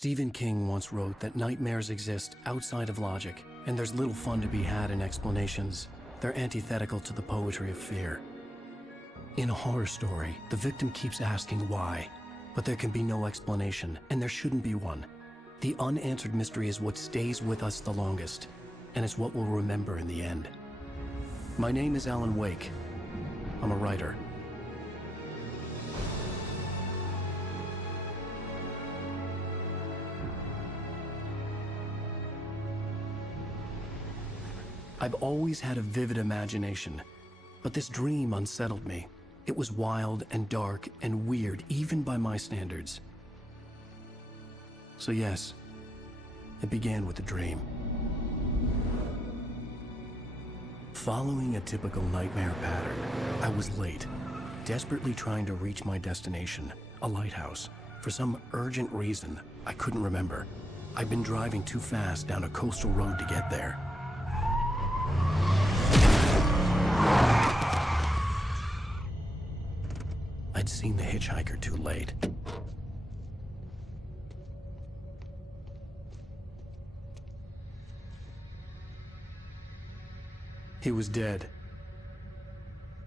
Stephen King once wrote that nightmares exist outside of logic, and there's little fun to be had in explanations. They're antithetical to the poetry of fear. In a horror story, the victim keeps asking why, but there can be no explanation, and there shouldn't be one. The unanswered mystery is what stays with us the longest, and it's what we'll remember in the end. My name is Alan Wake. I'm a writer. I've always had a vivid imagination, but this dream unsettled me. It was wild and dark and weird, even by my standards. So yes, it began with a dream. Following a typical nightmare pattern, I was late, desperately trying to reach my destination, a lighthouse. For some urgent reason, I couldn't remember. I'd been driving too fast down a coastal road to get there. I'd seen the hitchhiker too late. He was dead.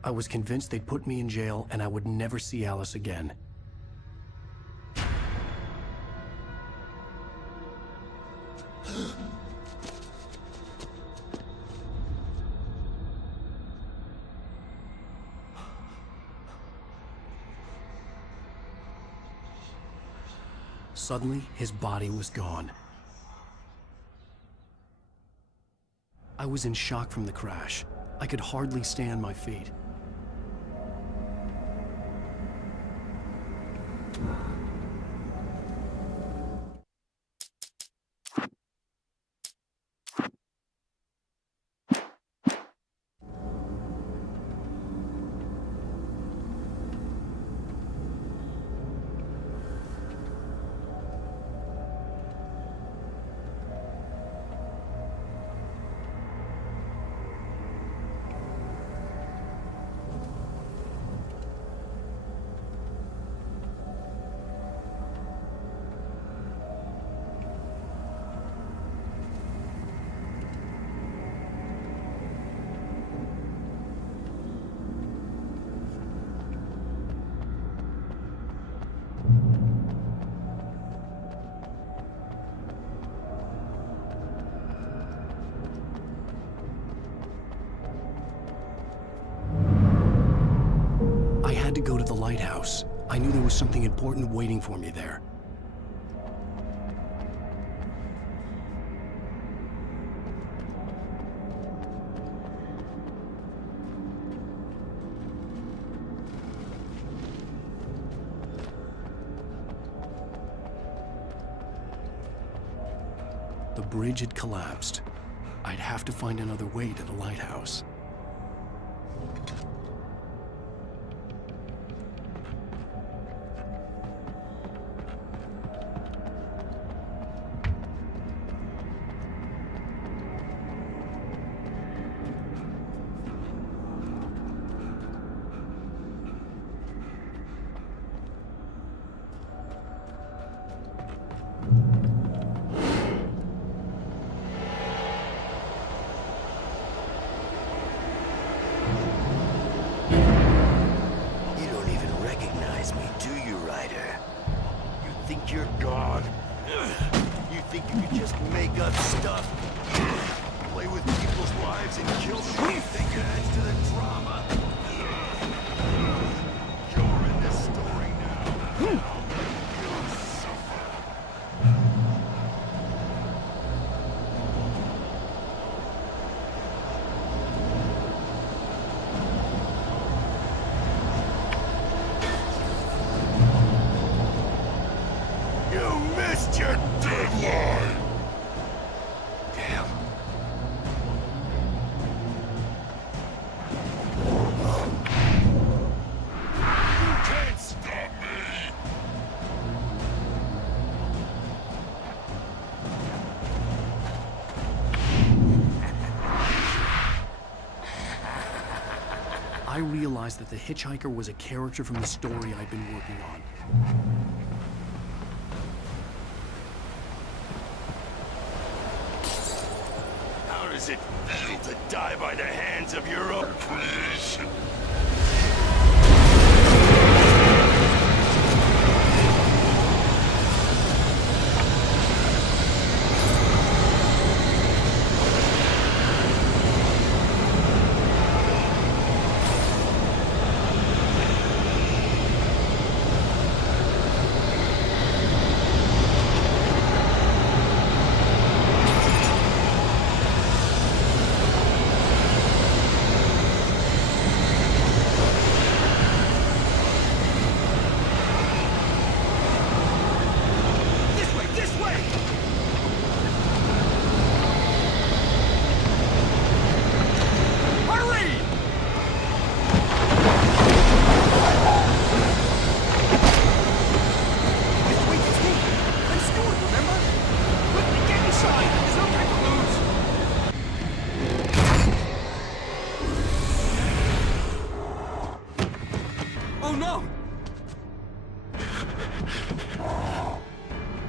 I was convinced they'd put me in jail and I would never see Alice again. Suddenly, his body was gone. I was in shock from the crash. I could hardly stay on my feet. I had to go to the lighthouse. I knew there was something important waiting for me there. The bridge had collapsed. I'd have to find another way to the lighthouse. You're God. You think you can just make up stuff? Play with people's lives and kill them? You think it adds to the drama? You're in this story now. You'll suffer. Missed your deadline! Damn. You can't stop me! I realized that the hitchhiker was a character from the story I'd been working on. does it feel to die by the hands of your own creation?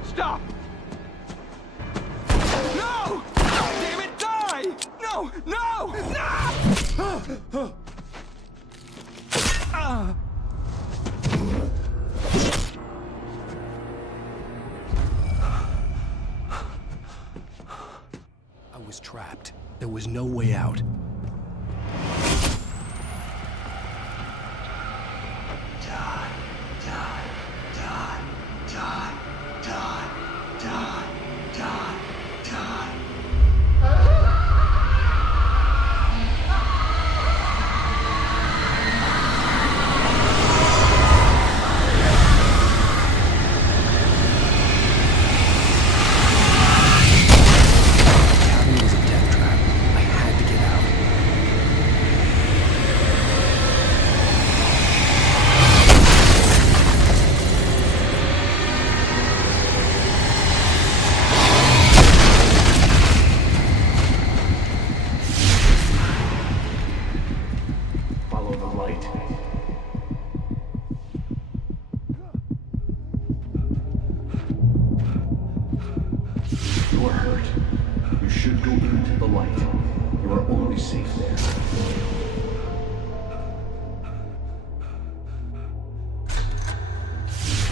Stop! No! Damn it, die! No! No! No! I was trapped. There was no way out. You are hurt. You should go into the light. You are only safe there.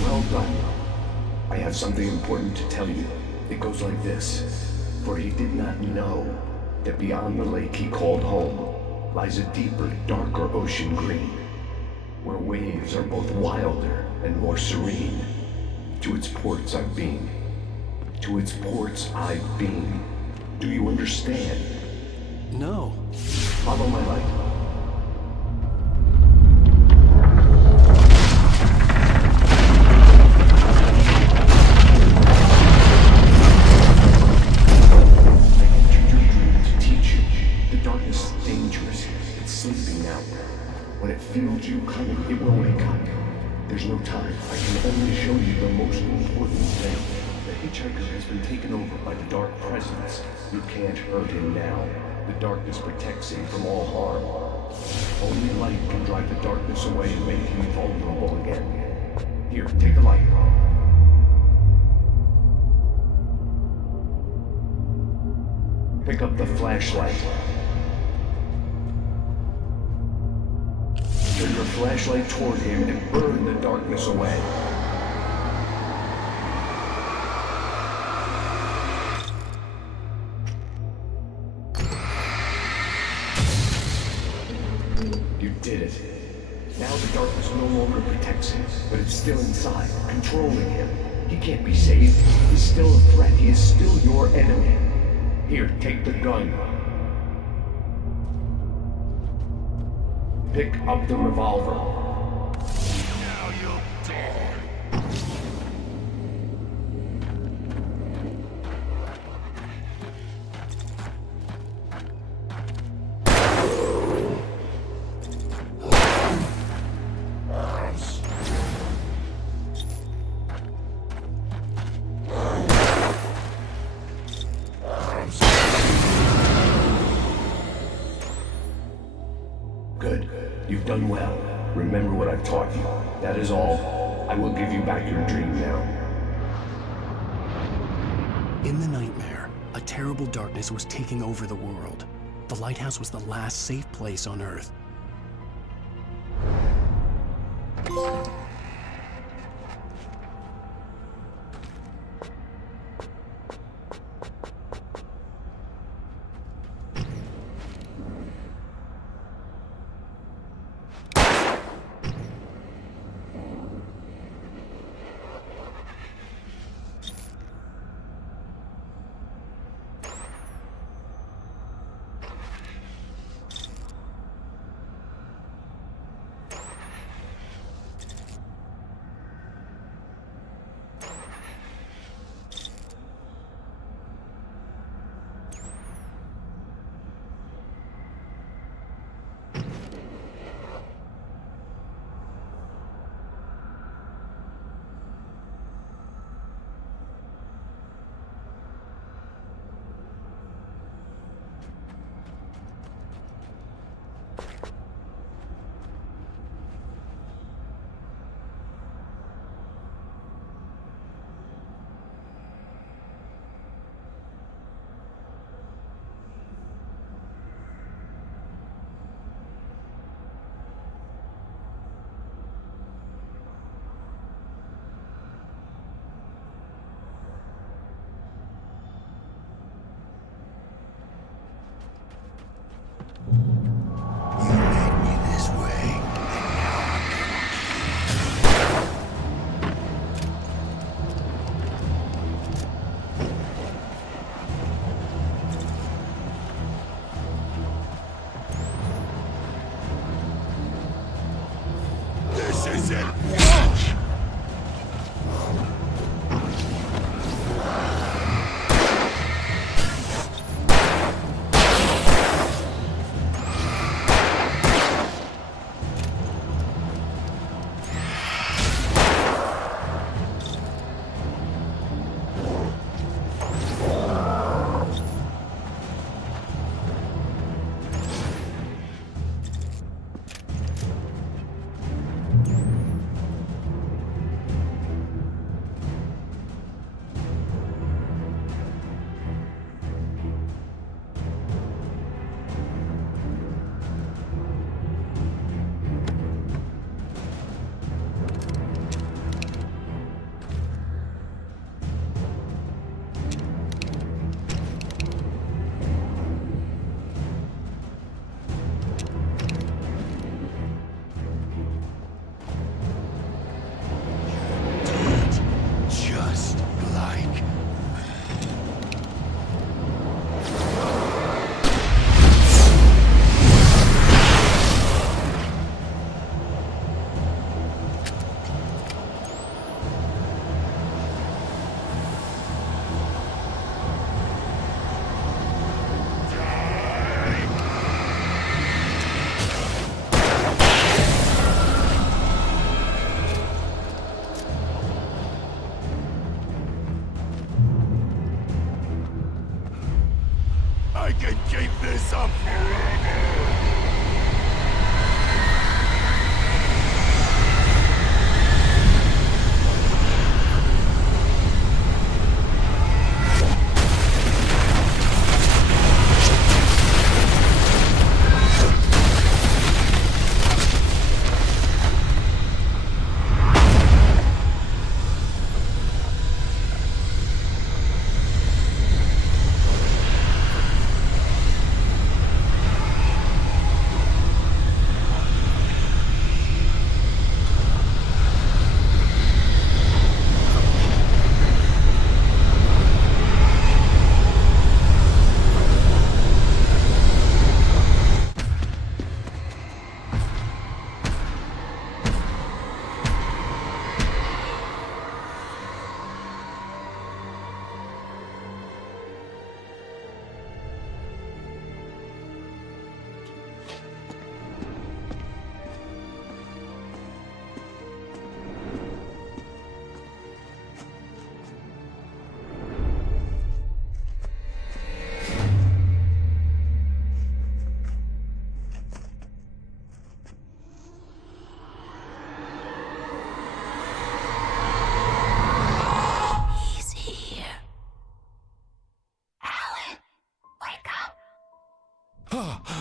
Well done. I have something important to tell you. It goes like this. For he did not know that beyond the lake he called home lies a deeper, darker ocean green, where waves are both wilder and more serene. To its ports I've been. To its ports I've been. Do you understand? No. Follow my light. I entered your dream to teach you. The darkness is dangerous. It's sleeping now. When it feels you coming, it will wake up. There's no time. I can only show you the most important thing. The hitchhiker has been taken over by the dark presence. You can't hurt him now. The darkness protects him from all harm. Only light can drive the darkness away and make him vulnerable again. Here, take the light. Pick up the flashlight. Turn your flashlight toward him and burn the darkness away. You did it. Now the darkness no longer protects him, but it's still inside, controlling him. He can't be saved. He's still a threat. He is still your enemy. Here, take the gun. Pick up the revolver. Now you'll die. Good. You've done well. Remember what I've taught you. That is all. I will give you back your dream now. In the nightmare, A terrible darkness was taking over the world. The lighthouse was the last safe place on Earth.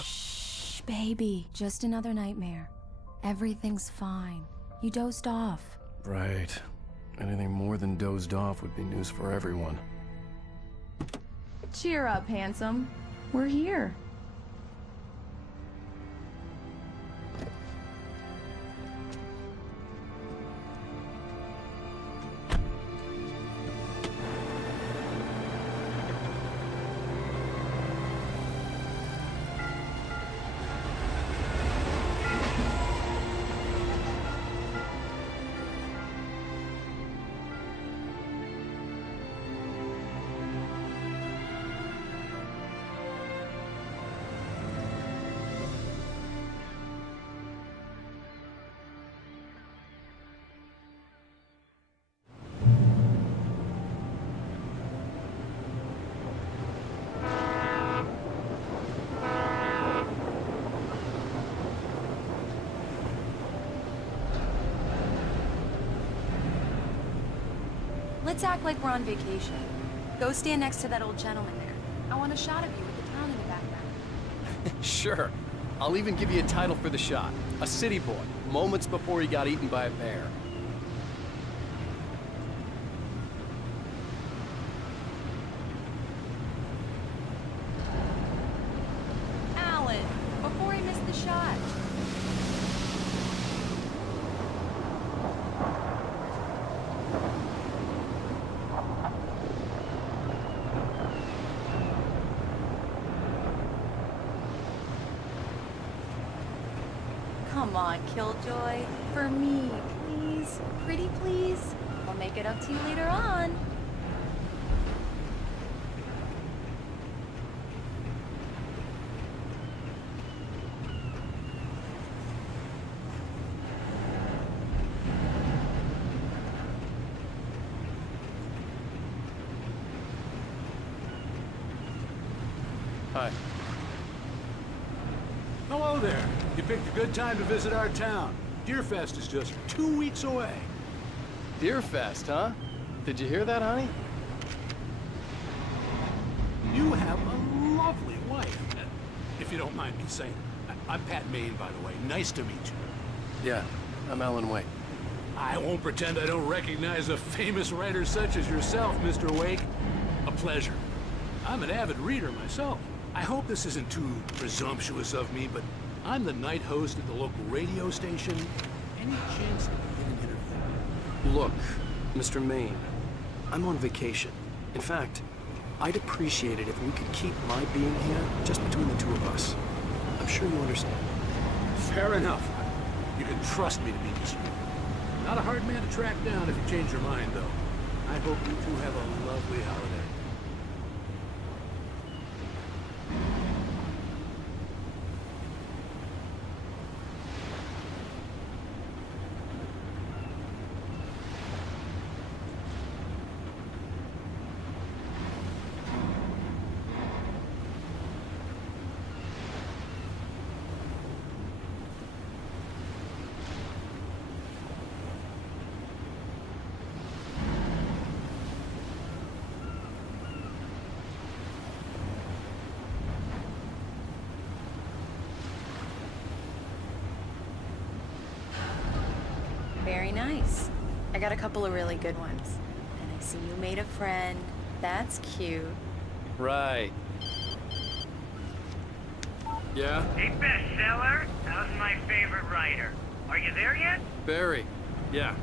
Shh, baby. Just another nightmare. Everything's fine. You dozed off. Right. Anything more than dozed off would be news for everyone. Cheer up, handsome. We're here. Let's act like we're on vacation. Go stand next to that old gentleman there. I want a shot of you with the town in the background. Sure. I'll even give you a title for the shot. A city boy, moments before he got eaten by a bear. Alan, before he missed the shot. Come on, Killjoy. For me, please. Pretty please. I'll make it up to you later on. Hi. Hello there. You picked a good time to visit our town. Deerfest is just 2 weeks away. Deerfest, huh? Did you hear that, honey? You have a lovely wife. If you don't mind me saying. I'm Pat Maine, by the way. Nice to meet you. Yeah, I'm Alan Wake. I won't pretend I don't recognize a famous writer such as yourself, Mr. Wake. A pleasure. I'm an avid reader myself. I hope this isn't too presumptuous of me, but I'm the night host at the local radio station. Any chance that I get an interview? Look, Mr. Maine, I'm on vacation. In fact, I'd appreciate it if we could keep my being here just between the two of us. I'm sure you understand. Fair enough. You can trust me to be discreet. Not a hard man to track down if you change your mind, though. I hope you two have a lovely holiday. Very nice. I got a couple of really good ones. And I see you made a friend. That's cute. Right. Yeah? Hey, bestseller, how's my favorite writer? Are you there yet? Barry. Yeah.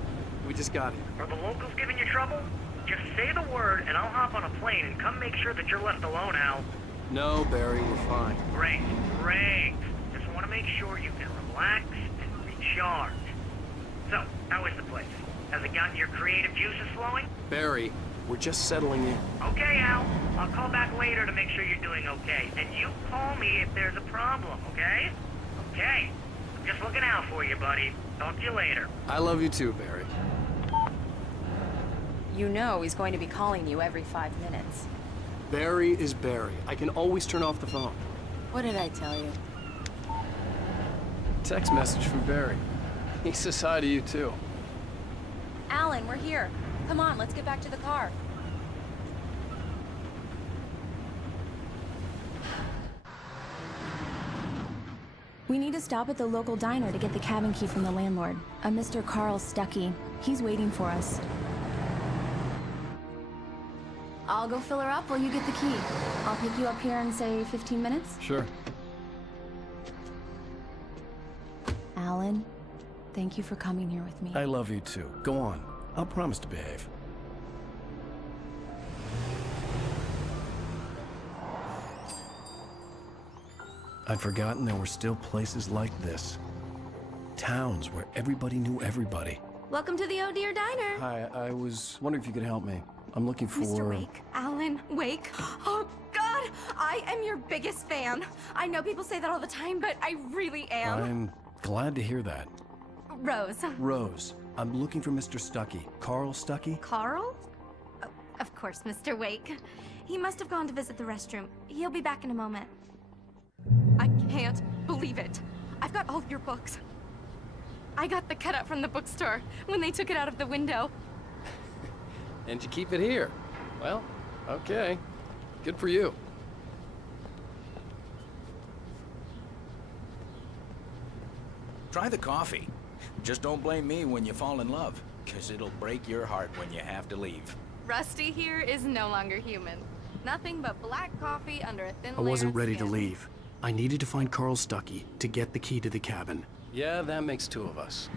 We just got here. Are the locals giving you trouble? Just say the word and I'll hop on a plane and come make sure that you're left alone, Al. No, Barry, we're fine. Great, great. Just want to make sure you can relax and recharge. So, how is the place? Has it gotten your creative juices flowing? Barry, we're just settling in. Okay, Al. I'll call back later to make sure you're doing okay. And you call me if there's a problem, okay? Okay. I'm just looking out for you, buddy. Talk to you later. I love you too, Barry. You know he's going to be calling you every 5 minutes. Barry is Barry. I can always turn off the phone. What did I tell you? Text message from Barry. He says hi to you too. Alan, we're here. Come on, let's get back to the car. We need to stop at the local diner to get the cabin key from the landlord, a Mr. Carl Stuckey. He's waiting for us. I'll go fill her up while you get the key. I'll pick you up here in, say, 15 minutes? Sure. Alan, thank you for coming here with me. I love you too. Go on. I'll promise to behave. I'd forgotten there were still places like this. Towns where everybody knew everybody. Welcome to the Oh Dear Diner. Hi, I was wondering if you could help me. I'm looking for... Mr. Wake. Alan Wake. Oh, God! I am your biggest fan. I know people say that all the time, but I really am. I'm glad to hear that. Rose. Rose, I'm looking for Mr. Stuckey. Carl Stuckey? Carl? Oh, of course, Mr. Wake. He must have gone to visit the restroom. He'll be back in a moment. I can't believe it. I've got all of your books. I got the cutout from the bookstore when they took it out of the window. And you keep it here. Well, okay. Good for you. Try the coffee. Just don't blame me when you fall in love, 'cause it'll break your heart when you have to leave. Rusty here is no longer human. Nothing but black coffee under a thin I wasn't ready to leave. I needed to find Carl Stuckey to get the key to the cabin. Yeah, that makes two of us.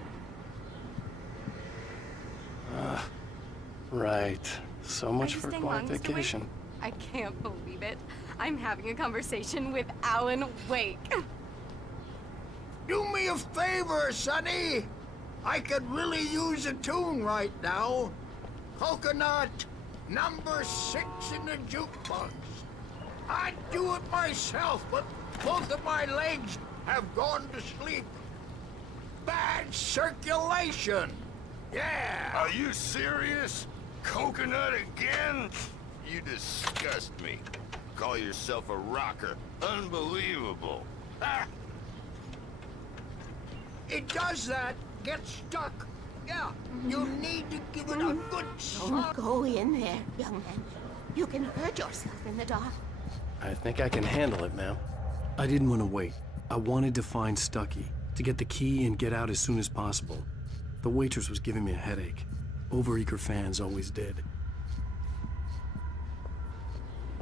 Right. So much for quiet vacation. I can't believe it. I'm having a conversation with Alan Wake. Do me a favor, Sonny. I could really use a tune right now. Coconut, number 6 in the jukebox. I'd do it myself, but both of my legs have gone to sleep. Bad circulation. Yeah. Are you serious? Coconut again? You disgust me. Call yourself a rocker. Unbelievable. Ah. It does that. Get stuck. Yeah, you need to give it a good shot. Don't go in there, young man. You can hurt yourself in the dark. I think I can handle it, ma'am. I didn't want to wait. I wanted to find Stuckey, to get the key and get out as soon as possible. The waitress was giving me a headache. Overeager fans always did.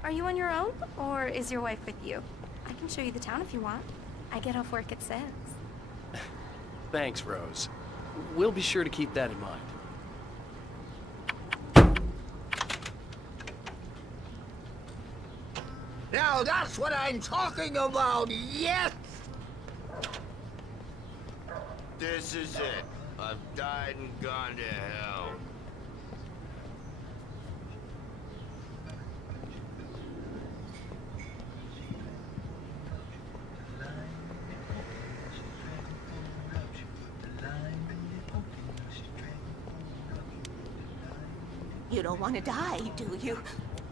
Are you on your own, or is your wife with you? I can show you the town if you want. I get off work at 6. Thanks, Rose. We'll be sure to keep that in mind. Now that's what I'm talking about, yes! This is it. I've died and gone to hell. You don't want to die, do you?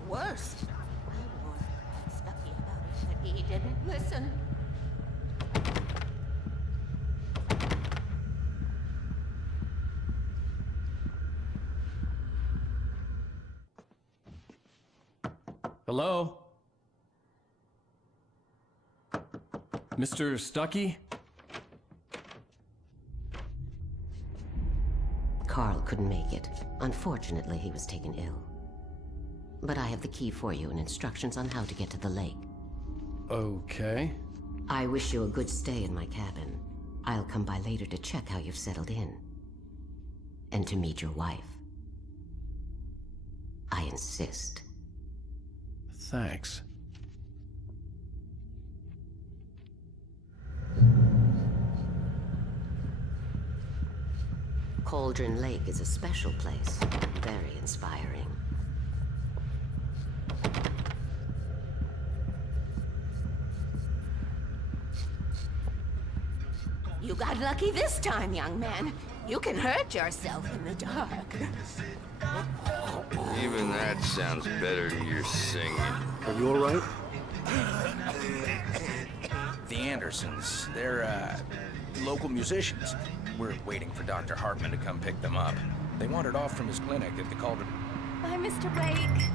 Worse. I warned Stuckey about it, but he didn't listen. Hello? Mr. Stuckey? Carl couldn't make it. Unfortunately, he was taken ill. But I have the key for you and instructions on how to get to the lake. Okay. I wish you a good stay in my cabin. I'll come by later to check how you've settled in. And to meet your wife. I insist. Thanks. Cauldron Lake is a special place. Very inspiring. You got lucky this time, young man. You can hurt yourself in the dark. Even that sounds better than your singing. Are you all right? The Andersons, they're, local musicians. We're waiting for Dr. Hartman to come pick them up. They wandered off from his clinic at the Cauldron. Bye, Mr. Wake.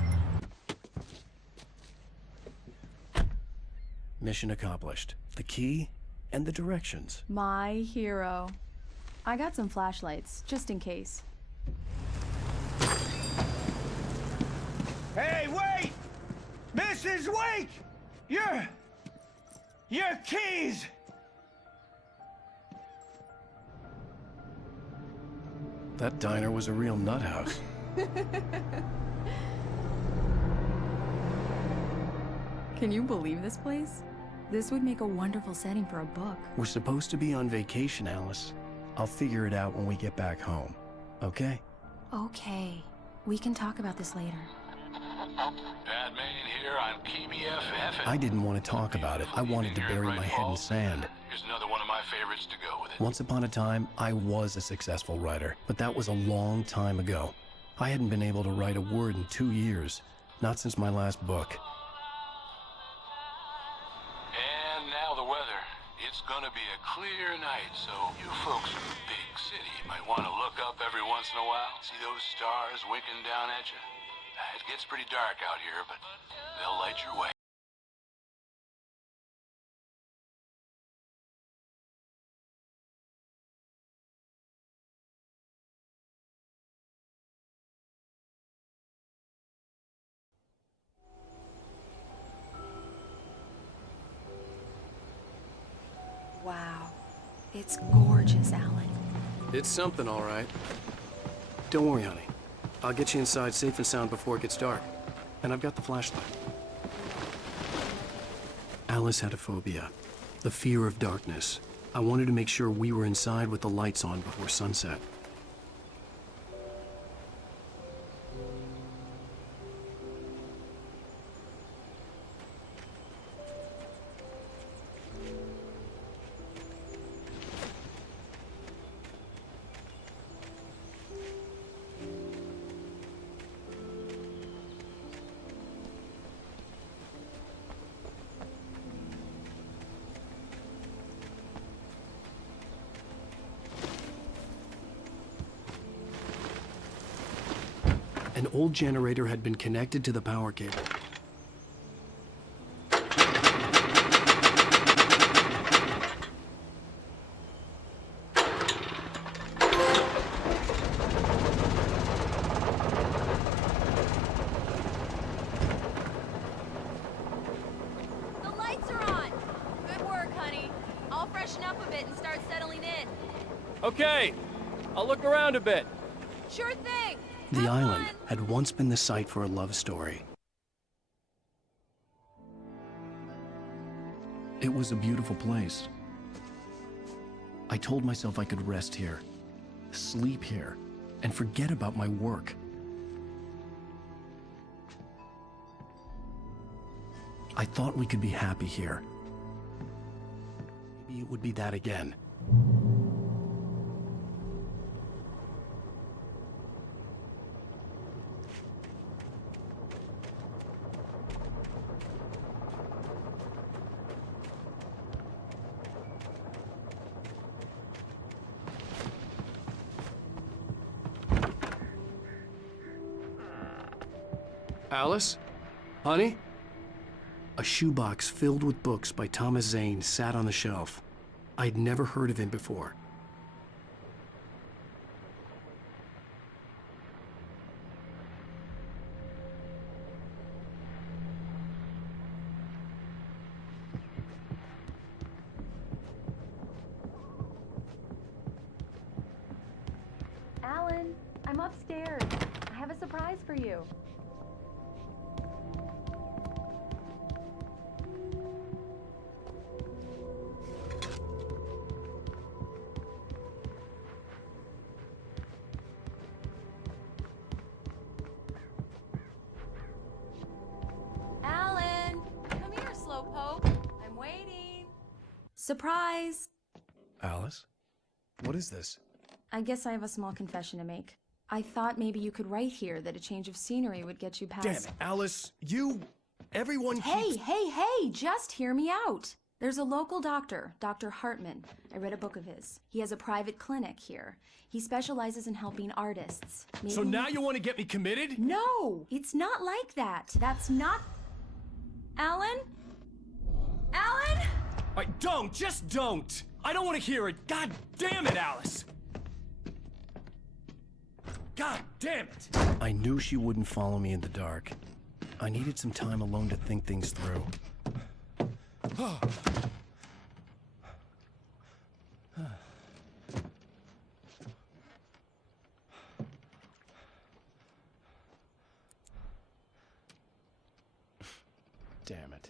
Mission accomplished. The key and the directions. My hero. I got some flashlights, just in case. Hey, wait! Mrs. Wake! Your keys! That diner was a real nut house. Can you believe this place? This would make a wonderful setting for a book. We're supposed to be on vacation, Alice. I'll figure it out when we get back home, okay? Okay. We can talk about this later. Batman here on PBFF. I didn't want to talk about it. I wanted to bury my head in sand. Here's another one of my favorites to go with it. Once upon a time, I was a successful writer, but that was a long time ago. I hadn't been able to write a word in 2 years, not since my last book. And now the weather. It's gonna be a clear night, so you folks in the big city might want to look up every once in a while. See those stars winking down at you? It gets pretty dark out here, but they'll light your way. Wow. It's gorgeous, Alan. It's something, all right. Don't worry, honey. I'll get you inside safe and sound before it gets dark. And I've got the flashlight. Alice had a phobia. The fear of darkness. I wanted to make sure we were inside with the lights on before sunset. An old generator had been connected to the power cable. The lights are on! Good work, honey. I'll freshen up a bit and start settling in. Okay, I'll look around a bit. Sure thing! The island had once been the site for a love story. It was a beautiful place. I told myself I could rest here, sleep here, and forget about my work. I thought we could be happy here. Maybe it would be that again. Alice? Honey? A shoebox filled with books by Thomas Zane sat on the shelf. I'd never heard of him before. Alan, I'm upstairs. I have a surprise for you. Alan! Come here, Slowpoke. I'm waiting. Surprise! Alice? What is this? I guess I have a small confession to make. I thought maybe you could write here that a change of scenery would get you past— Damn it, Alice, everyone keeps— Hey, just hear me out. There's a local doctor, Dr. Hartman. I read a book of his. He has a private clinic here. He specializes in helping artists. Maybe— So now you want to get me committed? No, it's not like that. That's not— Alan? Alan? Don't! Just don't! I don't want to hear it! God damn it, Alice! God damn it! I knew she wouldn't follow me in the dark. I needed some time alone to think things through. Damn it.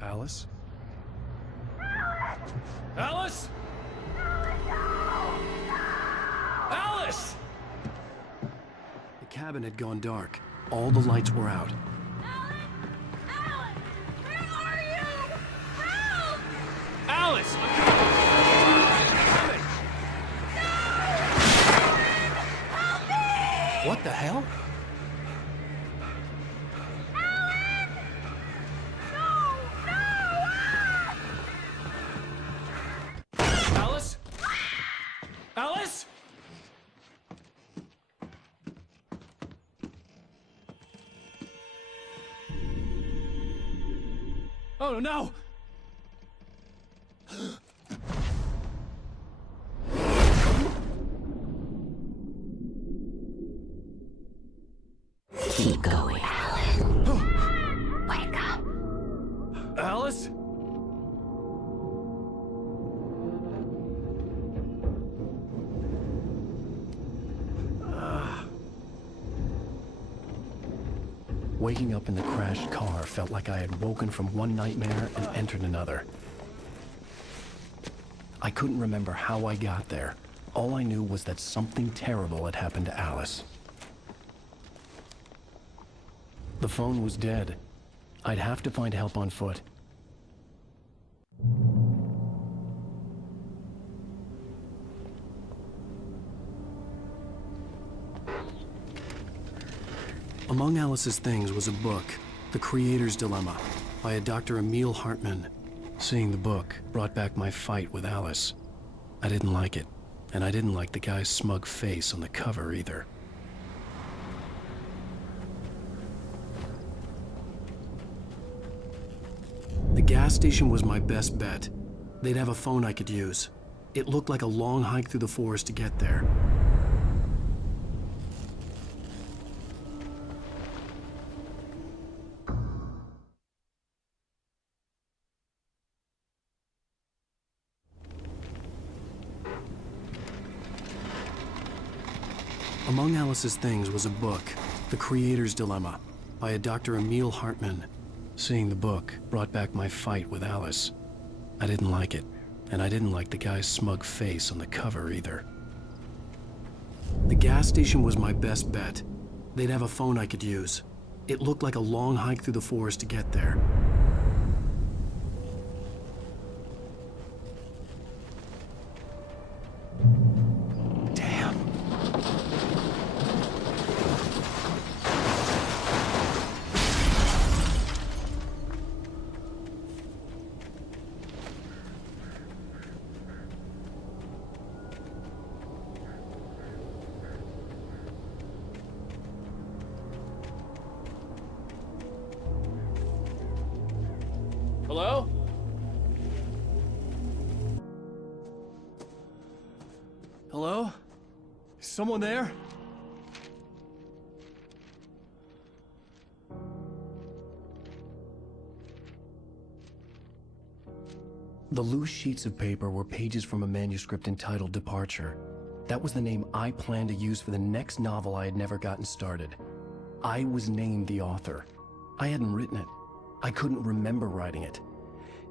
Alice? Alice? Alice! The cabin had gone dark. All the lights were out. Alice! What the hell? Alice? Alice? Oh no! Keep going, Alan. Wake up. Alice? Waking up in the crashed car felt like I had woken from one nightmare and entered another. I couldn't remember how I got there. All I knew was that something terrible had happened to Alice. The phone was dead. I'd have to find help on foot. Among Alice's things was a book, The Creator's Dilemma, by a Dr. Emil Hartman. Seeing the book brought back my fight with Alice. I didn't like it, and I didn't like the guy's smug face on the cover either. The gas station was my best bet. They'd have a phone I could use. It looked like a long hike through the forest to get there. Among Alice's things was a book, The Creator's Dilemma, by a Dr. Emil Hartman. Seeing the book brought back my fight with Alice. I didn't like it, and I didn't like the guy's smug face on the cover either. The gas station was my best bet. They'd have a phone I could use. It looked like a long hike through the forest to get there. Hello? Hello? Is someone there? The loose sheets of paper were pages from a manuscript entitled Departure. That was the name I planned to use for the next novel I had never gotten started. I was named the author. I hadn't written it. I couldn't remember writing it.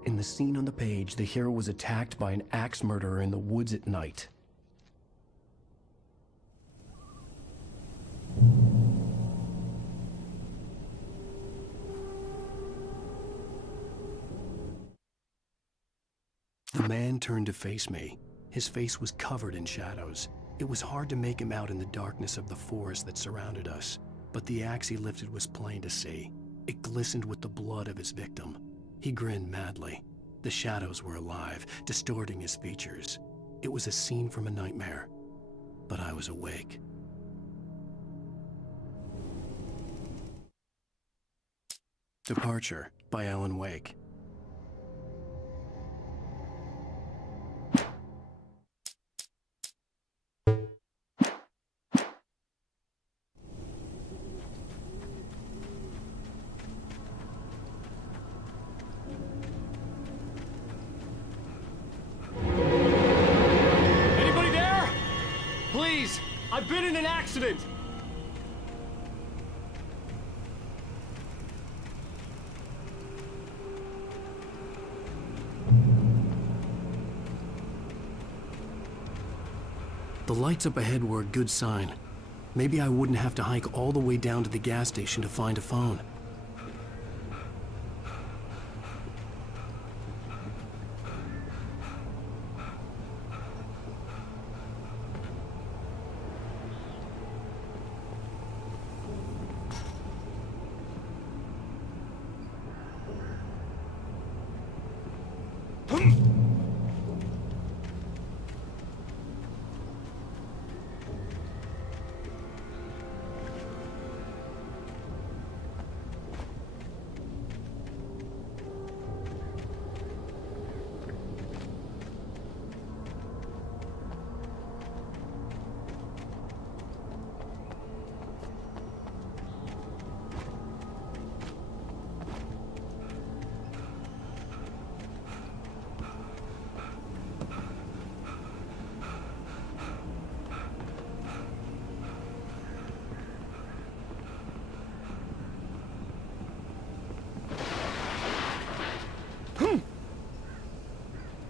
In the scene on the page, the hero was attacked by an axe murderer in the woods at night. The man turned to face me. His face was covered in shadows. It was hard to make him out in the darkness of the forest that surrounded us, but the axe he lifted was plain to see. It glistened with the blood of his victim. He grinned madly. The shadows were alive, distorting his features. It was a scene from a nightmare, but I was awake. Departure by Alan Wake. Anybody there? Please, I've been in an accident. The lights up ahead were a good sign. Maybe I wouldn't have to hike all the way down to the gas station to find a phone.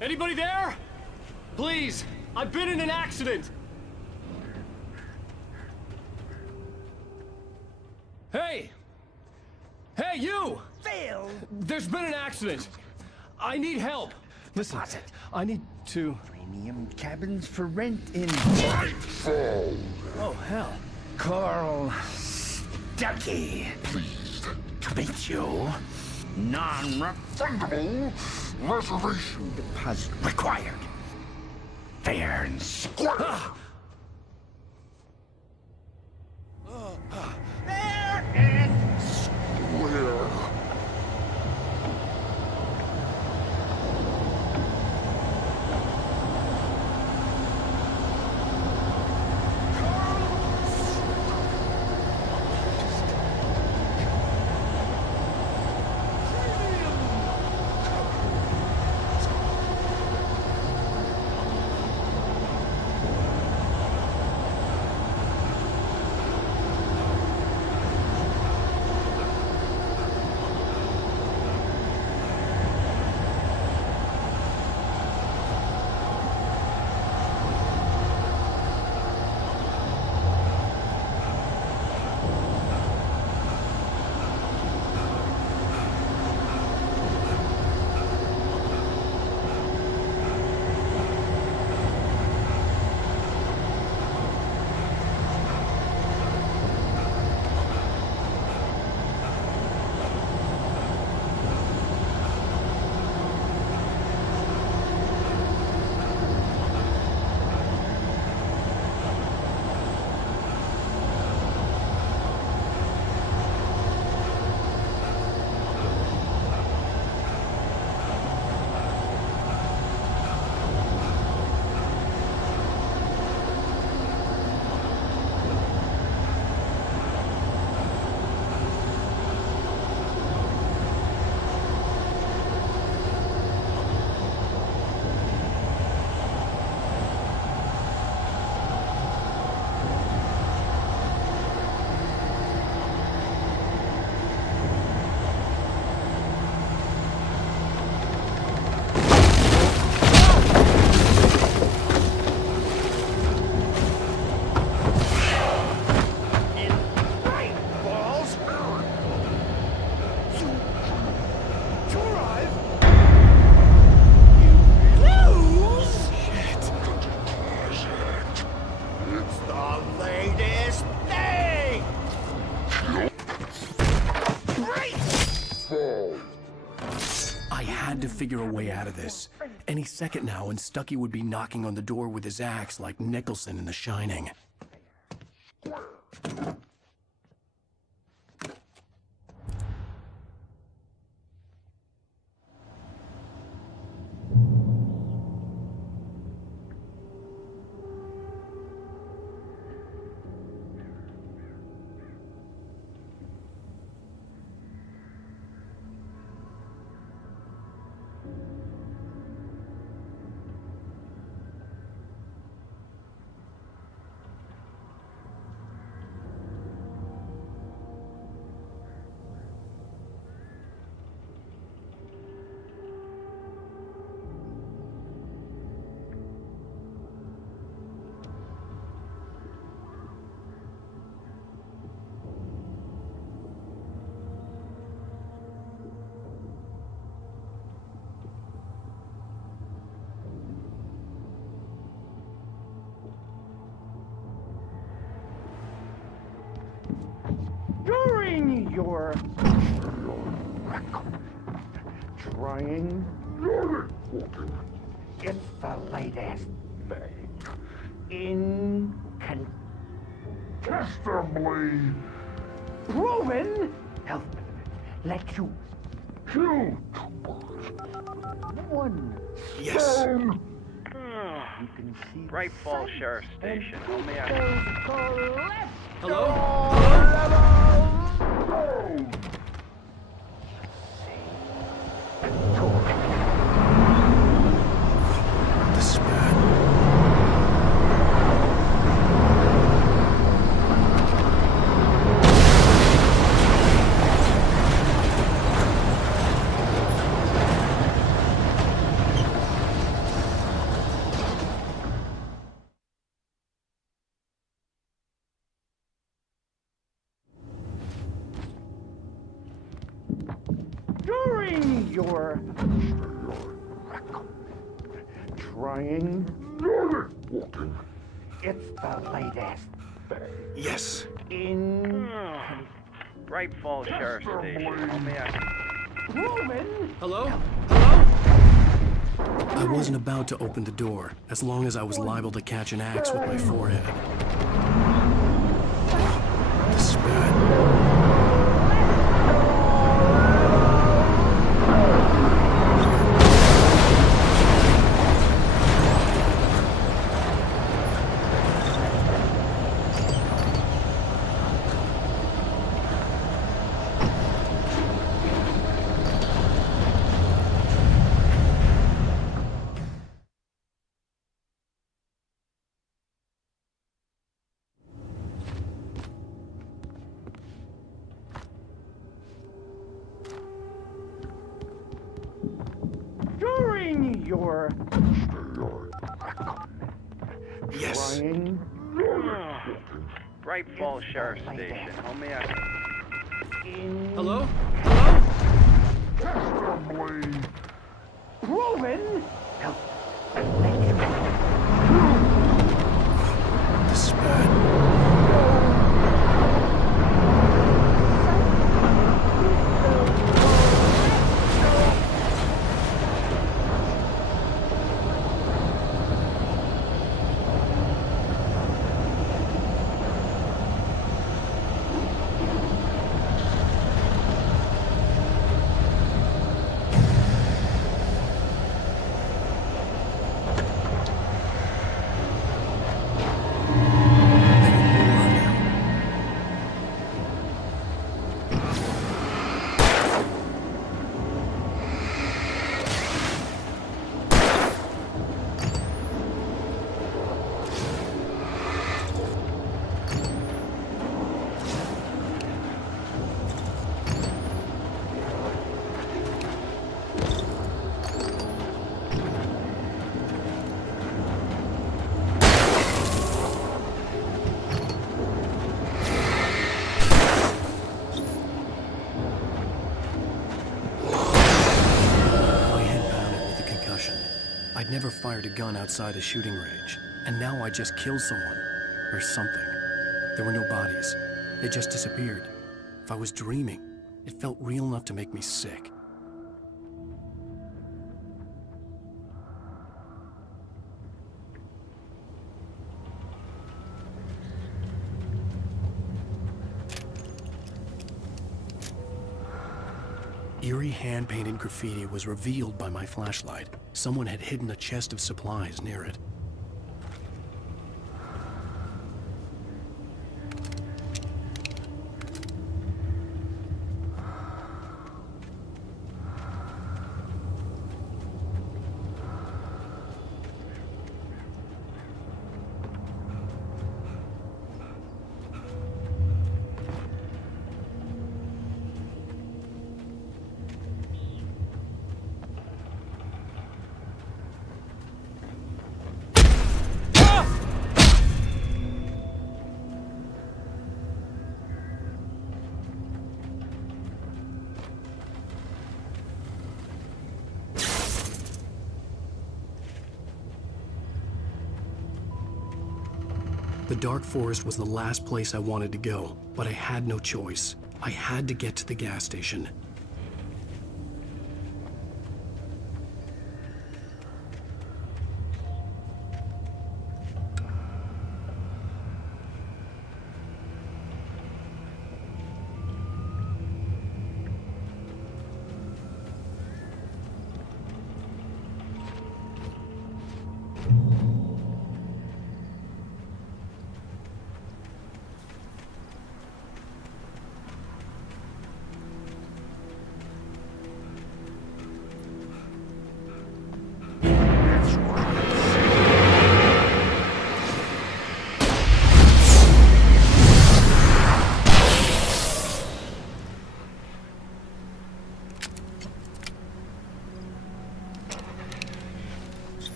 Anybody there? Please, I've been in an accident. Hey! Hey, you! Phil! There's been an accident. I need help. Listen, I need to... Premium cabins for rent in... Nightfall! Oh, hell. Carl Stucky. Pleased to meet you. Non-refundable reservation deposit required. Fair and square. Fair and square. I had to figure a way out of this. Any second now, and Stucky would be knocking on the door with his axe like Nicholson in The Shining. your record. Trying. It's the latest thing. Incontestably proven. Help let you kill one. Yes. Stone. You can see Bright Falls Sheriff Station. How may I... Hello? This is bad. During your record. Trying. It's the latest thing. Yes. Bright Falls Sheriff Station. How may I... Proven. Hello? I wasn't about to open the door, as long as I was liable to catch an axe with my forehead. This is bad. During your Yes. trying. Bright Falls Sheriff Station. How may I... Hello? Testably proven. This is bad. I'd never fired a gun outside a shooting range, and now I just killed someone. Or something. There were no bodies. They just disappeared. If I was dreaming, it felt real enough to make me sick. Eerie hand-painted graffiti was revealed by my flashlight. Someone had hidden a chest of supplies near it. The dark forest was the last place I wanted to go, but I had no choice. I had to get to the gas station.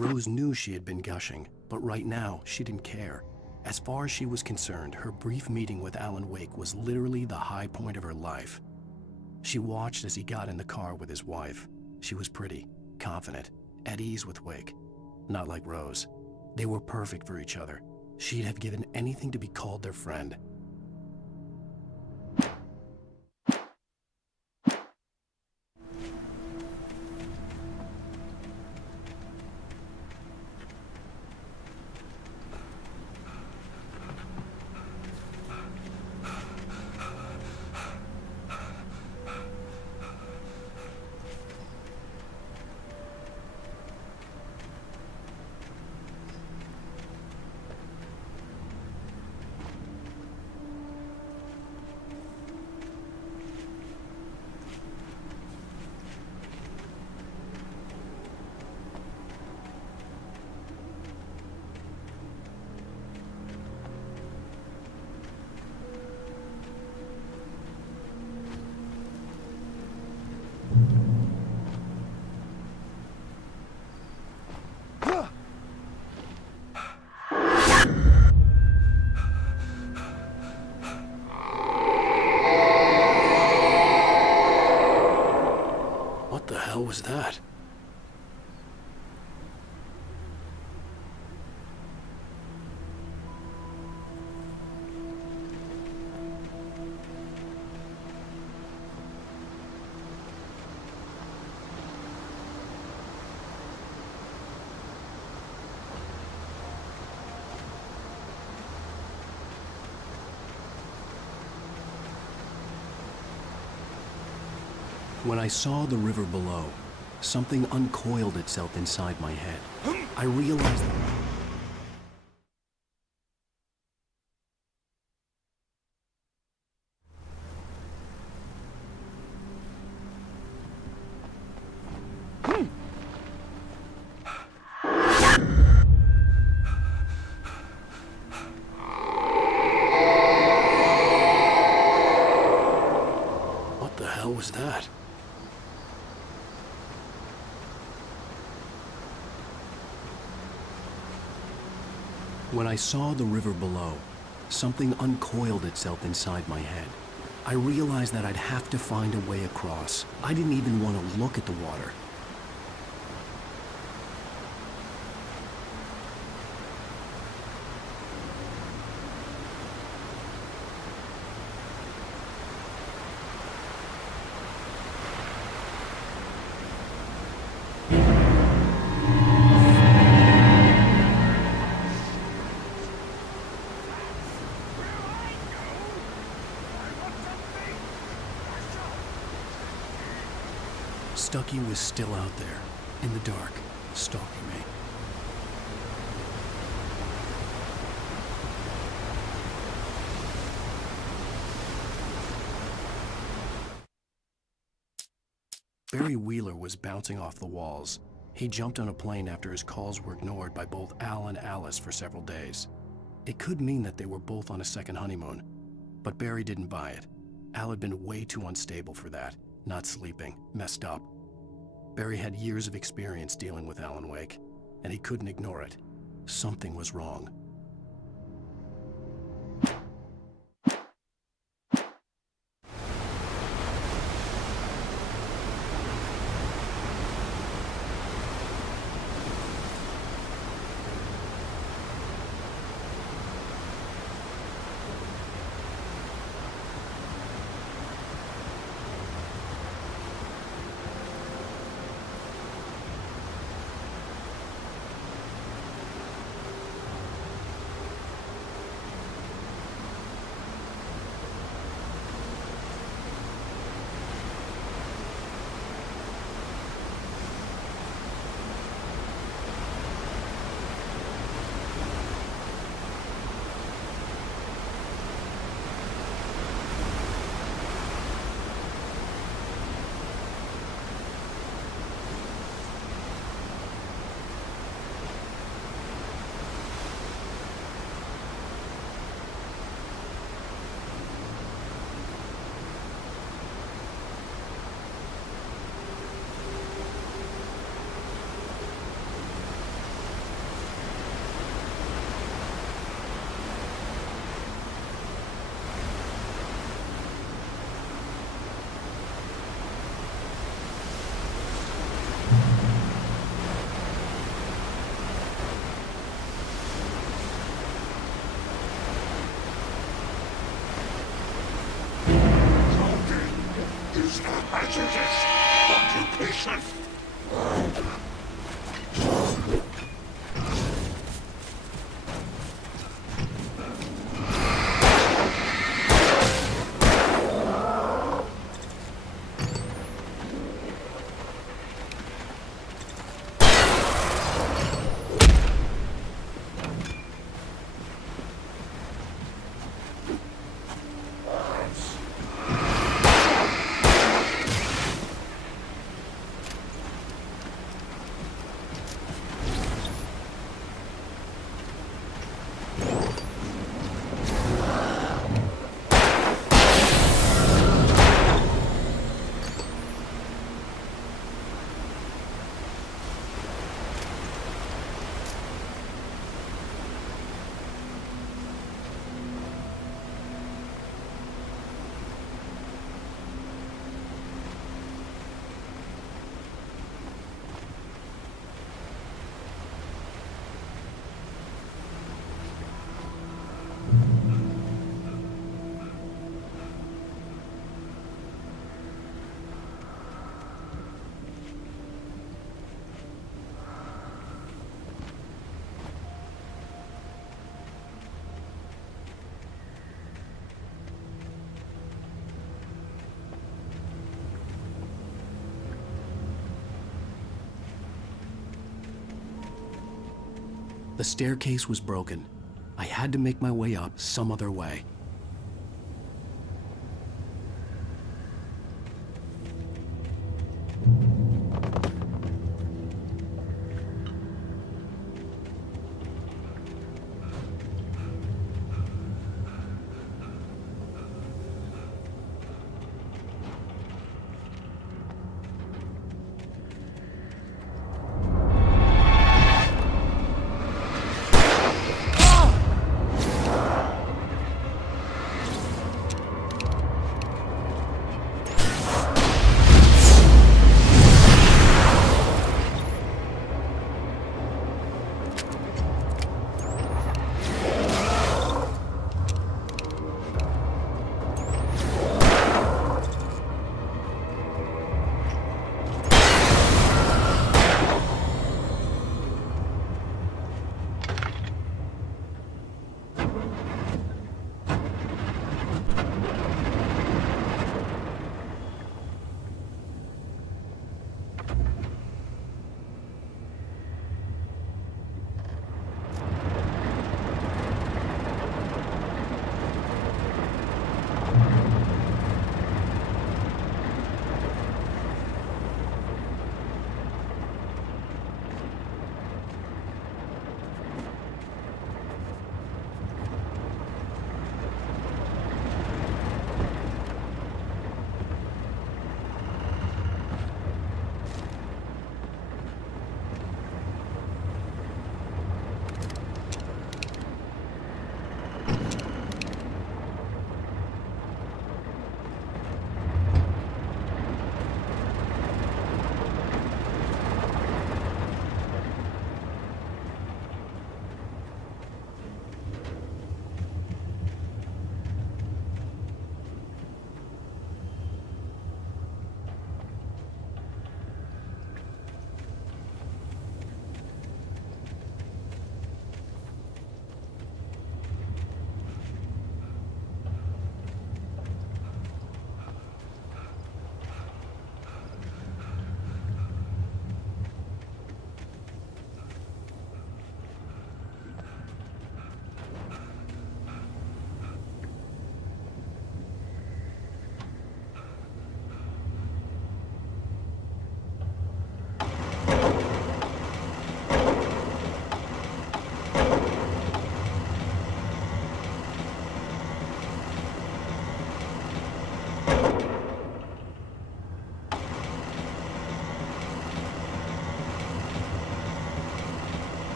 Rose knew she had been gushing, but right now, she didn't care. As far as she was concerned, her brief meeting with Alan Wake was literally the high point of her life. She watched as he got in the car with his wife. She was pretty, confident, at ease with Wake. Not like Rose. They were perfect for each other. She'd have given anything to be called their friend. What was that? When I saw the river below, something uncoiled itself inside my head. I realized that... What the hell was that? When I saw the river below, something uncoiled itself inside my head. I realized that I'd have to find a way across. I didn't even want to look at the water. Stucky was still out there, in the dark, stalking me. Barry Wheeler was bouncing off the walls. He jumped on a plane after his calls were ignored by both Al and Alice for several days. It could mean that they were both on a second honeymoon, but Barry didn't buy it. Al had been way too unstable for that. not sleeping, messed up. Barry had years of experience dealing with Alan Wake, and he couldn't ignore it. Something was wrong. Occupation! The staircase was broken. I had to make my way up some other way.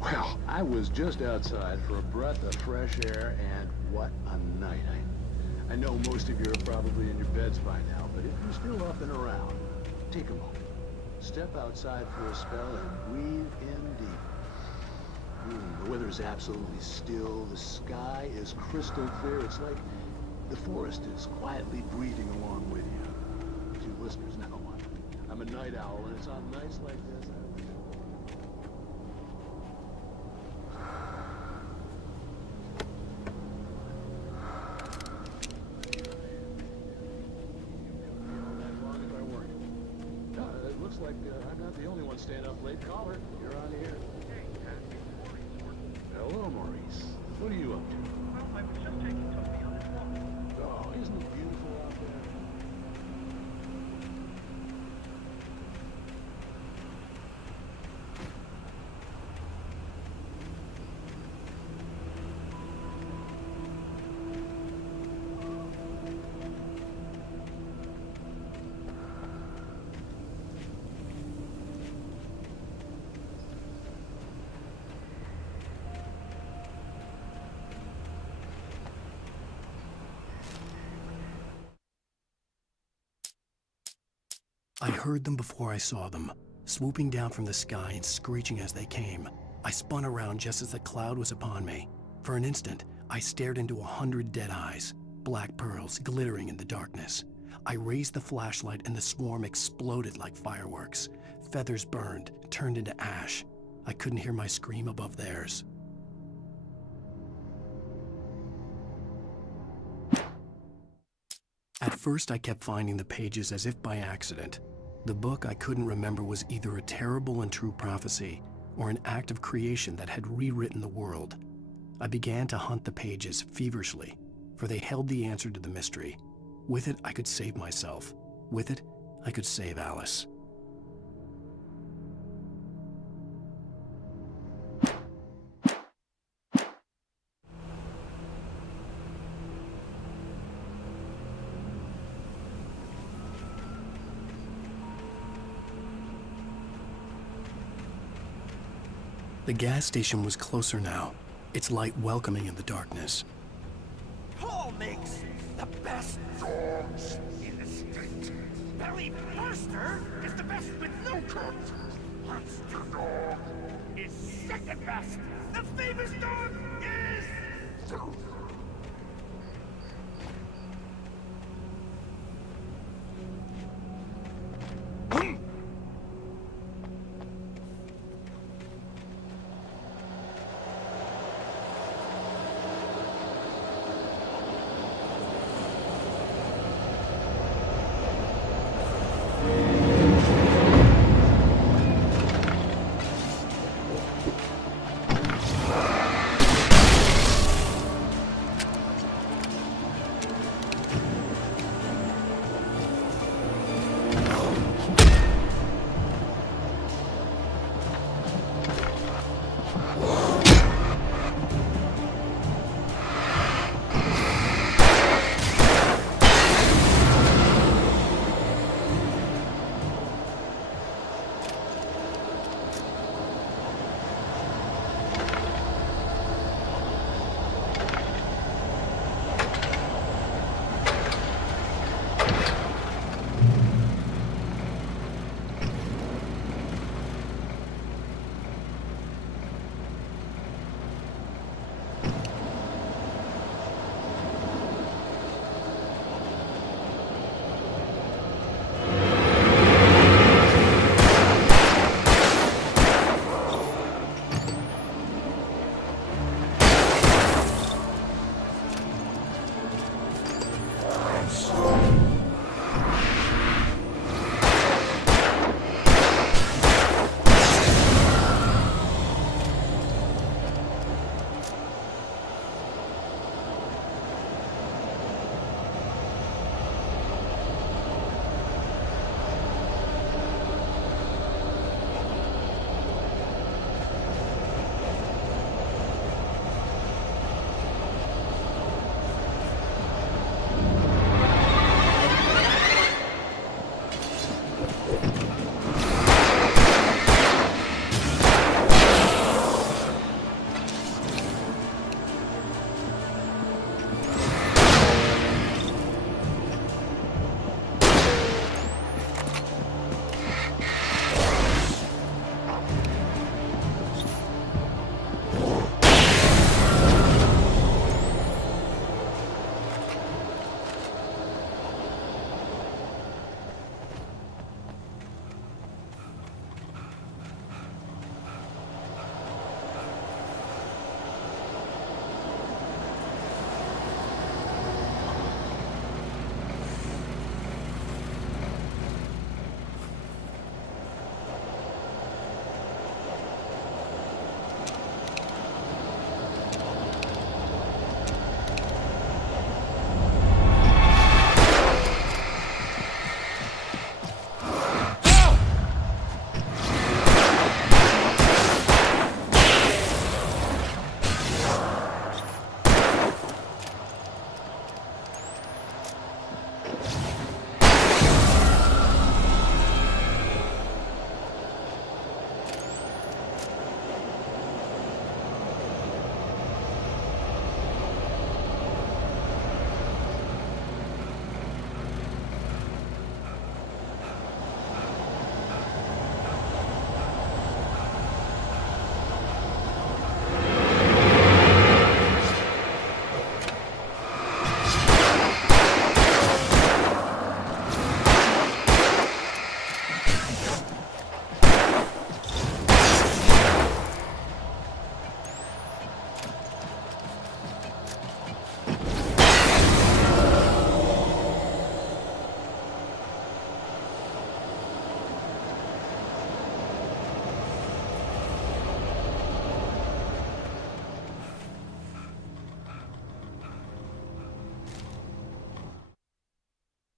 Well, I was just outside for a breath of fresh air, and what a night. I know most of you are probably in your beds by now, but if you're still up and around, take a moment. Step outside for a spell and breathe in deep. The weather's absolutely still. The sky is crystal clear. It's like the forest is quietly breathing along with you. To you listeners, now, I'm a night owl, and it's on nights like this. Like I'm not the only one staying up late. Caller, you're on the air. Hello, Maurice. What are you up to? Well, I was just taking Toby on his walk. Oh, isn't it beautiful out there? I heard them before I saw them. swooping down from the sky and screeching as they came. I spun around just as the cloud was upon me. For an instant, I stared into 100 dead eyes, black pearls glittering in the darkness. I raised the flashlight and the swarm exploded like fireworks. Feathers burned, turned into ash. I couldn't hear my scream above theirs. At first, I kept finding the pages as if by accident. The book I couldn't remember was either a terrible and true prophecy or an act of creation that had rewritten the world. I began to hunt the pages feverishly, for they held the answer to the mystery. With it, I could save myself. With it, I could save Alice. The gas station was closer now, its light welcoming in the darkness. Paul makes the best dogs in the state. Belly Burster is the best with no cuts. Monster Dog is second best. The famous dog is...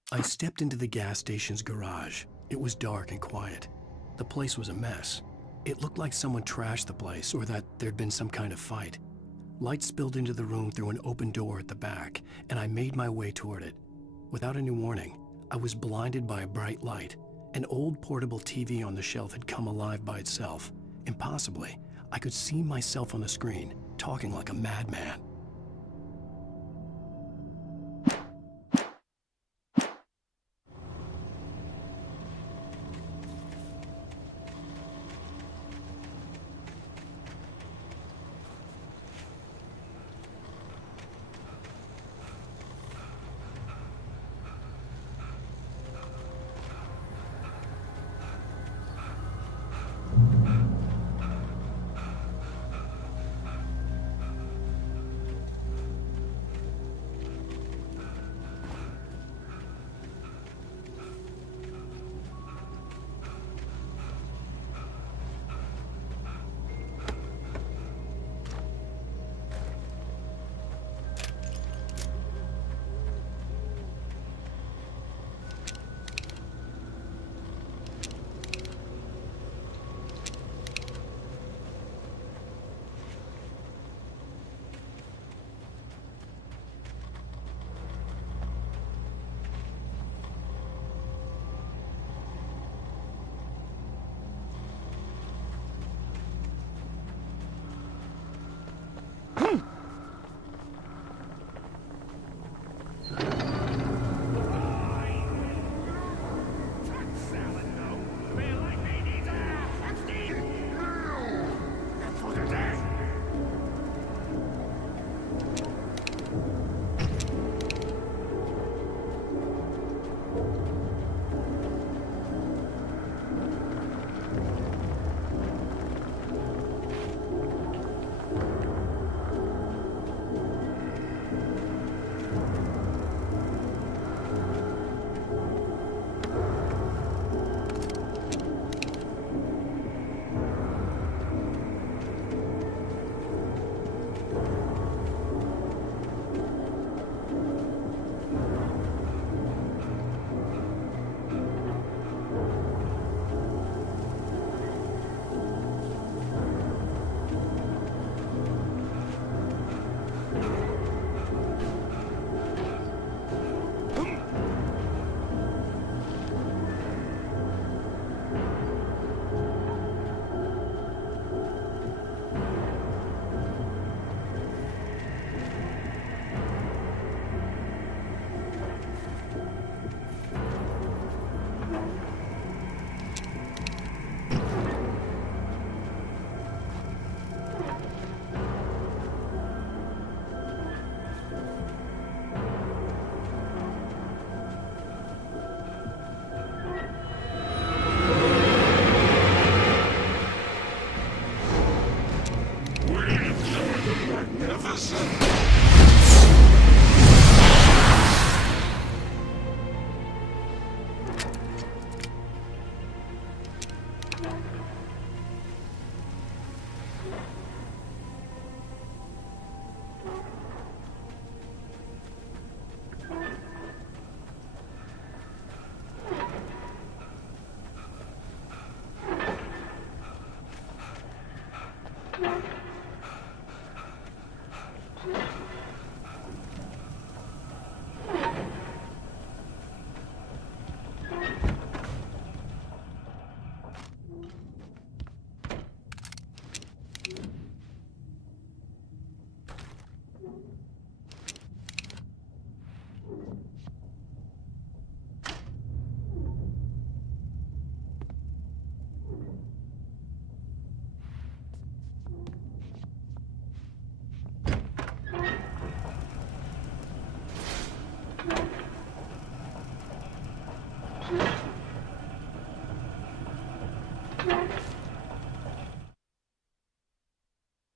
I stepped into the gas station's garage. It was dark and quiet. The place was a mess. It looked like someone trashed the place or that there'd been some kind of fight. Light spilled into the room through an open door at the back, and I made my way toward it. Without any warning, I was blinded by a bright light. An old portable TV on the shelf had come alive by itself. Impossibly, I could see myself on the screen, talking like a madman.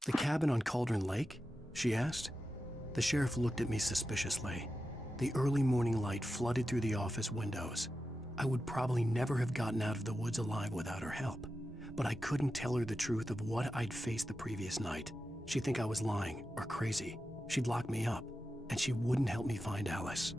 The cabin on Cauldron Lake? She asked. The sheriff looked at me suspiciously. The early morning light flooded through the office windows. I would probably never have gotten out of the woods alive without her help, but I couldn't tell her the truth of what I'd faced the previous night. She'd think I was lying or crazy. She'd lock me up, and she wouldn't help me find Alice.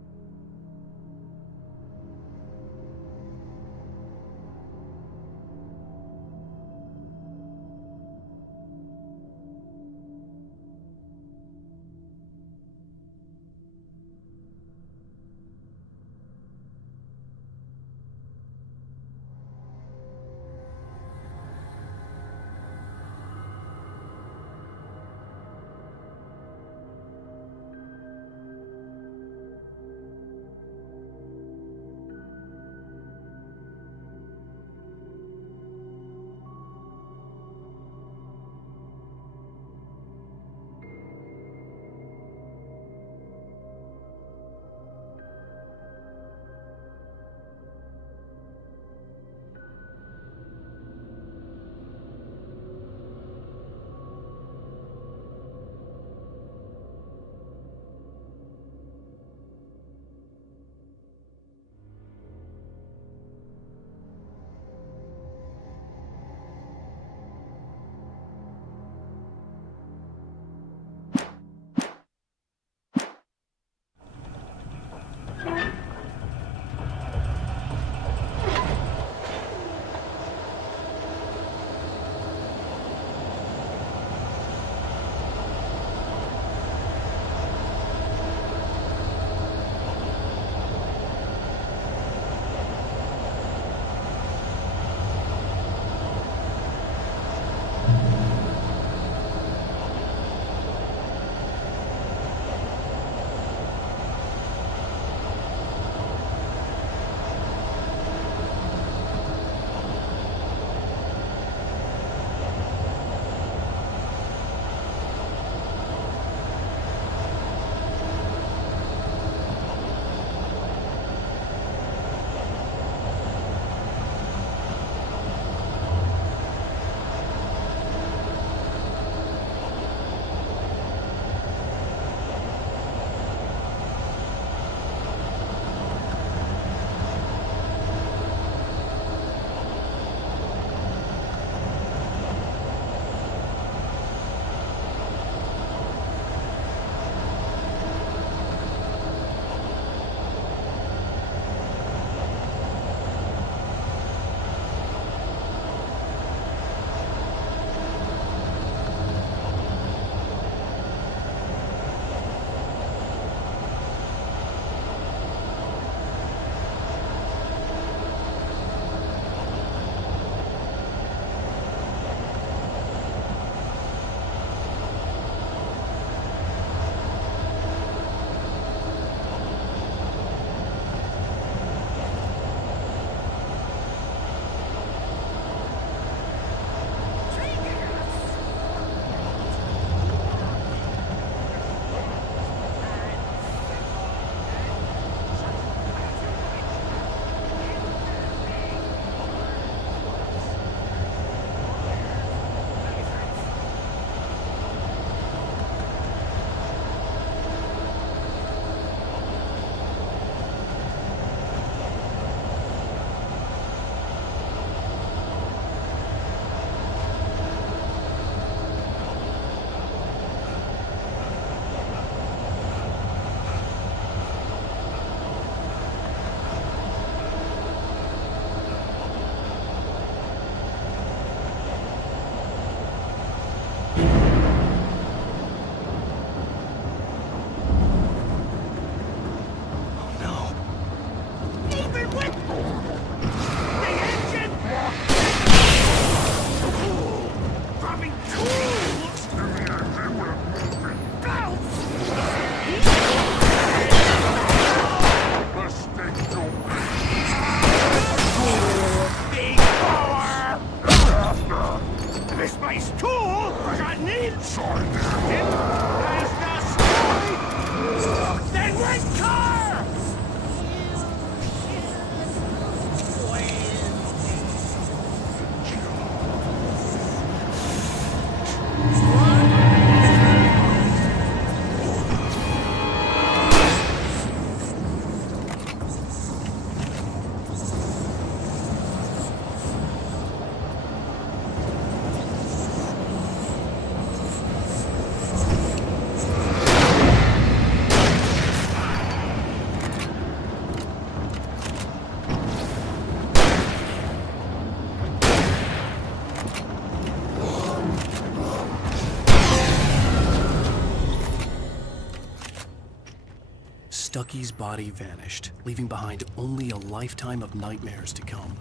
Stucky's body vanished, leaving behind only a lifetime of nightmares to come,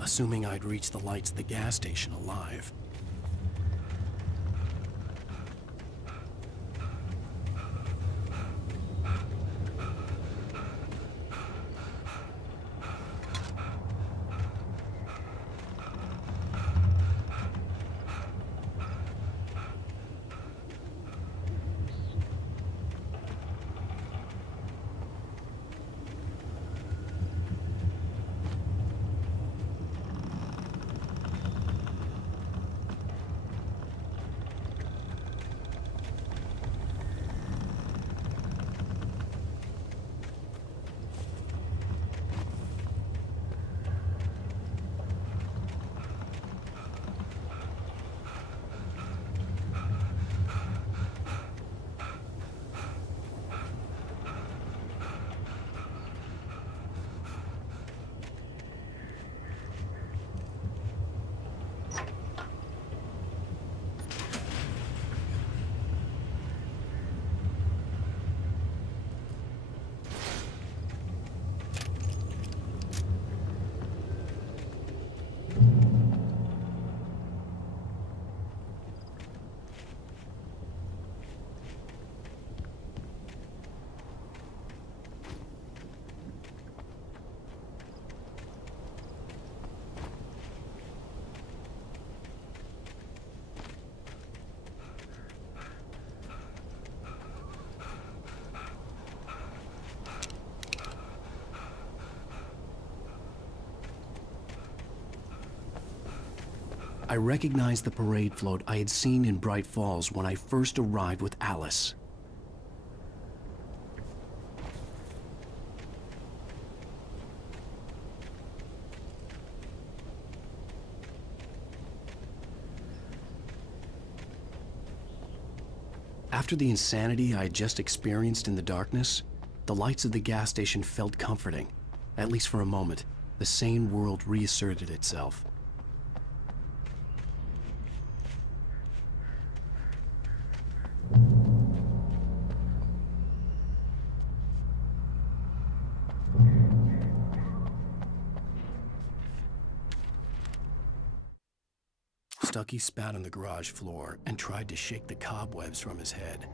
assuming I'd reach the lights at the gas station alive. I recognized the parade float I had seen in Bright Falls when I first arrived with Alice. After the insanity I had just experienced in the darkness, the lights of the gas station felt comforting. At least for a moment, the sane world reasserted itself. Stucky spat on the garage floor and tried to shake the cobwebs from his head.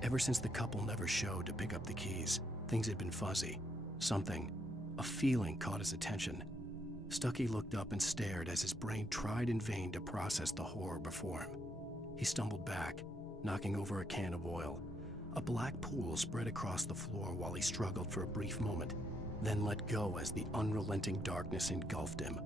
Ever since the couple never showed to pick up the keys, things had been fuzzy. Something, a feeling caught his attention. Stucky looked up and stared as his brain tried in vain to process the horror before him. He stumbled back, knocking over a can of oil. A black pool spread across the floor while he struggled for a brief moment, then let go as the unrelenting darkness engulfed him.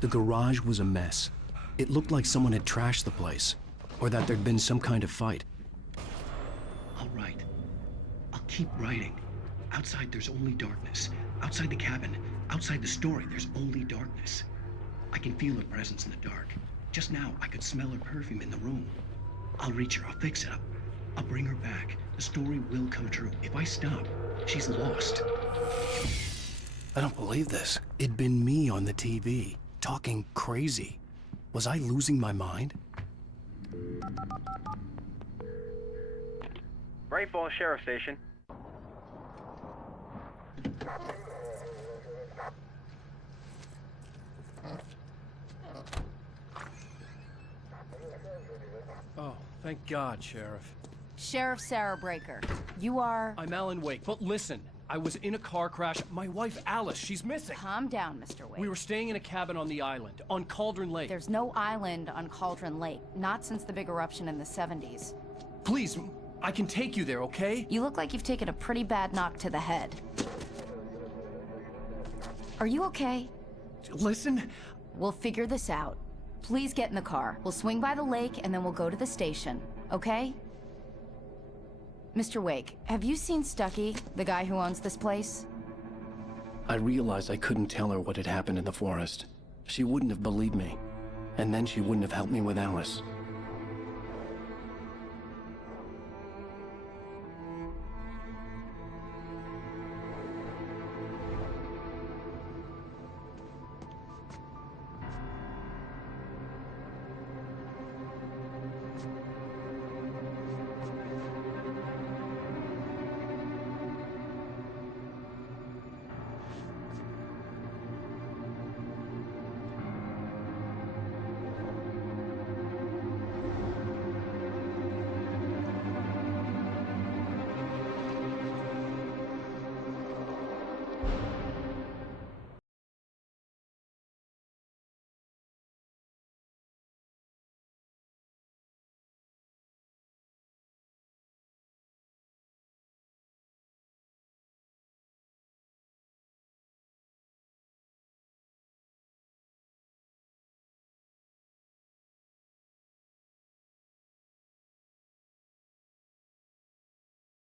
The garage was a mess. It looked like someone had trashed the place, or that there'd been some kind of fight. I'll write. I'll keep writing. Outside there's only darkness. Outside the cabin, outside the story, there's only darkness. I can feel her presence in the dark. Just now, I could smell her perfume in the room. I'll reach her, I'll fix it up. I'll bring her back. The story will come true. If I stop, she's lost. I don't believe this. It'd been me on the TV. Talking crazy. Was I losing my mind? Bright Falls Sheriff Station. Oh, thank God, Sheriff. Sheriff Sarah Breaker. You are... I'm Alan Wake, but listen. I was in a car crash. My wife, Alice, she's missing. Calm down, Mr. Wake. We were staying in a cabin on the island, on Cauldron Lake. There's no island on Cauldron Lake. Not since the big eruption in the 70s. Please, I can take you there, okay? You look like you've taken a pretty bad knock to the head. Are you okay? Listen. We'll figure this out. Please get in the car. We'll swing by the lake and then we'll go to the station, okay? Mr. Wake, have you seen Stucky, the guy who owns this place? I realized I couldn't tell her what had happened in the forest. She wouldn't have believed me. And then she wouldn't have helped me with Alice.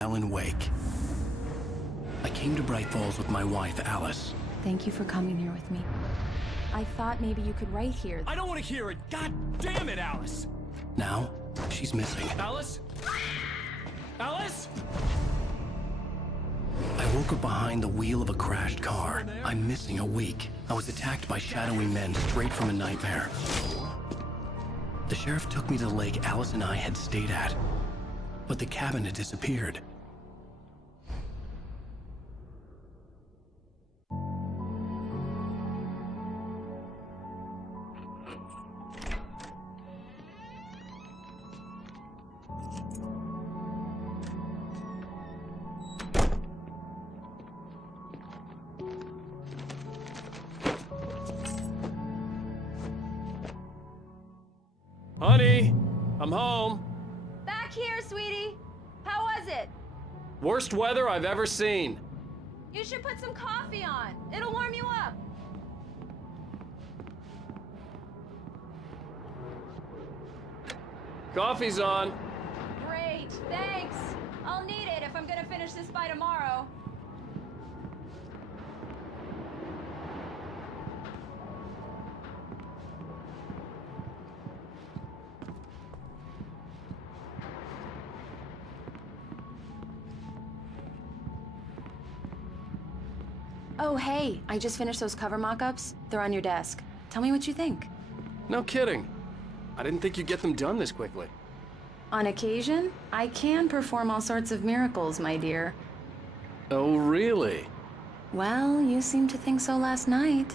Alan Wake. I came to Bright Falls with my wife, Alice. Thank you for coming here with me. I thought maybe you could write here. I don't want to hear it! God damn it, Alice! Now, she's missing. Alice? Alice? I woke up behind the wheel of a crashed car. I'm missing a week. I was attacked by shadowy men straight from a nightmare. The sheriff took me to the lake Alice and I had stayed at. But the cabin had disappeared. Honey, I'm home. Back here, sweetie. How was it? Worst weather I've ever seen. You should put some coffee on. It'll warm you up. Coffee's on. Great, thanks. I'll need it if I'm gonna finish this by tomorrow. Oh, hey, I just finished those cover mock-ups. They're on your desk. Tell me what you think. No kidding. I didn't think you'd get them done this quickly. On occasion, I can perform all sorts of miracles, my dear. Oh, really? Well, you seemed to think so last night.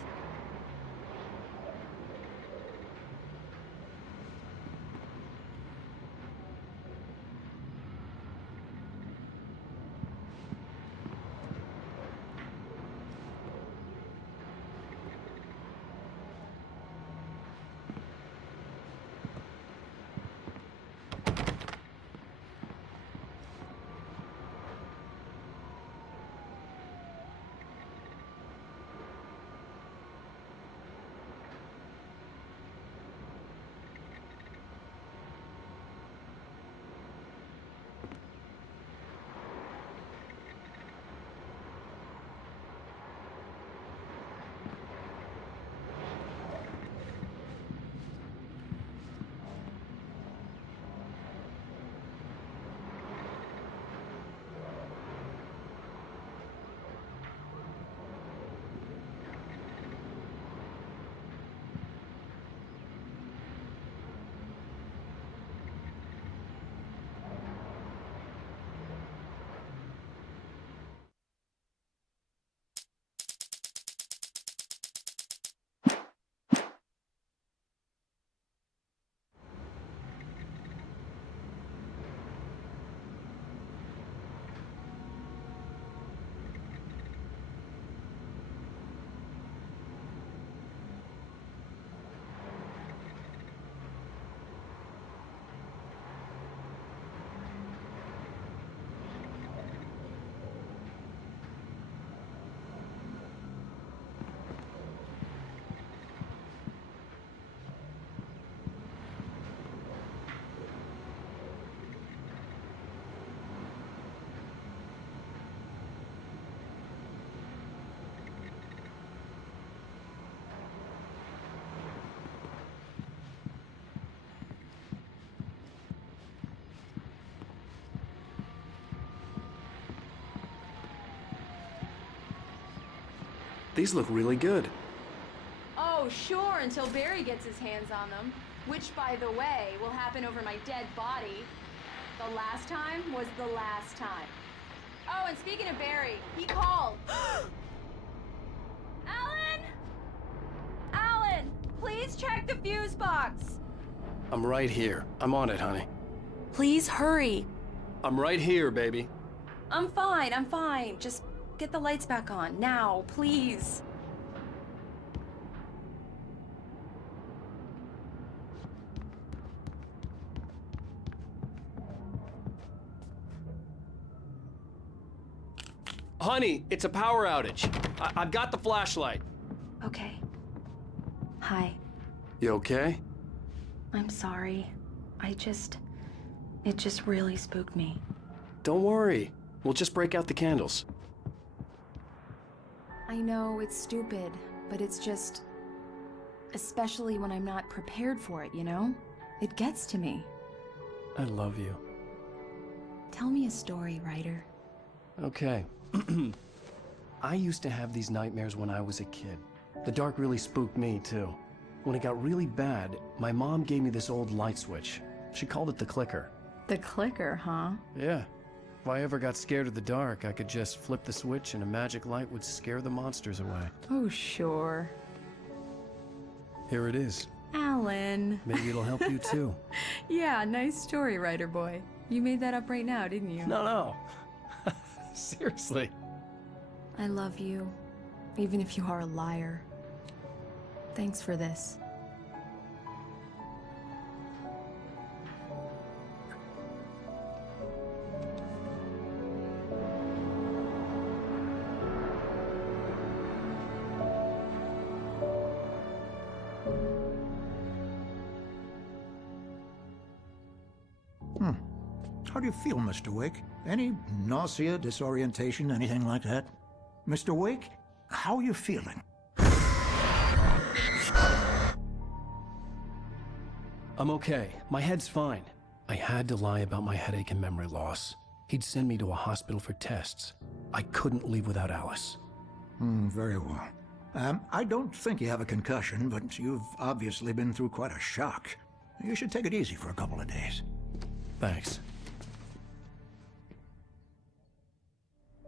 These look really good. Oh, sure, until Barry gets his hands on them. Which, by the way, will happen over my dead body. The last time was the last time. Oh, and speaking of Barry, he called. Alan! Alan! Please check the fuse box! I'm right here. I'm on it, honey. Please hurry. I'm right here, baby. I'm fine. Just get the lights back on, now, please. Honey, it's a power outage. I've got the flashlight. Okay. Hi. You okay? I'm sorry. It just really spooked me. Don't worry. We'll just break out the candles. I know it's stupid, but it's just... especially when I'm not prepared for it, you know? It gets to me. I love you. Tell me a story, writer. Okay. I used to have these nightmares when I was a kid. The dark really spooked me, too. When it got really bad, my mom gave me this old light switch. She called it the clicker. The clicker, huh? Yeah. If I ever got scared of the dark, I could just flip the switch and a magic light would scare the monsters away. Oh, sure. Here it is. Alan. Maybe it'll help you, too. Yeah, nice story, writer boy. You made that up right now, didn't you? No. Seriously. I love you, even if you are a liar. Thanks for this. How do you feel, Mr. Wake? Any nausea, disorientation, anything like that? Mr. Wake, how are you feeling? I'm okay. My head's fine. I had to lie about my headache and memory loss. He'd send me to a hospital for tests. I couldn't leave without Alice. Very well. I don't think you have a concussion, but you've obviously been through quite a shock. You should take it easy for a couple of days. Thanks.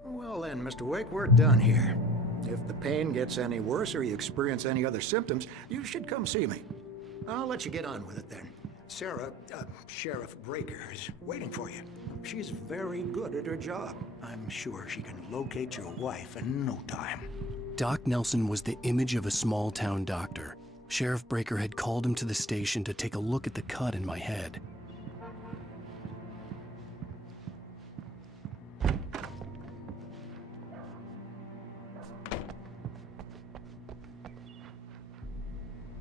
Well then, Mr. Wake, we're done here. If the pain gets any worse or you experience any other symptoms, you should come see me. I'll let you get on with it then. Será, Sheriff Breaker, is waiting for you. She's very good at her job. I'm sure she can locate your wife in no time. Doc Nelson was the image of a small-town doctor. Sheriff Breaker had called him to the station to take a look at the cut in my head.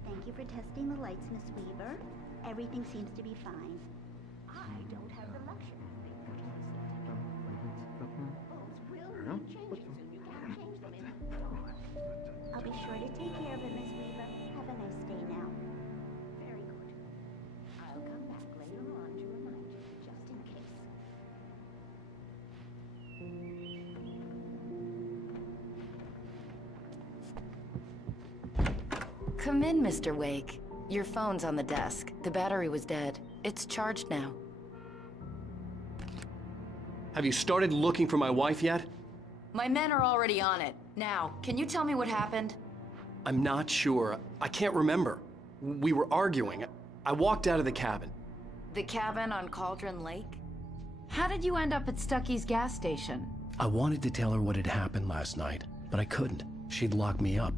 Thank you for testing the lights, Miss Weaver. Everything seems to be fine. I don't have the luxury of being bulbs will need changes, and you can't change them in the dark. I'll be sure to take care of it, Miss Weaver. Have a nice day now. Very good. I'll come back later on to remind you, just in case. Come in, Mr. Wake. Your phone's on the desk. The battery was dead. It's charged now. Have you started looking for my wife yet? My men are already on it. Now, can you tell me what happened? I'm not sure. I can't remember. We were arguing. I walked out of the cabin. The cabin on Cauldron Lake? How did you end up at Stucky's gas station? I wanted to tell her what had happened last night, but I couldn't. She'd lock me up.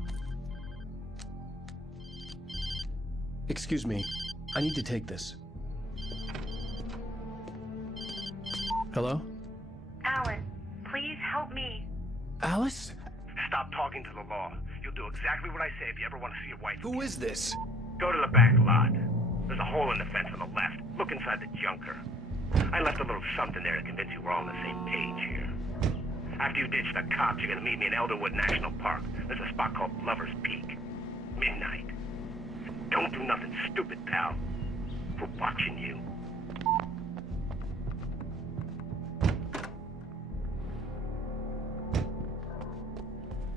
Excuse me. I need to take this. Hello? Alan, please help me. Alice? Stop talking to the law. You'll do exactly what I say if you ever want to see your wife. Who is this? Go to the back lot. There's a hole in the fence on the left. Look inside the junker. I left a little something there to convince you we're all on the same page here. After you ditch the cops, you're gonna meet me in Elderwood National Park. There's a spot called Lover's Peak. Midnight. Don't do nothing stupid, pal. We're watching you.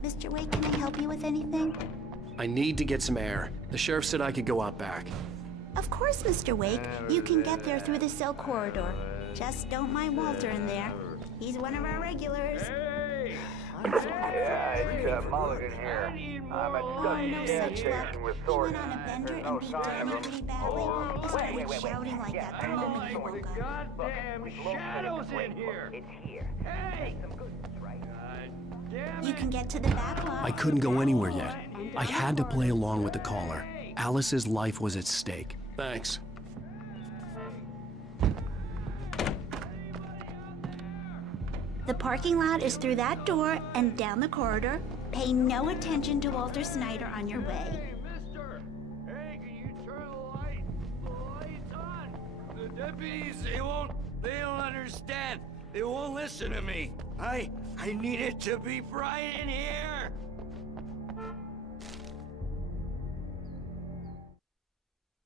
Mr. Wake, can I help you with anything? I need to get some air. The sheriff said I could go out back. Of course, Mr. Wake. You can get there through the cell corridor. Just don't mind Walter in there. He's one of our regulars. Yeah, it's Mulligan here. I'm at Stuckey's gas station with Thornton. There's no sign of him. Wait. Shouting like that the moment he woke up. Goddamn shadows in here. It's here. Hey! Some goodness, right? You can get to the back lot. I couldn't go anywhere yet. I had to play along with the caller. Alice's life was at stake. Thanks. The parking lot is through that door and down the corridor. Pay no attention to Walter Snyder on your way. Hey, can you turn the lights on? The deputies, they don't understand. They won't listen to me. I need it to be bright in here.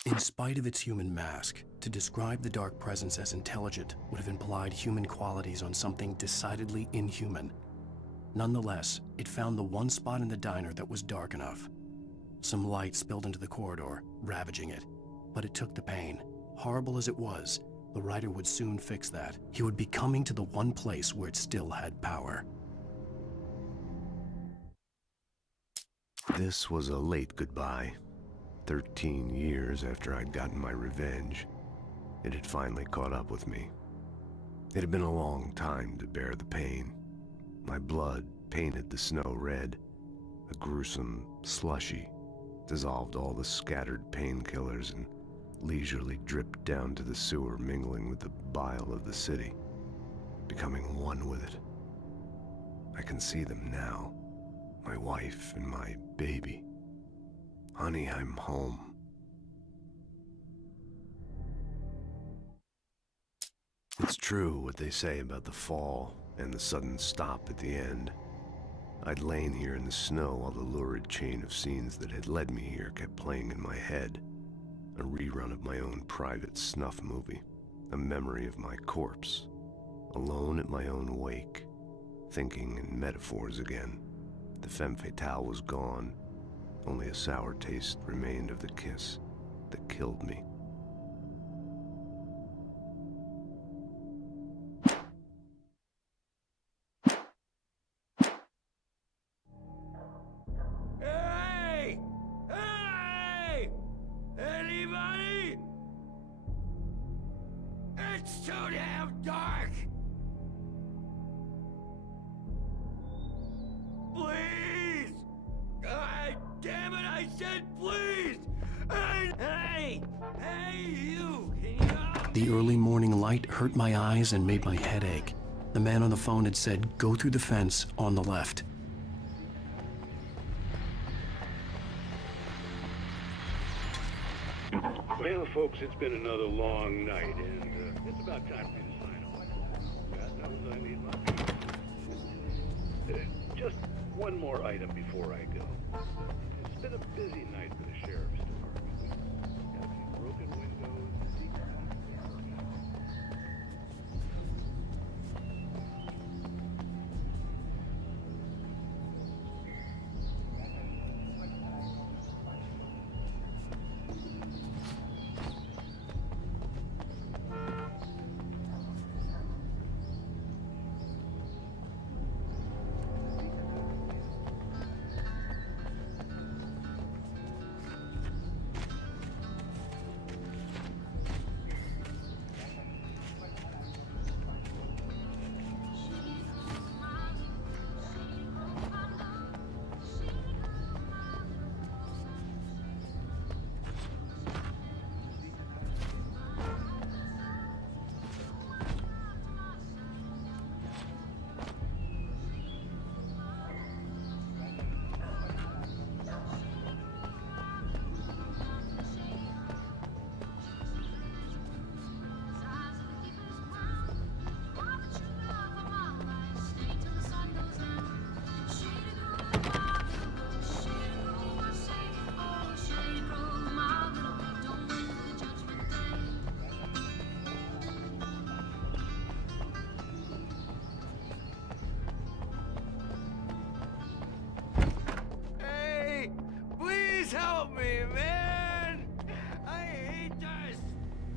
In spite of its human mask, to describe the dark presence as intelligent would have implied human qualities on something decidedly inhuman. Nonetheless, it found the one spot in the diner that was dark enough. Some light spilled into the corridor, ravaging it. But it took the pain. Horrible as it was, the writer would soon fix that. He would be coming to the one place where it still had power. This was a late goodbye. 13 years after I'd gotten my revenge, it had finally caught up with me. It had been a long time to bear the pain. My blood painted the snow red. A gruesome slushy dissolved all the scattered painkillers and leisurely dripped down to the sewer, mingling with the bile of the city, becoming one with it. I can see them now, my wife and my baby. Honey, I'm home. It's true what they say about the fall and the sudden stop at the end. I'd lain here in the snow while the lurid chain of scenes that had led me here kept playing in my head. A rerun of my own private snuff movie. A memory of my corpse. Alone at my own wake. Thinking in metaphors again. The femme fatale was gone. Only a sour taste remained of the kiss that killed me. Hey! Hey! Anybody? It's too damn dark! Please! God damn it, I said please! Hey, you! The early morning light hurt my eyes and made my head ache. The man on the phone had said, go through the fence on the left. Well, folks, it's been another long night, and it's about time for you to sign off. God knows I need my just one more item before I go. It's been a busy night for the sheriff's department. We've got some broken windows and secret Please help me, man! I hate this!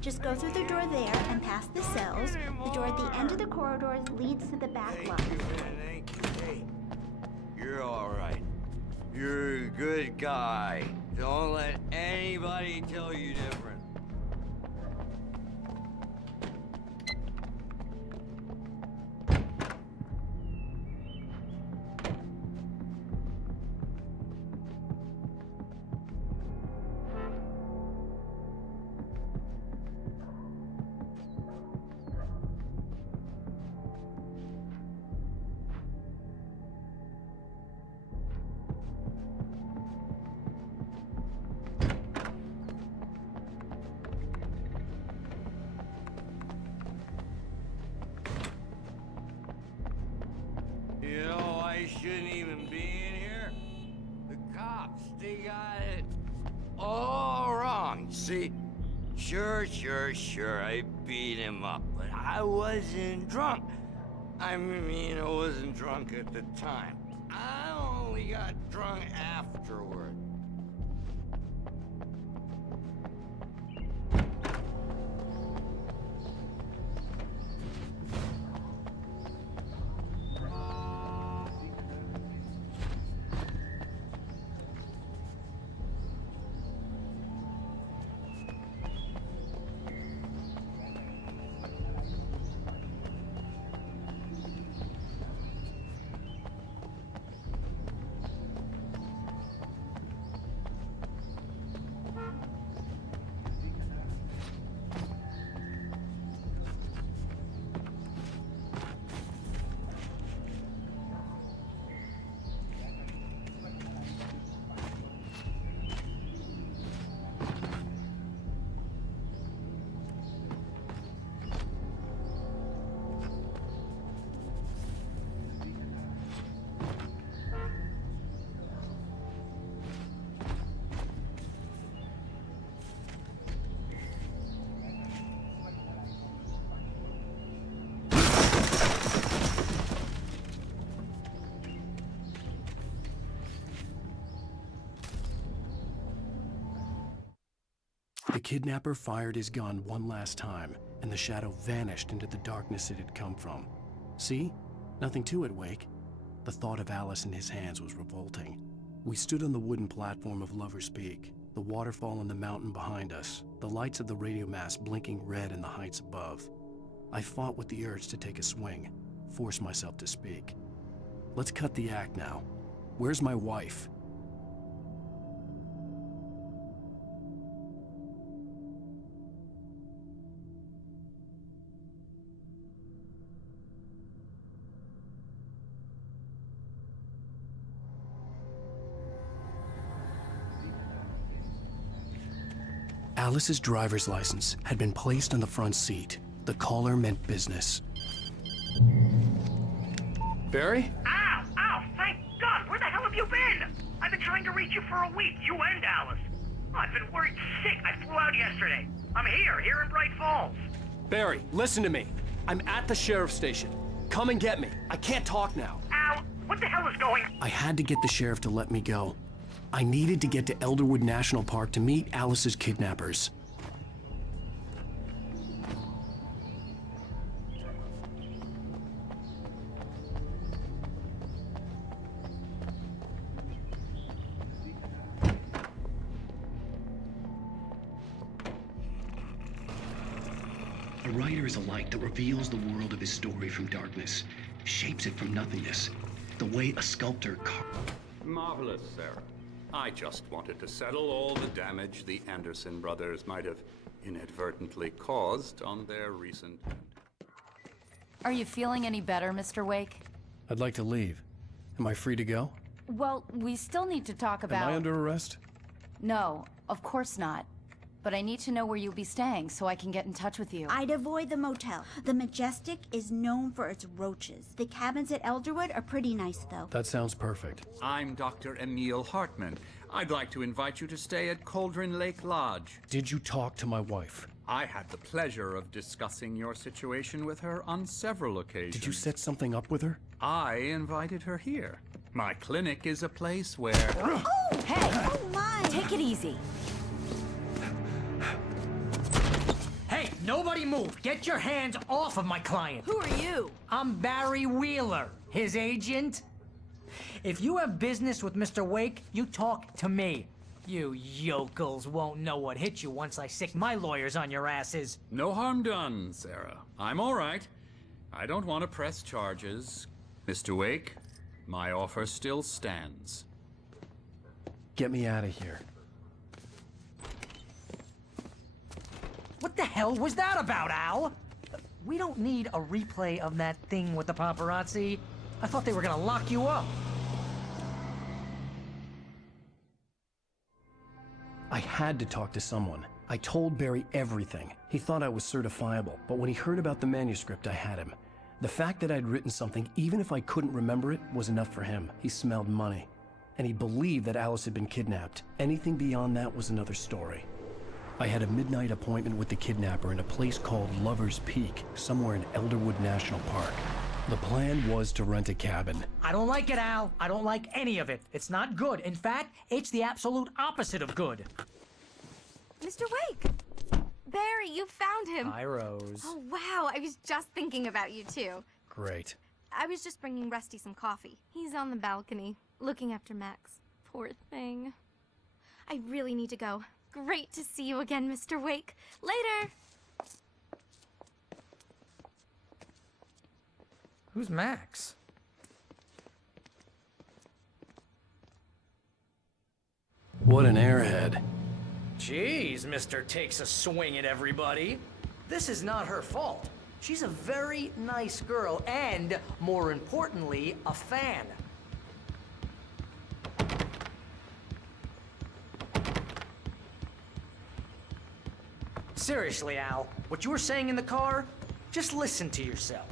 Just go through the door there and past the cells. The door at the end of the corridor leads to the back Thank lobby. you, man, thank you. Hey, you're all right. You're a good guy. Don't let anybody tell you different. You know, I shouldn't even be in here. The cops, they got it all wrong. See? Sure, I beat him up, but I wasn't drunk. I mean, I wasn't drunk at the time. I only got drunk afterward. The kidnapper fired his gun one last time, and the shadow vanished into the darkness it had come from. See? Nothing to it, Wake. The thought of Alice in his hands was revolting. We stood on the wooden platform of Lover's Peak, the waterfall in the mountain behind us, the lights of the radio mast blinking red in the heights above. I fought with the urge to take a swing, force myself to speak. Let's cut the act now. Where's my wife? Alice's driver's license had been placed on the front seat. The caller meant business. Barry? Ow! Ow! Thank God! Where the hell have you been? I've been trying to reach you for a week, you and Alice. Oh, I've been worried sick. I flew out yesterday. I'm here in Bright Falls. Barry, listen to me. I'm at the sheriff's station. Come and get me. I can't talk now. Ow! What the hell is going... I had to get the sheriff to let me go. I needed to get to Elderwood National Park to meet Alice's kidnappers. A writer is a light that reveals the world of his story from darkness, shapes it from nothingness, the way a sculptor Marvelous, Sarah. I just wanted to settle all the damage the Anderson brothers might have inadvertently caused on their recent... Are you feeling any better, Mr. Wake? I'd like to leave. Am I free to go? Well, we still need to talk about... Am I under arrest? No, of course not. But I need to know where you'll be staying so I can get in touch with you. I'd avoid the motel. The Majestic is known for its roaches. The cabins at Elderwood are pretty nice, though. That sounds perfect. I'm Dr. Emil Hartman. I'd like to invite you to stay at Cauldron Lake Lodge. Did you talk to my wife? I had the pleasure of discussing your situation with her on several occasions. Did you set something up with her? I invited her here. My clinic is a place where... Oh! Hey! Oh my! Take it easy. Hey, nobody move! Get your hands off of my client! Who are you? I'm Barry Wheeler, his agent. If you have business with Mr. Wake, you talk to me. You yokels won't know what hit you once I sick my lawyers on your asses. No harm done, Sarah. I'm all right. I don't want to press charges. Mr. Wake, my offer still stands. Get me out of here. What the hell was that about, Al? We don't need a replay of that thing with the paparazzi. I thought they were gonna lock you up. I had to talk to someone. I told Barry everything. He thought I was certifiable, but when he heard about the manuscript, I had him. The fact that I'd written something, even if I couldn't remember it, was enough for him. He smelled money. And he believed that Alice had been kidnapped. Anything beyond that was another story. I had a midnight appointment with the kidnapper in a place called Lover's Peak, somewhere in Elderwood National Park. The plan was to rent a cabin. I don't like it, Al. I don't like any of it. It's not good. In fact, it's the absolute opposite of good. Mr. Wake! Barry, you found him. Hi, Rose. Oh, wow. I was just thinking about you, too. Great. I was just bringing Rusty some coffee. He's on the balcony, looking after Max. Poor thing. I really need to go. Great to see you again, Mr. Wake. Later! Who's Max? What an airhead. Jeez, Mr. Takes a swing at everybody. This is not her fault. She's a very nice girl and, more importantly, a fan. Seriously, Al, what you were saying in the car, just listen to yourself.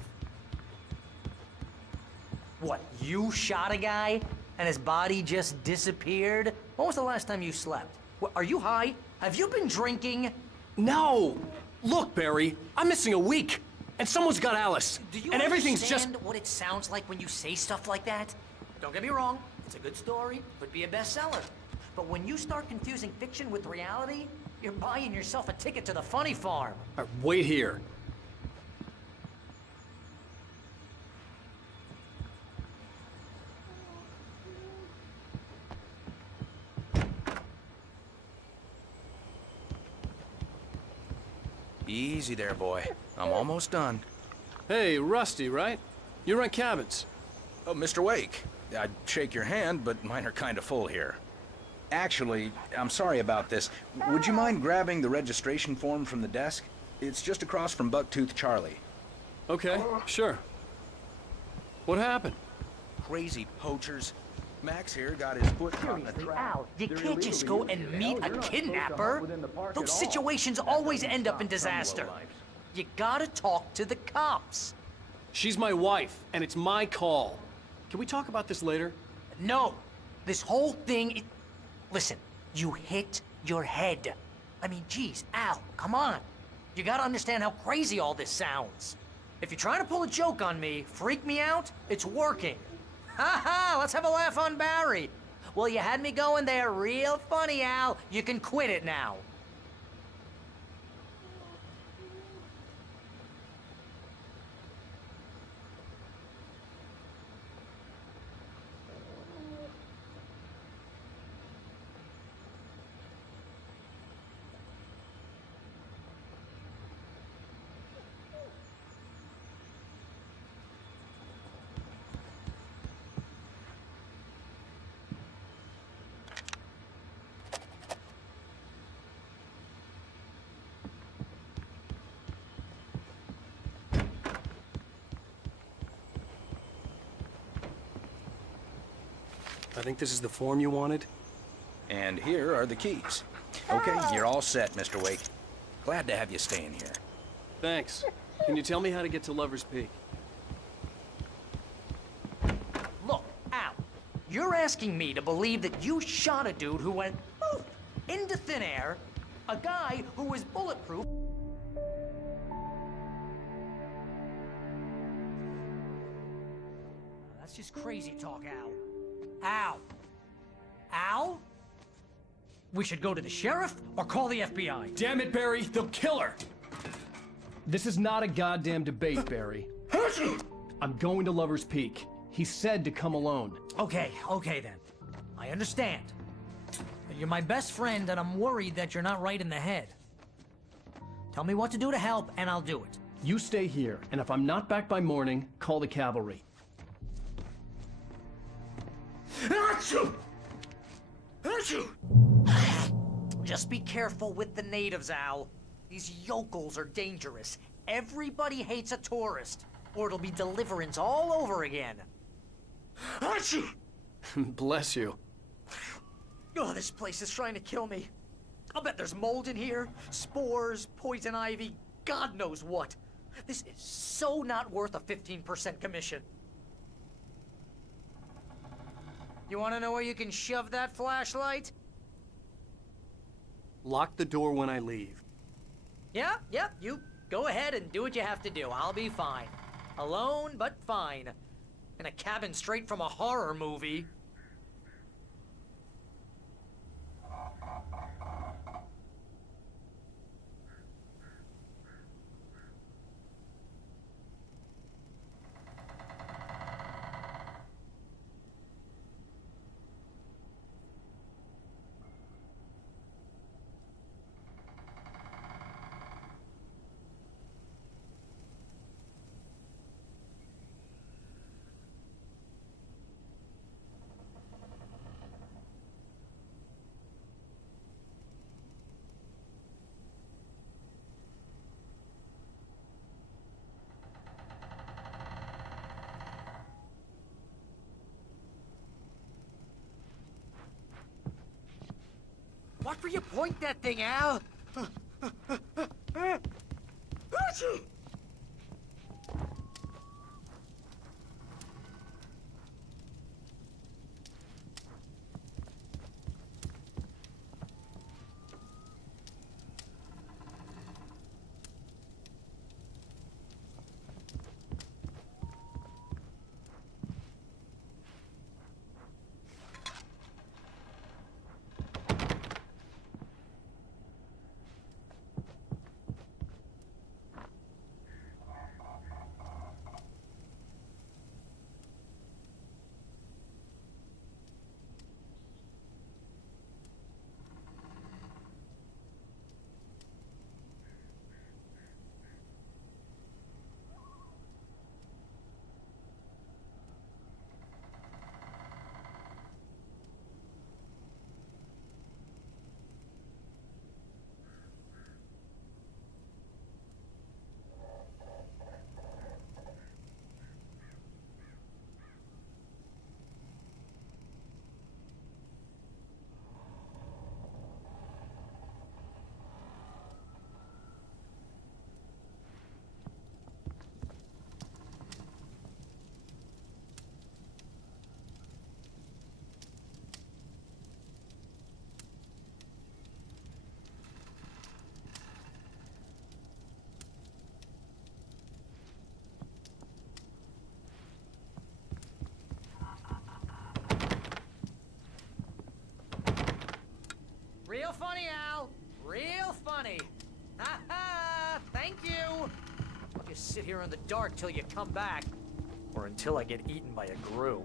What, you shot a guy and his body just disappeared? When was the last time you slept? What, are you high? Have you been drinking? No! Look, Barry, I'm missing a week, and someone's got Alice, Do you and everything's just... understand what it sounds like when you say stuff like that? Don't get me wrong, it's a good story, could be a bestseller. But when you start confusing fiction with reality, you're buying yourself a ticket to the funny farm. Wait here. Easy there, boy. I'm almost done. Hey, Rusty, right? You rent cabins. Oh, Mr. Wake. I'd shake your hand, but mine are kind of full here. Actually, I'm sorry about this. Would you mind grabbing the registration form from the desk? It's just across from Bucktooth Charlie. Okay, sure. What happened? Crazy poachers. Max here got his foot caught in a trap. Al, you can't just go and meet a kidnapper. Those situations always end up in disaster. You gotta talk to the cops. She's my wife, and it's my call. Can we talk about this later? No. This whole thing... Listen, you hit your head. I mean, geez, Al, come on. You gotta understand how crazy all this sounds. If you're trying to pull a joke on me, freak me out, it's working. Ha ha, let's have a laugh on Barry. Well, you had me going there real funny, Al. You can quit it now. I think this is the form you wanted. And here are the keys. Okay, you're all set, Mr. Wake. Glad to have you staying here. Thanks. Can you tell me how to get to Lover's Peak? Look, Al, you're asking me to believe that you shot a dude who went poof into thin air, a guy who was bulletproof. That's just crazy talk, Al. Al. Al? We should go to the sheriff or call the FBI. Damn it, Barry, they'll kill her! This is not a goddamn debate, Barry. I'm going to Lover's Peak. He said to come alone. Okay then. I understand. But you're my best friend, and I'm worried that you're not right in the head. Tell me what to do to help, and I'll do it. You stay here, and if I'm not back by morning, call the cavalry. Achoo! Achoo! Just be careful with the natives, Al. These yokels are dangerous. Everybody hates a tourist, or it'll be Deliverance all over again. Achoo! Bless you. Oh, this place is trying to kill me. I'll bet there's mold in here, spores, poison ivy, God knows what. This is so not worth a 15% commission. You want to know where you can shove that flashlight? Lock the door when I leave. Yeah, you go ahead and do what you have to do. I'll be fine. Alone, but fine. In a cabin straight from a horror movie. Watch where you point that thing, Al! Achoo! Real funny, Al. Real funny. Ha ha! Thank you. I'll just sit here in the dark till you come back. Or until I get eaten by a grue.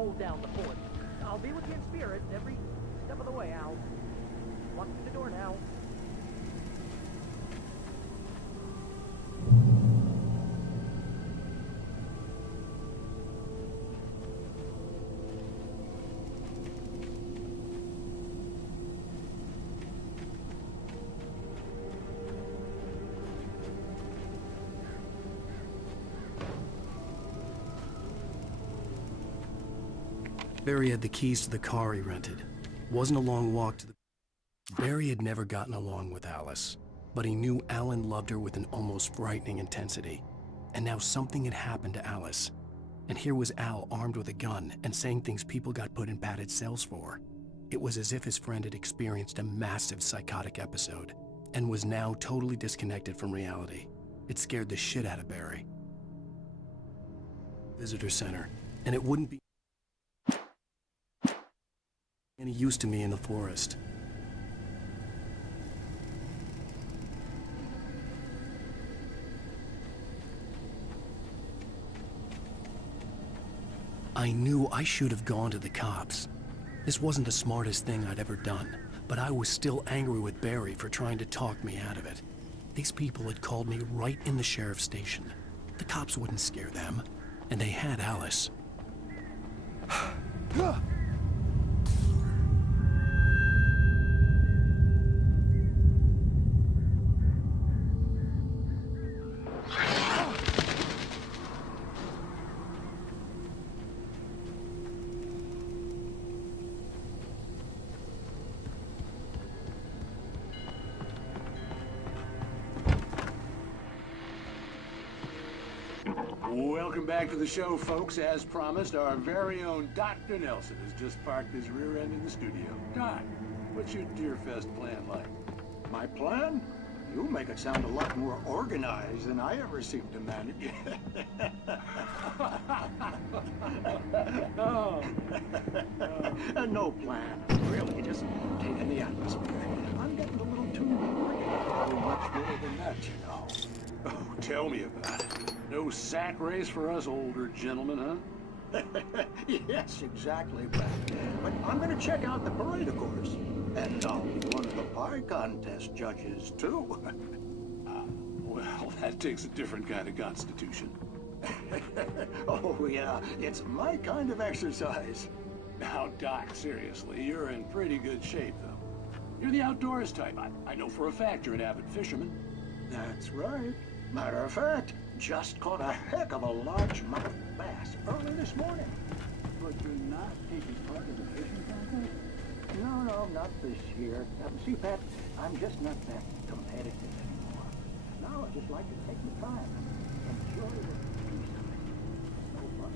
hold down the fort. I'll be with you in spirit every step of the way, Al. Walk through the door now. Barry had the keys to the car he rented. Wasn't a long walk to the... Barry had never gotten along with Alice, but he knew Alan loved her with an almost frightening intensity. And now something had happened to Alice. And here was Al armed with a gun and saying things people got put in padded cells for. It was as if his friend had experienced a massive psychotic episode and was now totally disconnected from reality. It scared the shit out of Barry. Visitor center, and it wouldn't be any use to me in the forest. I knew I should have gone to the cops. This wasn't the smartest thing I'd ever done, but I was still angry with Barry for trying to talk me out of it. These people had called me right in the sheriff's station. The cops wouldn't scare them, and they had Alice. Welcome back to the show, folks. As promised, our very own Dr. Nelson has just parked his rear end in the studio. Doc, what's your Deer Fest plan like? My plan? You make it sound a lot more organized than I ever seem to manage. No plan. Really, just taking the atmosphere. I'm getting a little too organized. Much more than that, you know. Oh, tell me about it. No sack race for us older gentlemen, huh? Yes, exactly, Pat. But I'm gonna check out the parade, of course. And I'll be one of the pie contest judges, too. Well, that takes a different kind of constitution. Oh, yeah, it's my kind of exercise. Now, Doc, seriously, you're in pretty good shape, though. You're the outdoors type. I know for a fact you're an avid fisherman. That's right. Matter of fact, just caught a heck of a largemouth bass early this morning. But you're not taking part in the fishing contest? No, not this year. See, Pat, I'm just not that competitive anymore. Now I just like to take my time and enjoy the peace of it. No fun.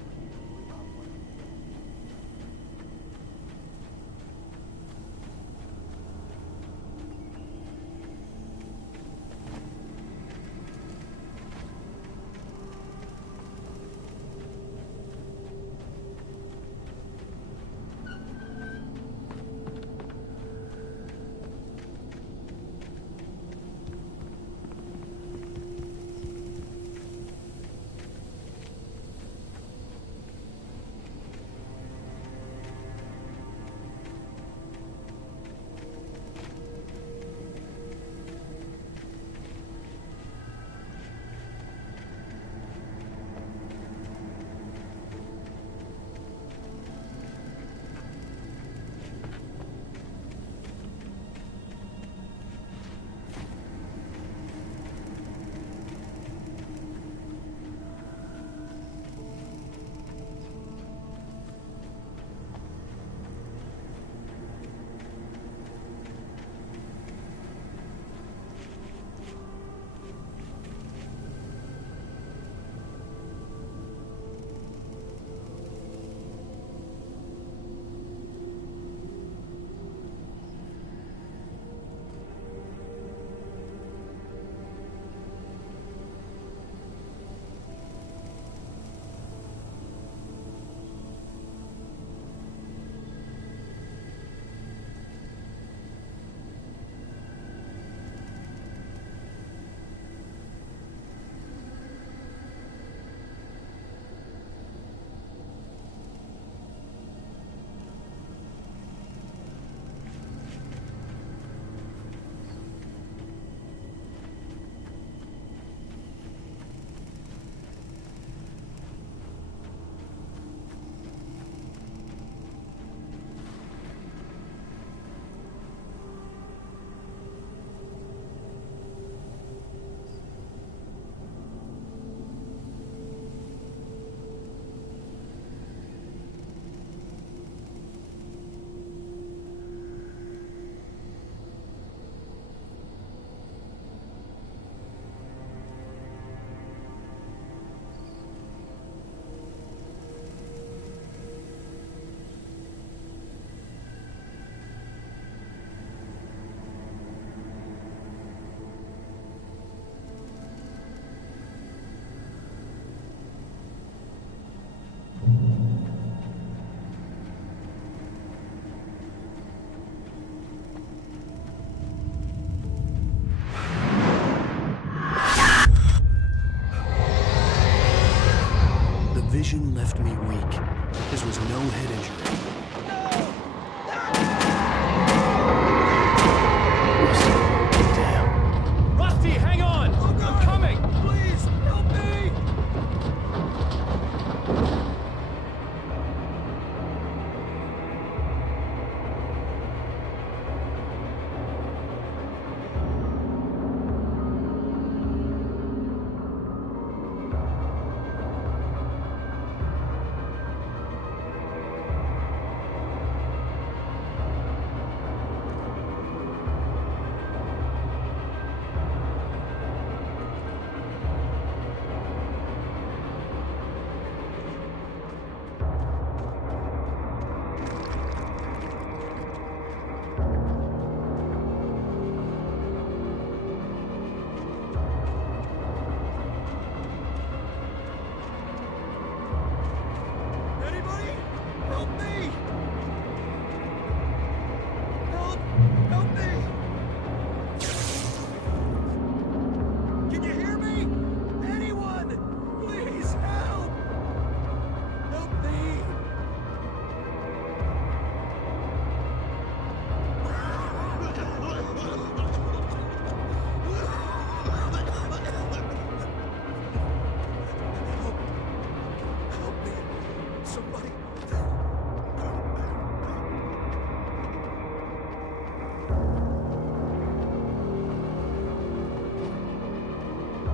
vision left me weak. This was no head injury. Damn. Rusty, hang on! I'm coming! Please, help me!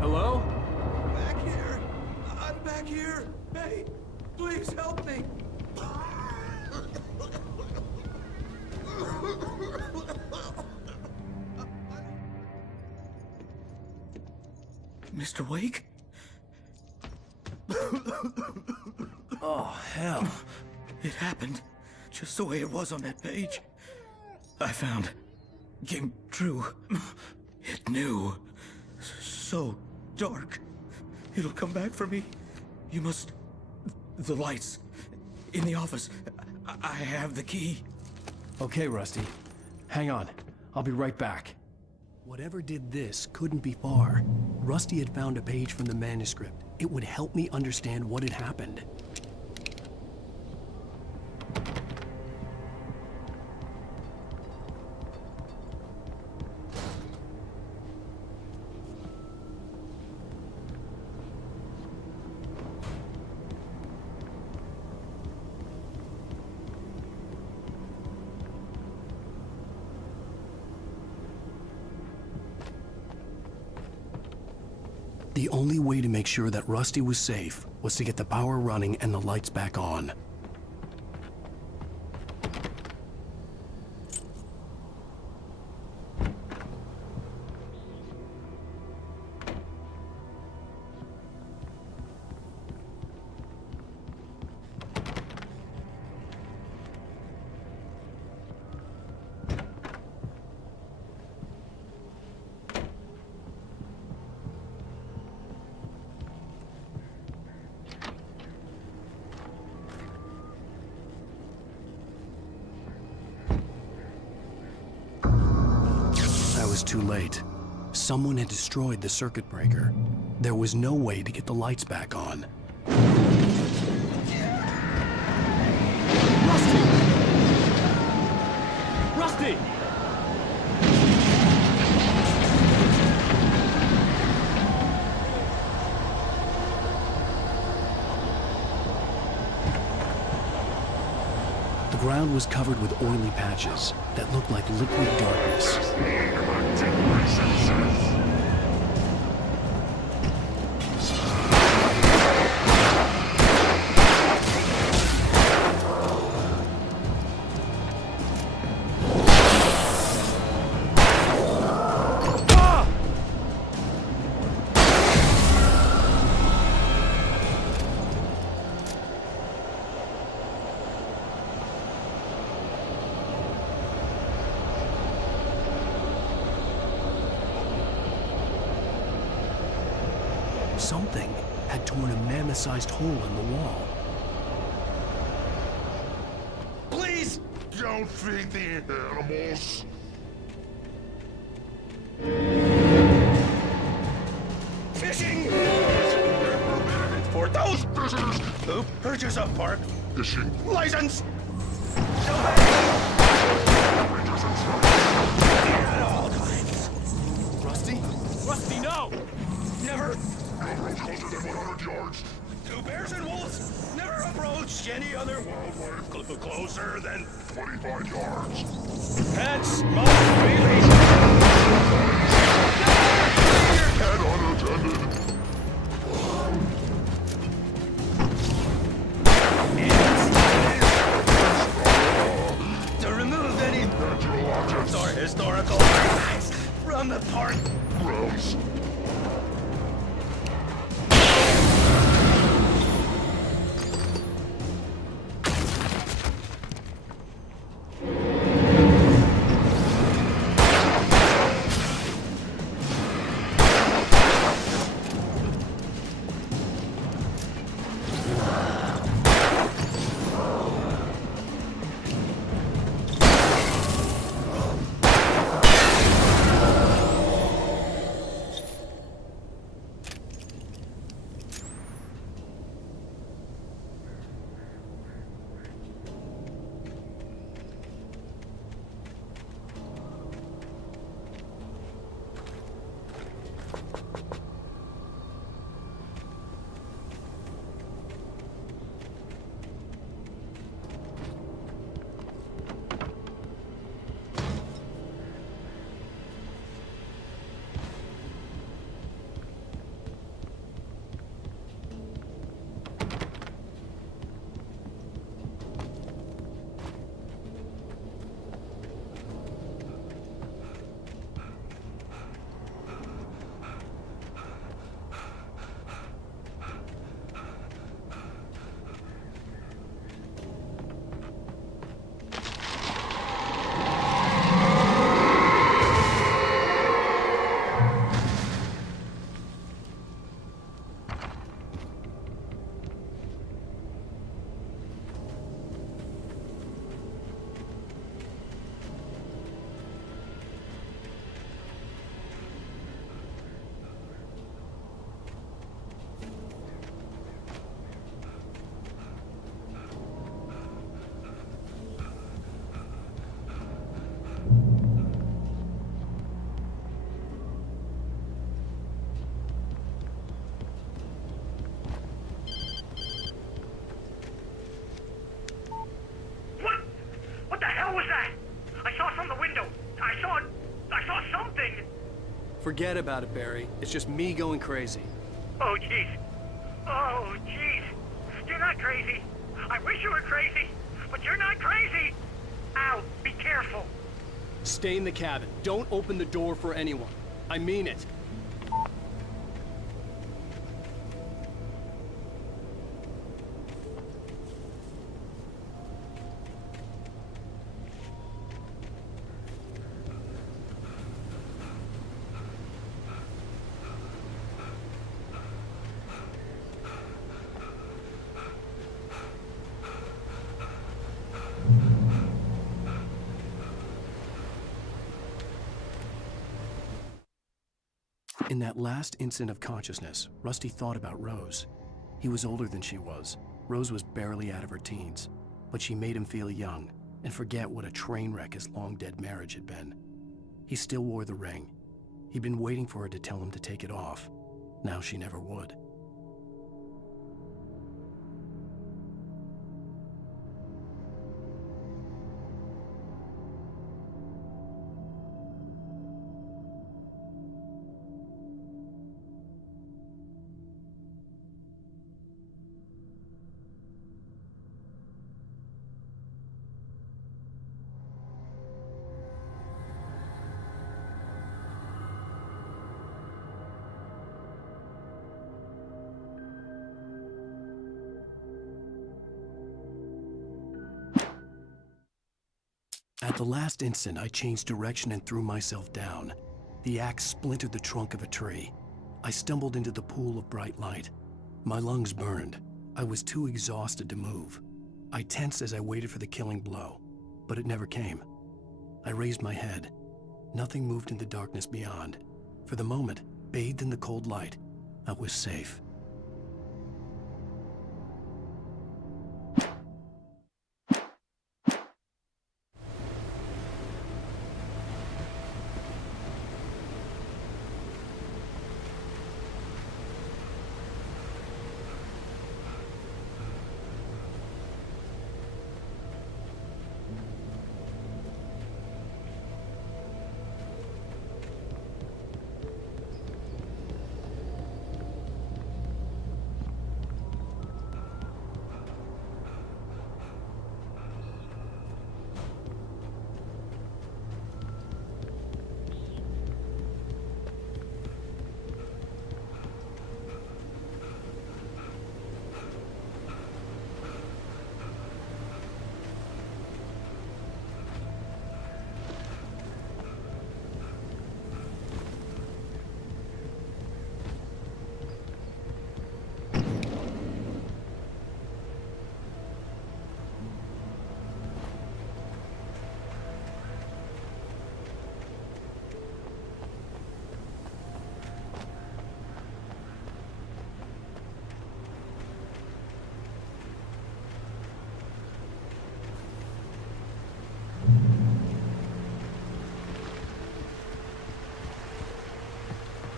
Hello? Back here! I'm back here! Hey, please help me! Mr. Wake? Oh, hell. It happened just the way it was on that page. I found. Came true. It knew. So dark. It'll come back for me. You must... The lights. In the office. I have the key. Okay, Rusty. Hang on. I'll be right back. Whatever did this couldn't be far. Rusty had found a page from the manuscript. It would help me understand what had happened. The only way to make sure that Rusty was safe was to get the power running and the lights back on. Too late. Someone had destroyed the circuit breaker. There was no way to get the lights back on. Rusty! Rusty! The ground was covered with oily patches that looked like liquid darkness. Something had torn a mammoth-sized hole in the wall. Please don't feed the animals. Fishing for those. Who purchase a park? Issue. License! At all times. Rusty? Rusty, no! Never. No approach closer than 100 yards. Two bears and wolves never approached any other wildlife closer than 25 yards. Pets must be Head unattended. To remove any natural objects or historical artifacts from the park. Gross. Forget about it, Barry. It's just me going crazy. Oh, jeez. Oh, jeez. You're not crazy. I wish you were crazy, but you're not crazy. Ow, be careful. Stay in the cabin. Don't open the door for anyone. I mean it. In that last instant of consciousness, Rusty thought about Rose. He was older than she was. Rose was barely out of her teens, but she made him feel young and forget what a train wreck his long-dead marriage had been. He still wore the ring. He'd been waiting for her to tell him to take it off. Now she never would. At the last instant, I changed direction and threw myself down. The axe splintered the trunk of a tree. I stumbled into the pool of bright light. My lungs burned. I was too exhausted to move. I tensed as I waited for the killing blow, but it never came. I raised my head. Nothing moved in the darkness beyond. For the moment, bathed in the cold light, I was safe.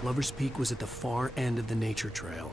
Lover's Peak was at the far end of the nature trail.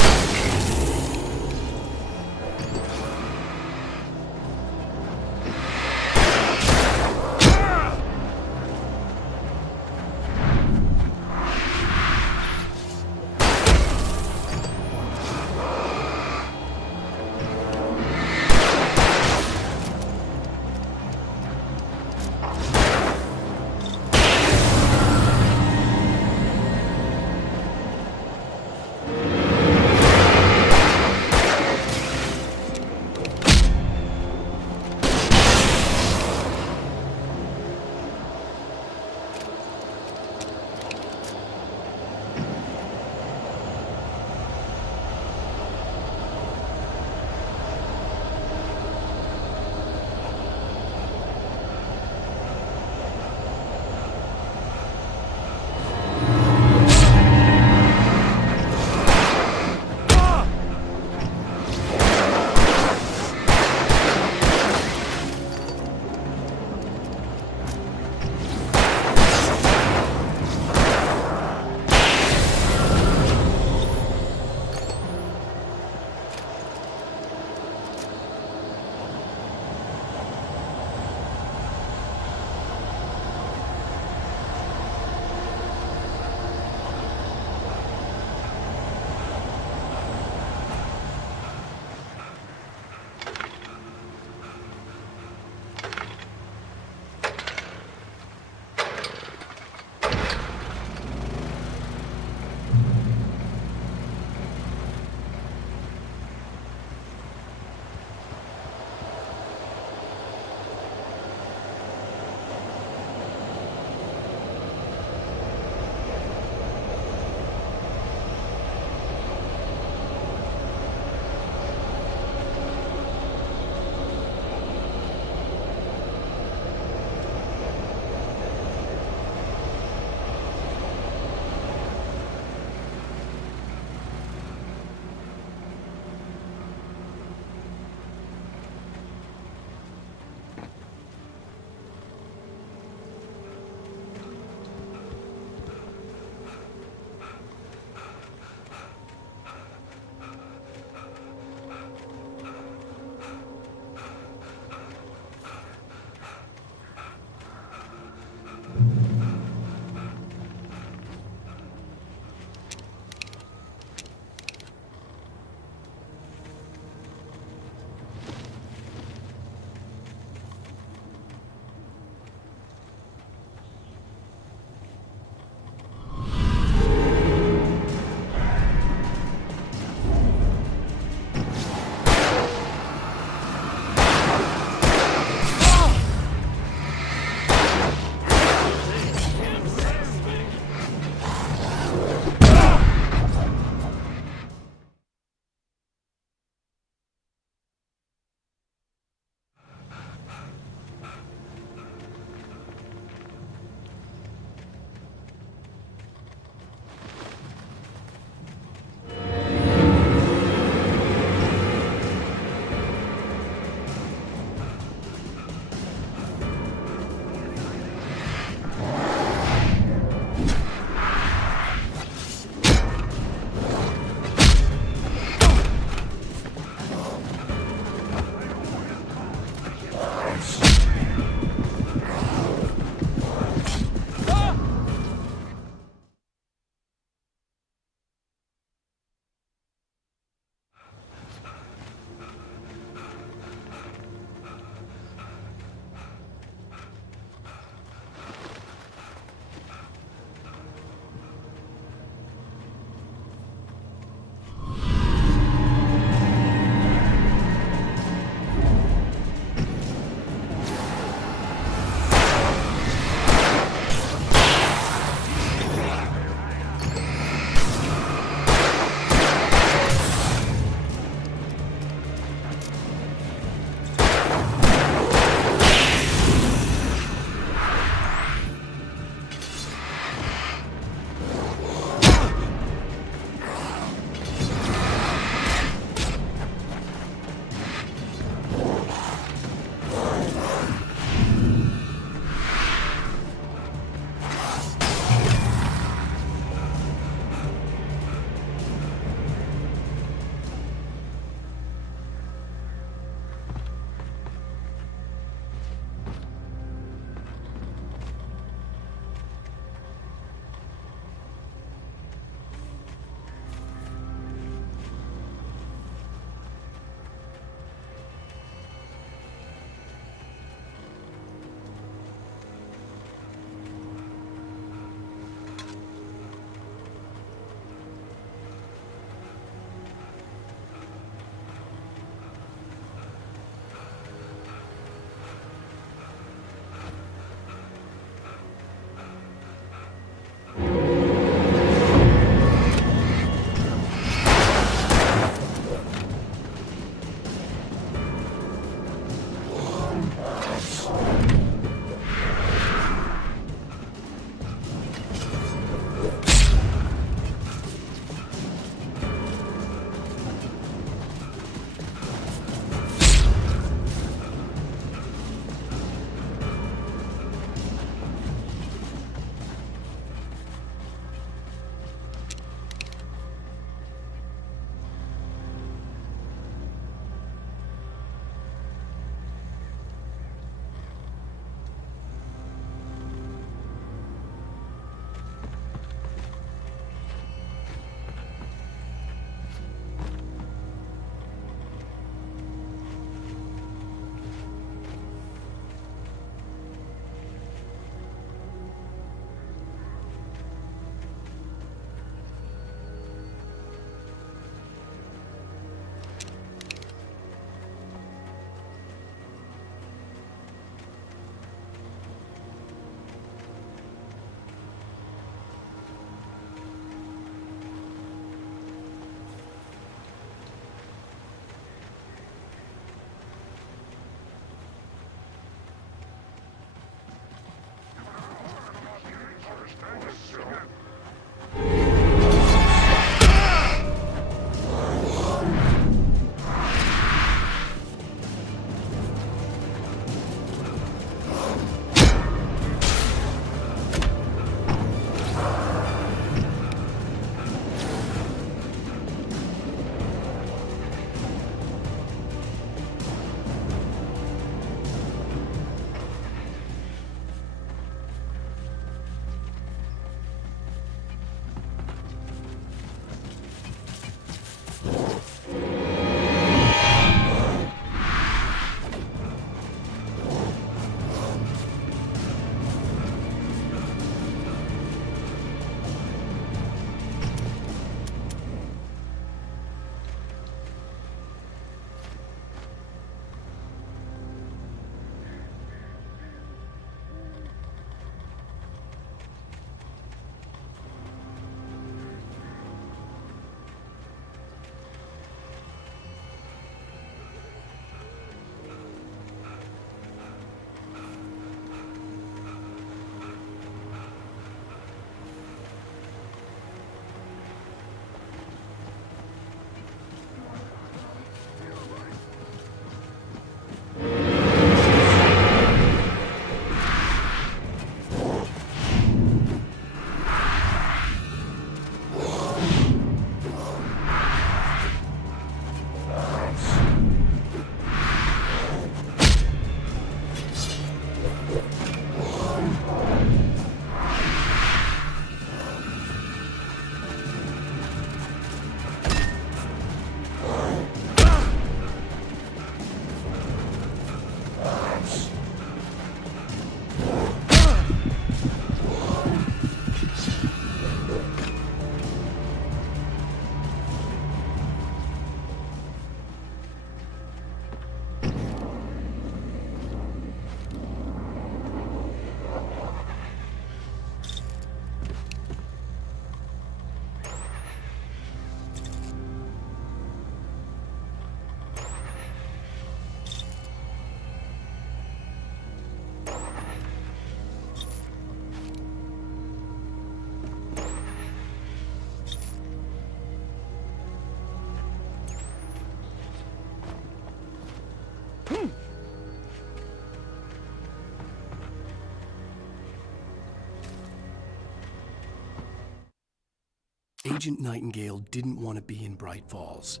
Agent Nightingale didn't want to be in Bright Falls.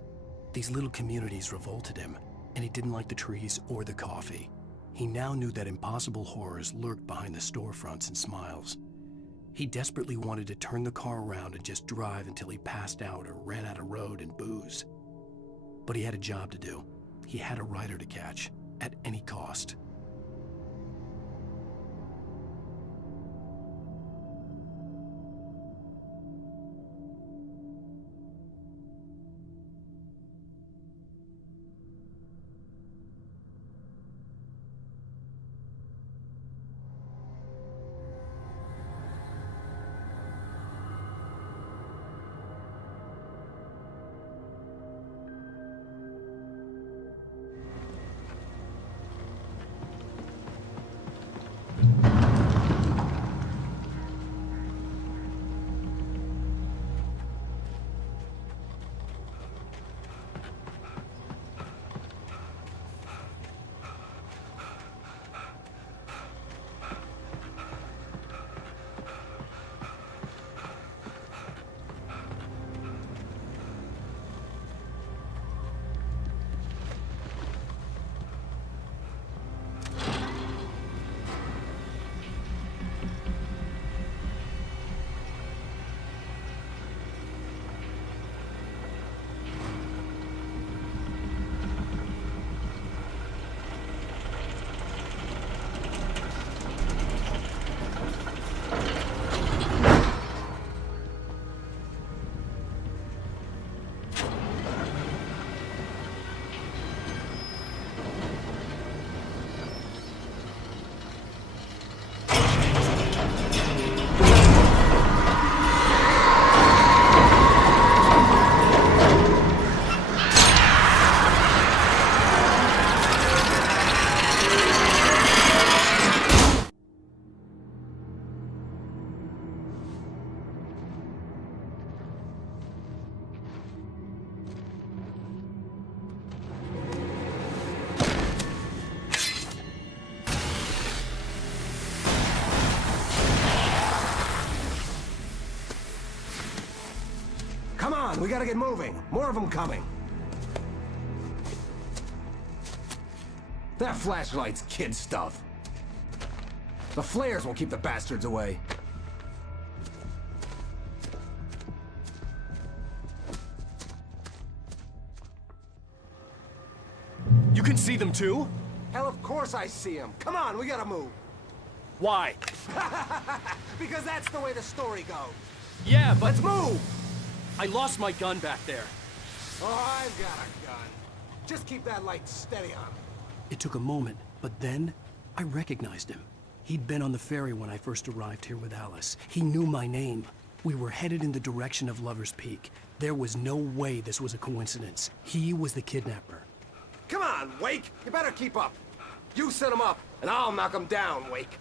These little communities revolted him, and he didn't like the trees or the coffee. He now knew that impossible horrors lurked behind the storefronts and smiles. He desperately wanted to turn the car around and just drive until he passed out or ran out of road and booze. But he had a job to do. He had a rider to catch, at any cost. Come on, we gotta get moving. More of them coming. That flashlight's kid stuff. The flares won't keep the bastards away. You can see them too? Hell, of course I see them. Come on, we gotta move. Why? Because that's the way the story goes. Yeah, but... Let's move! I lost my gun back there. Oh, I've got a gun. Just keep that light steady on him. It took a moment, but then I recognized him. He'd been on the ferry when I first arrived here with Alice. He knew my name. We were headed in the direction of Lover's Peak. There was no way this was a coincidence. He was the kidnapper. Come on, Wake! You better keep up. You set him up, and I'll knock him down, Wake.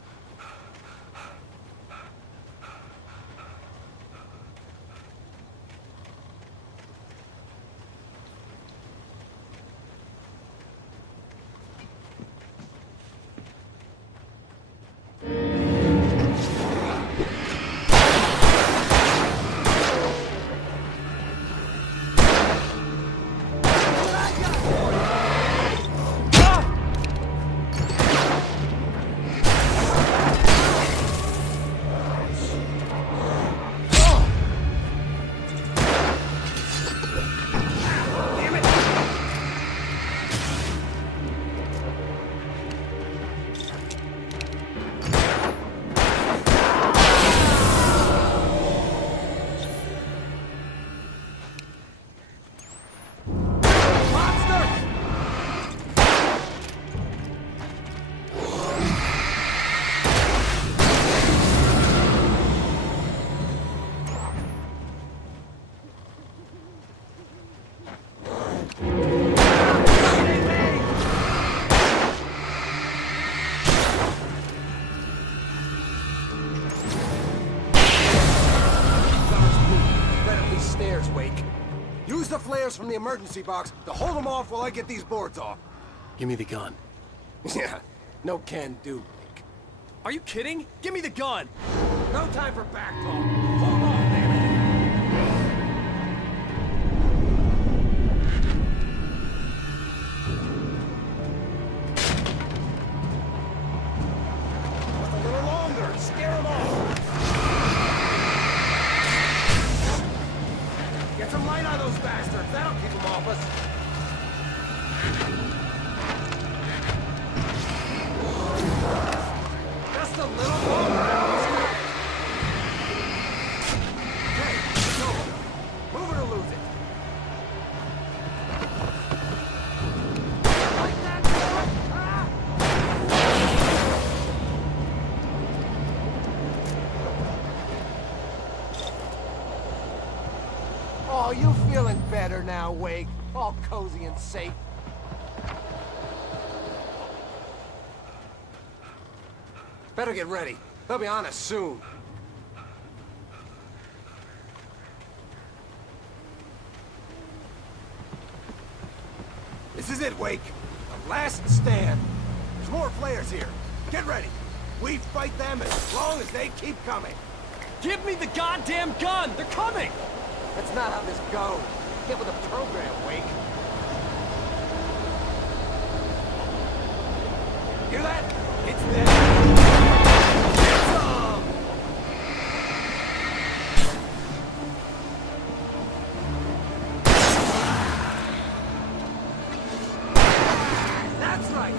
From the emergency box to hold them off while I get these boards off. Give me the gun. Yeah, no can do, Wake. Are you kidding? Give me the gun! No time for back talk. Hold on, damn it! now, Wake. All cozy and safe. Better get ready. They'll be on us soon. This is it, Wake. The last stand. There's more flares here. Get ready. We fight them as long as they keep coming. Give me the goddamn gun! They're coming! That's not how this goes. Get with the program, Wake. Hear that? It's them. Get some! That's right!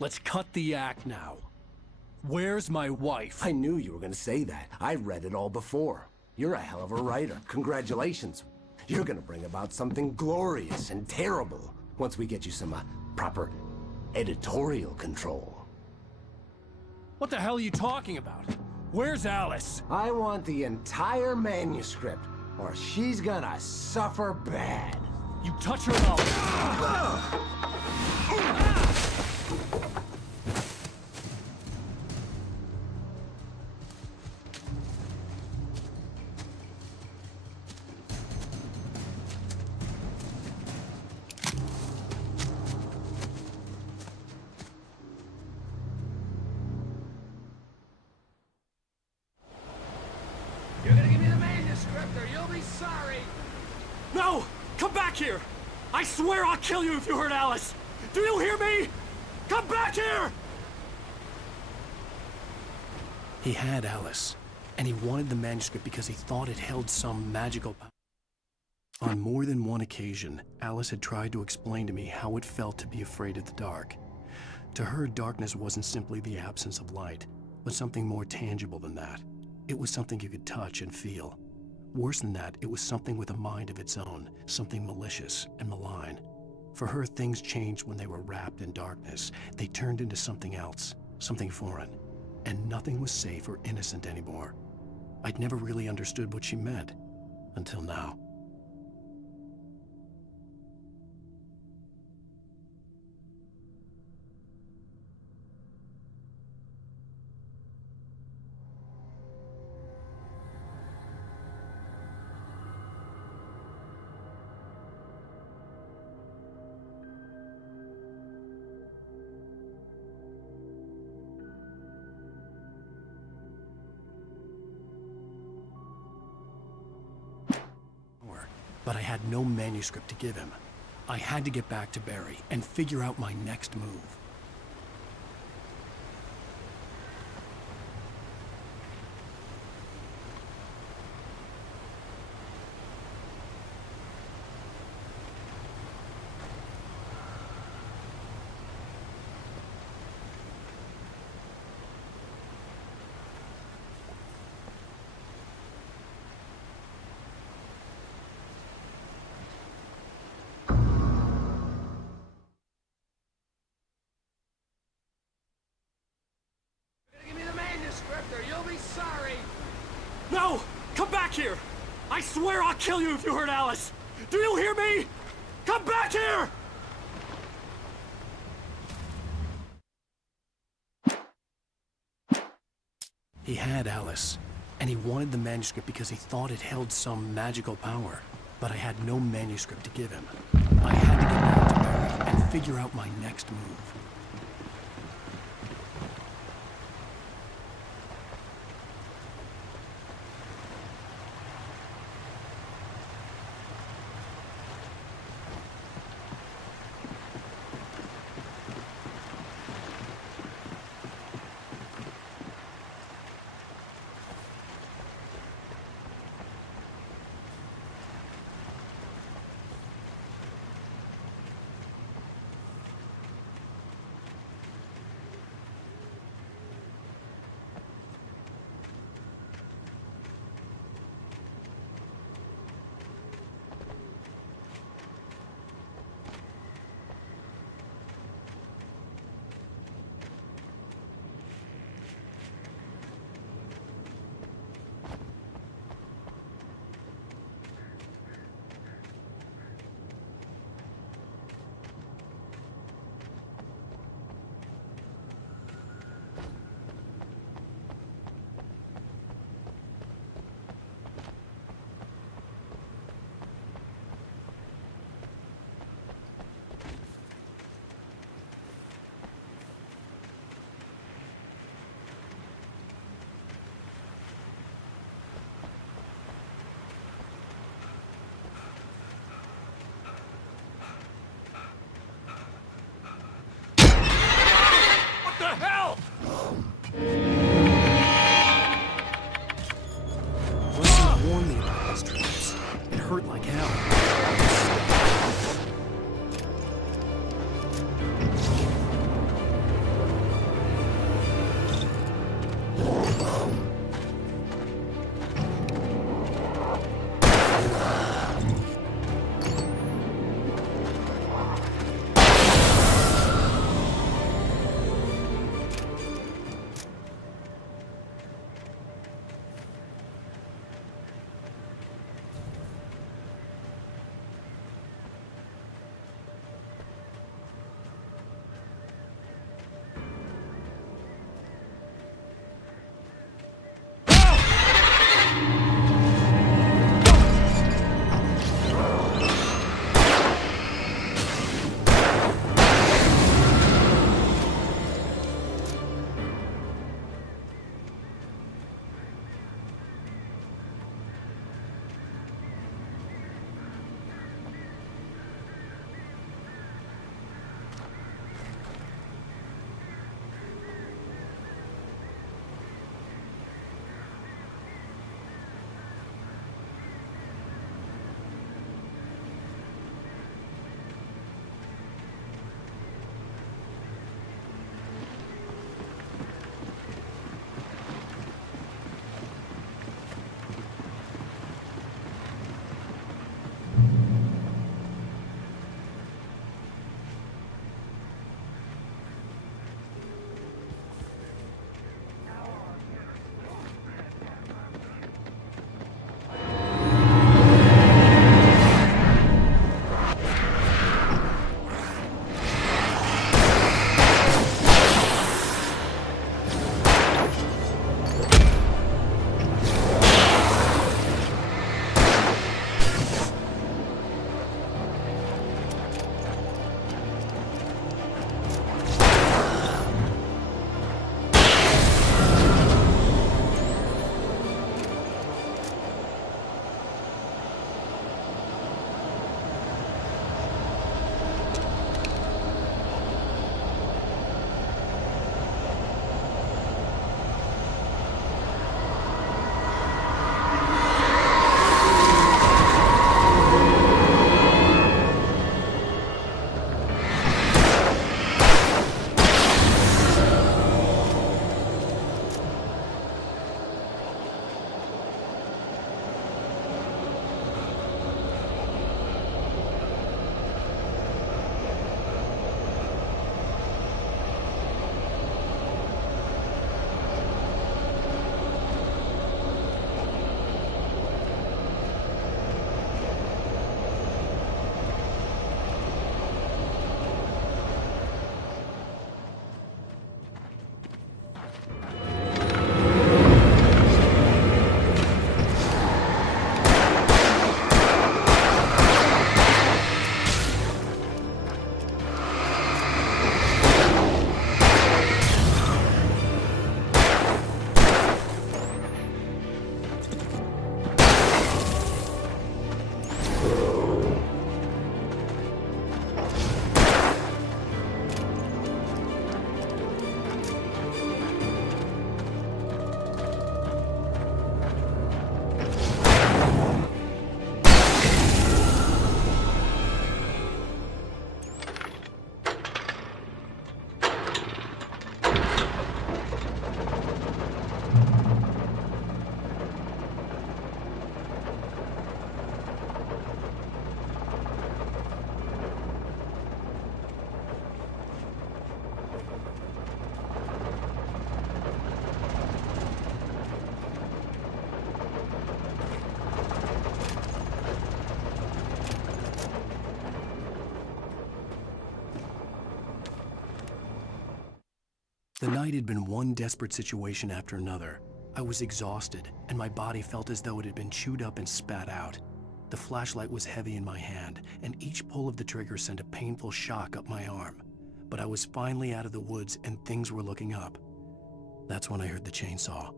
Let's cut the act now. Where's my wife? I knew you were gonna say that. I read it all before. You're a hell of a writer. Congratulations. You're gonna bring about something glorious and terrible once we get you some proper editorial control. What the hell are you talking about? Where's Alice? I want the entire manuscript, or she's gonna suffer bad. You touch her and You're gonna give me the manuscript or you'll be sorry! No! Come back here! I swear I'll kill you if you hurt Alice! Do you hear me? Come back here! He had Alice, and he wanted the manuscript because he thought it held some magical power. On more than one occasion, Alice had tried to explain to me how it felt to be afraid of the dark. To her, darkness wasn't simply the absence of light, but something more tangible than that. It was something you could touch and feel. Worse than that, it was something with a mind of its own, something malicious and malign. For her, things changed when they were wrapped in darkness. They turned into something else, something foreign, and nothing was safe or innocent anymore. I'd never really understood what she meant, until now. But I had no manuscript to give him. I had to get back to Barry and figure out my next move. No! Come back here! I swear I'll kill you if you hurt Alice! Do you hear me? Come back here! He had Alice, and he wanted the manuscript because he thought it held some magical power. But I had no manuscript to give him. I had to get back to Barry and figure out my next move. The night had been one desperate situation after another. I was exhausted, and my body felt as though it had been chewed up and spat out. The flashlight was heavy in my hand, and each pull of the trigger sent a painful shock up my arm. But I was finally out of the woods, and things were looking up. That's when I heard the chainsaw.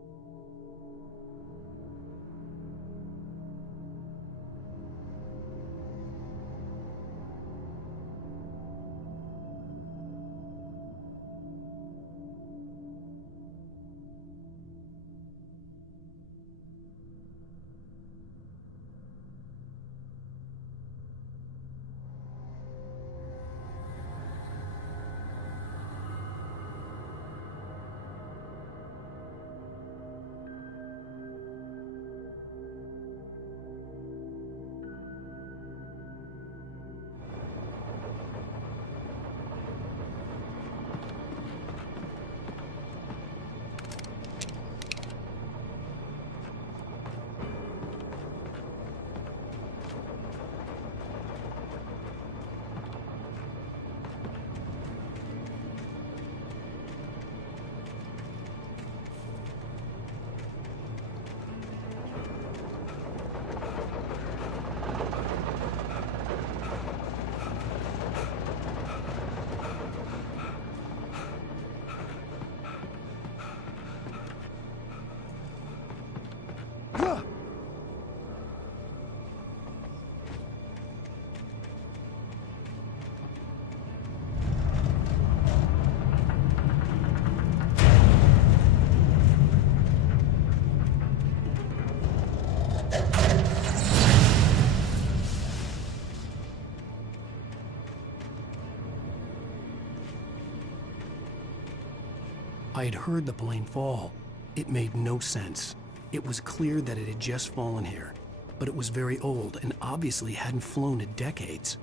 I had heard the plane fall. It made no sense. It was clear that it had just fallen here, but it was very old and obviously hadn't flown in decades.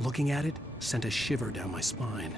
Looking at it sent a shiver down my spine.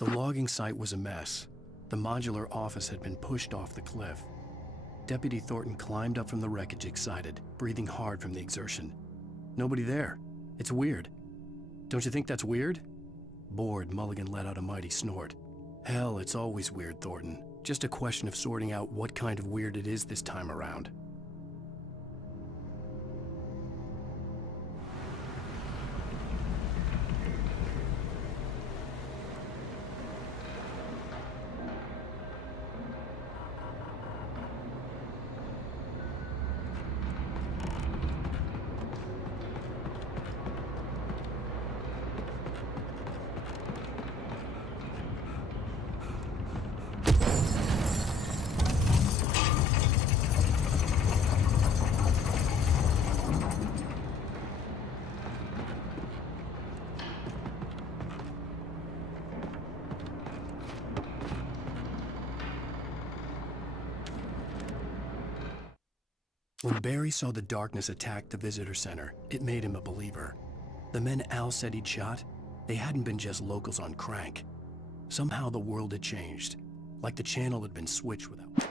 The logging site was a mess. The modular office had been pushed off the cliff. Deputy Thornton climbed up from the wreckage excited, breathing hard from the exertion. Nobody there. It's weird. Don't you think that's weird? Bored, Mulligan let out a mighty snort. Hell, it's always weird, Thornton. Just a question of sorting out what kind of weird it is this time around. When Barry saw the darkness attack the visitor center, it made him a believer. The men Al said he'd shot, they hadn't been just locals on crank. Somehow the world had changed, like the channel had been switched without...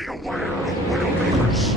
Be aware of widowmakers.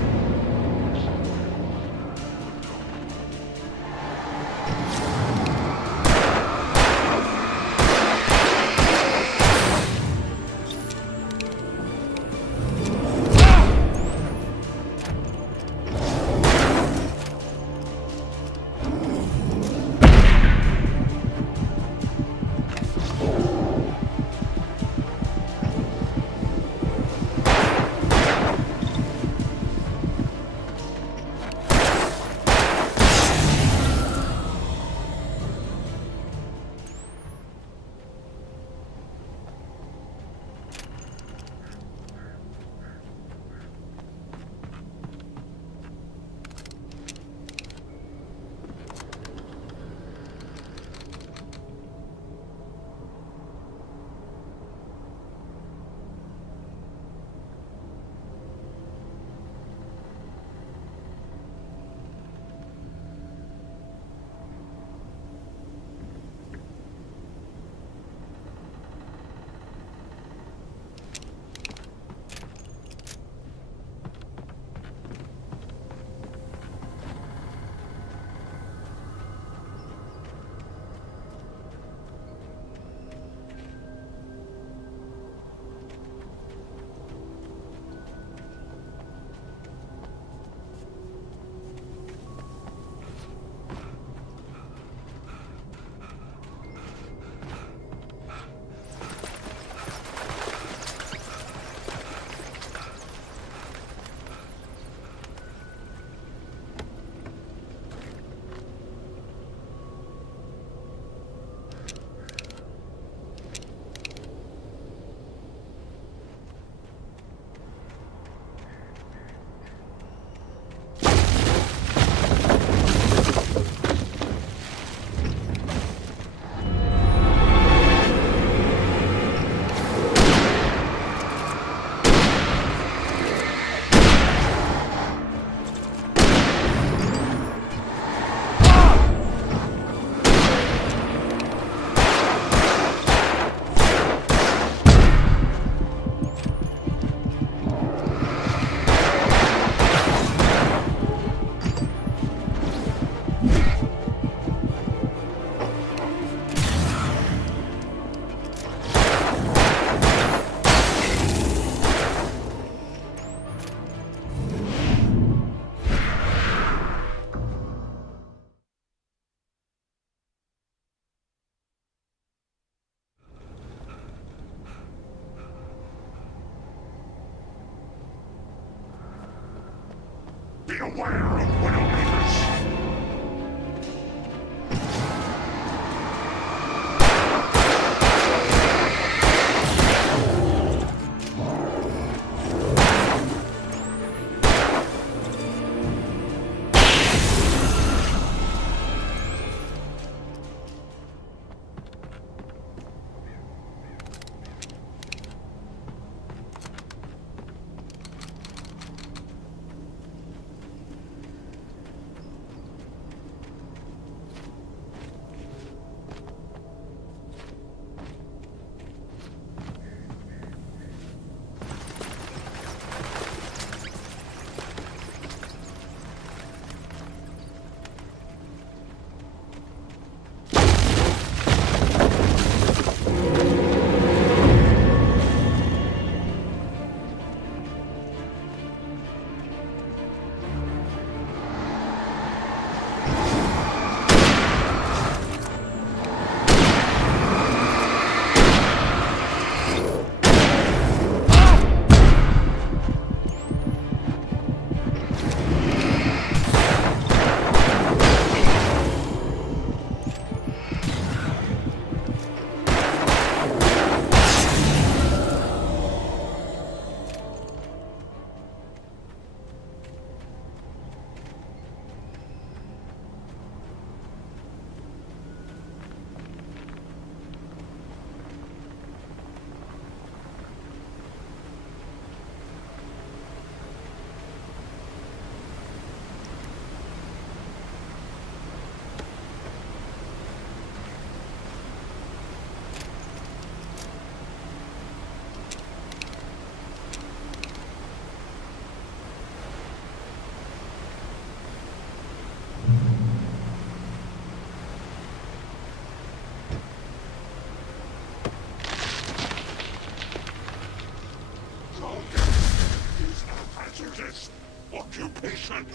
Be aware of widowmakers. this occupation.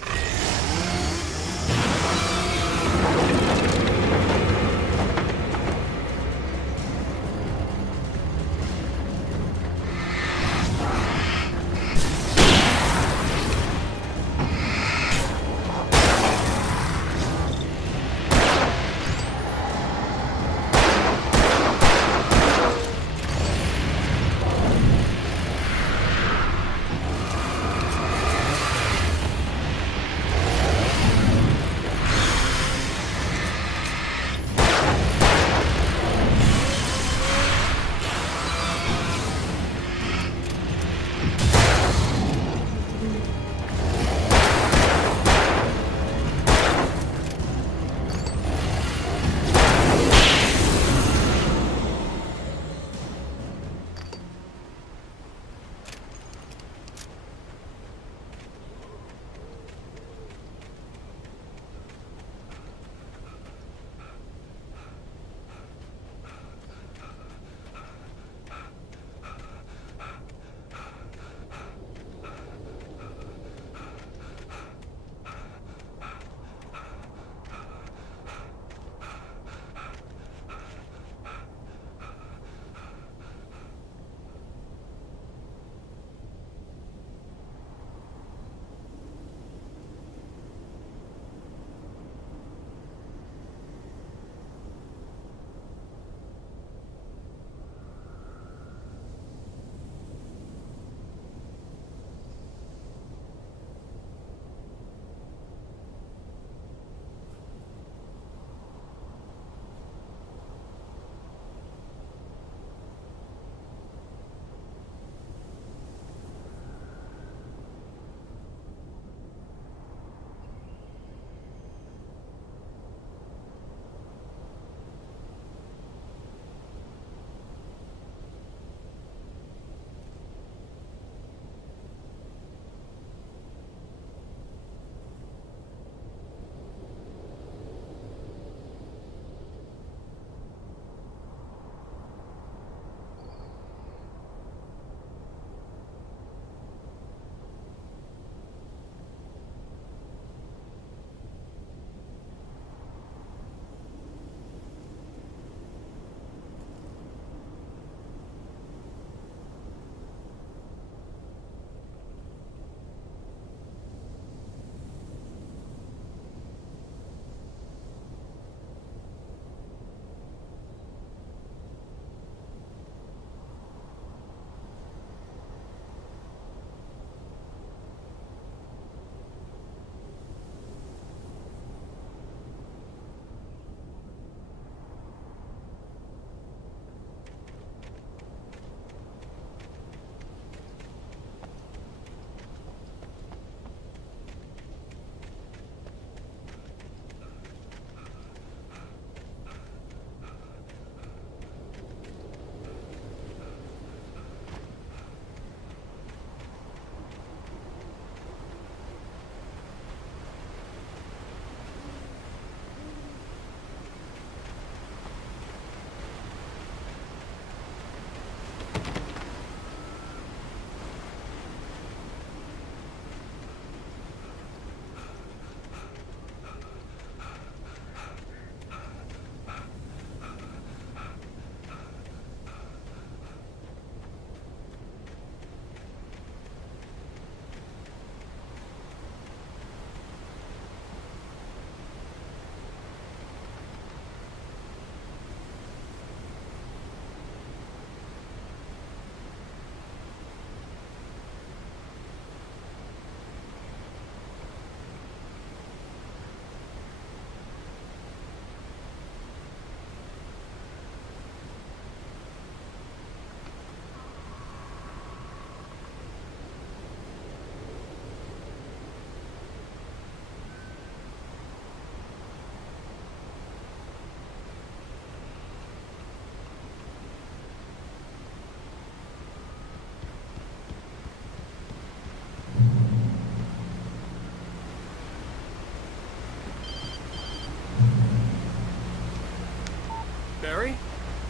Barry?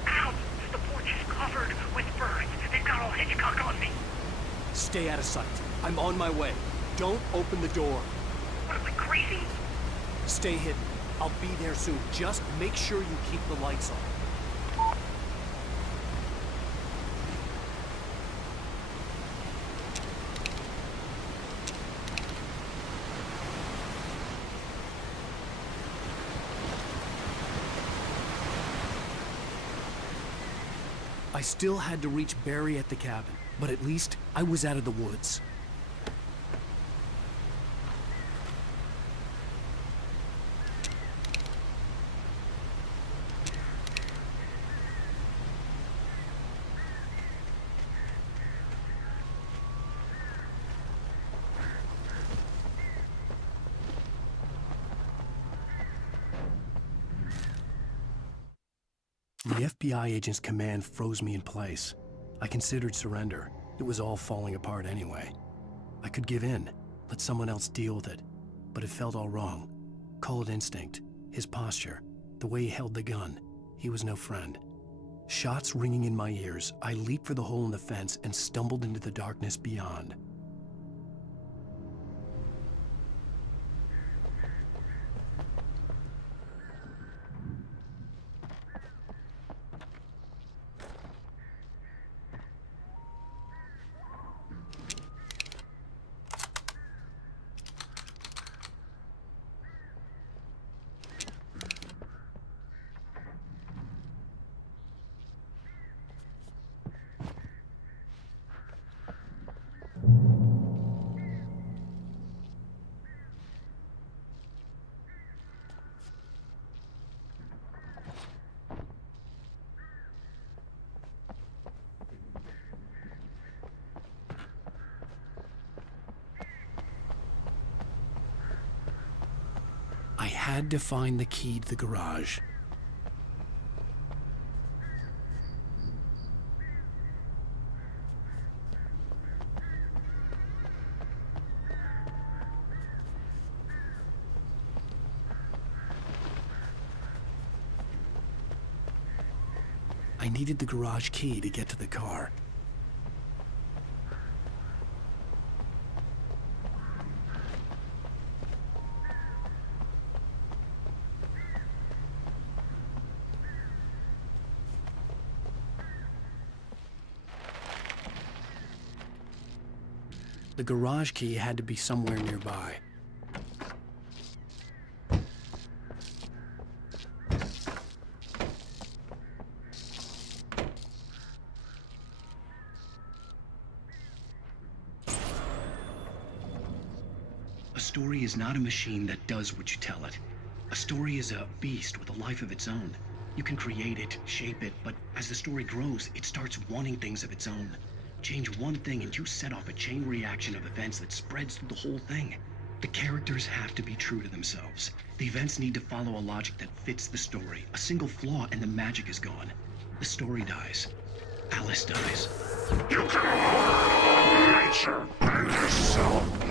Ow! The porch is covered with birds. They've got all Hitchcock on me. Stay out of sight. I'm on my way. Don't open the door. What, am I crazy? Stay hidden. I'll be there soon. Just make sure you keep the lights on. I still had to reach Barry at the cabin, but at least I was out of the woods. The FBI agent's command froze me in place. I considered surrender. It was all falling apart anyway. I could give in, let someone else deal with it, but it felt all wrong. Call it instinct, his posture, the way he held the gun. He was no friend. Shots ringing in my ears, I leaped for the hole in the fence and stumbled into the darkness beyond. I had to find the key to the garage. I needed the garage key to get to the car. The garage key had to be somewhere nearby. A story is not a machine that does what you tell it. A story is a beast with a life of its own. You can create it, shape it, but as the story grows, it starts wanting things of its own. Change one thing and you set off a chain reaction of events that spreads through the whole thing. The characters have to be true to themselves. The events need to follow a logic that fits the story. A single flaw and the magic is gone. The story dies. Alice dies. You can harm nature and yourself.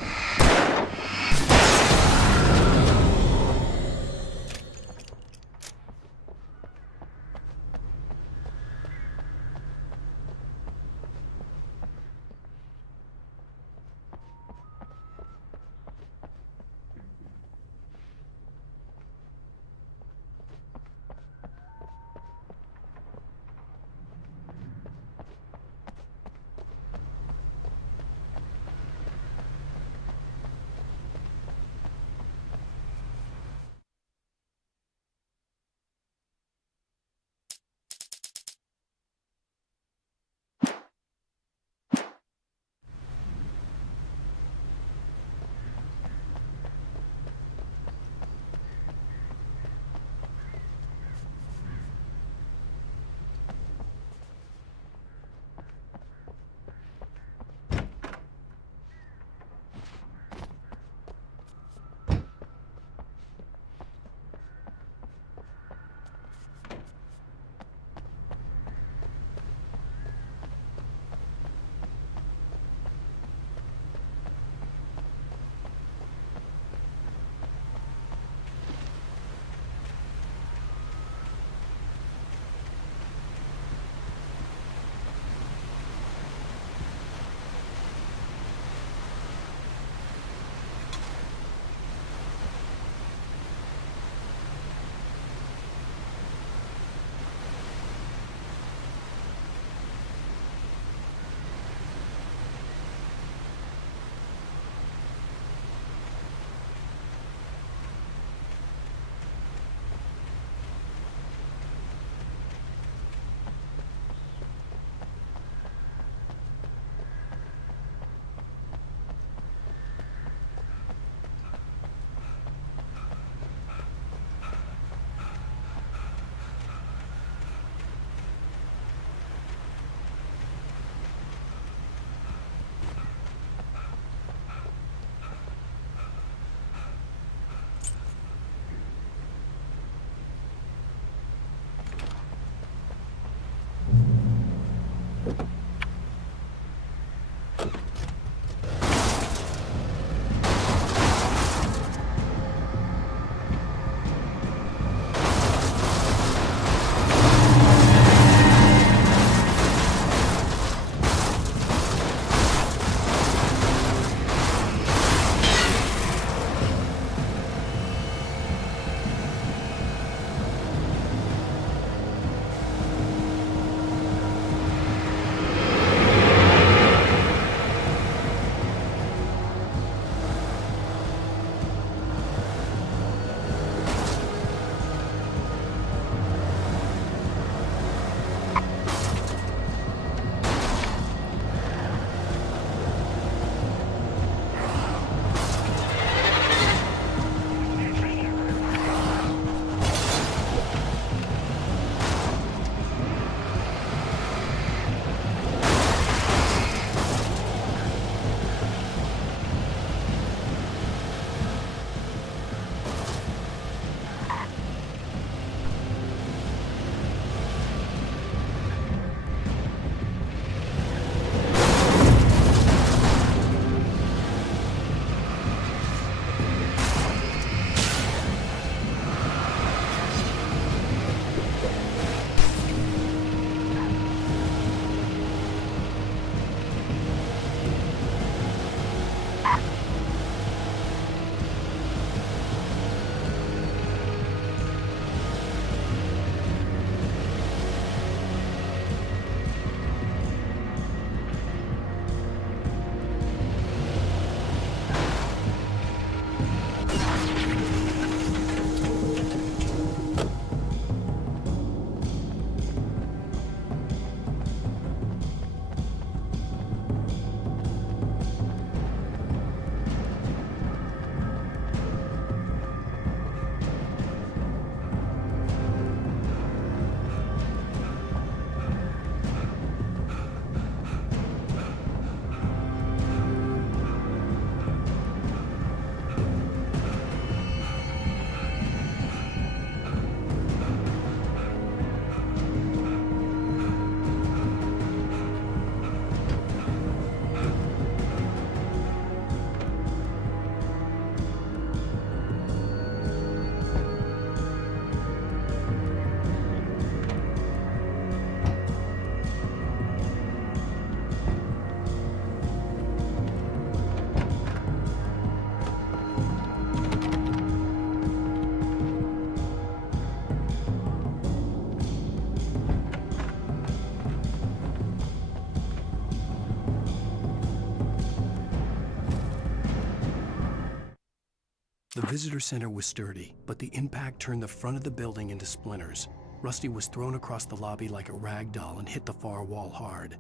The visitor center was sturdy, but the impact turned the front of the building into splinters. Rusty was thrown across the lobby like a rag doll and hit the far wall hard.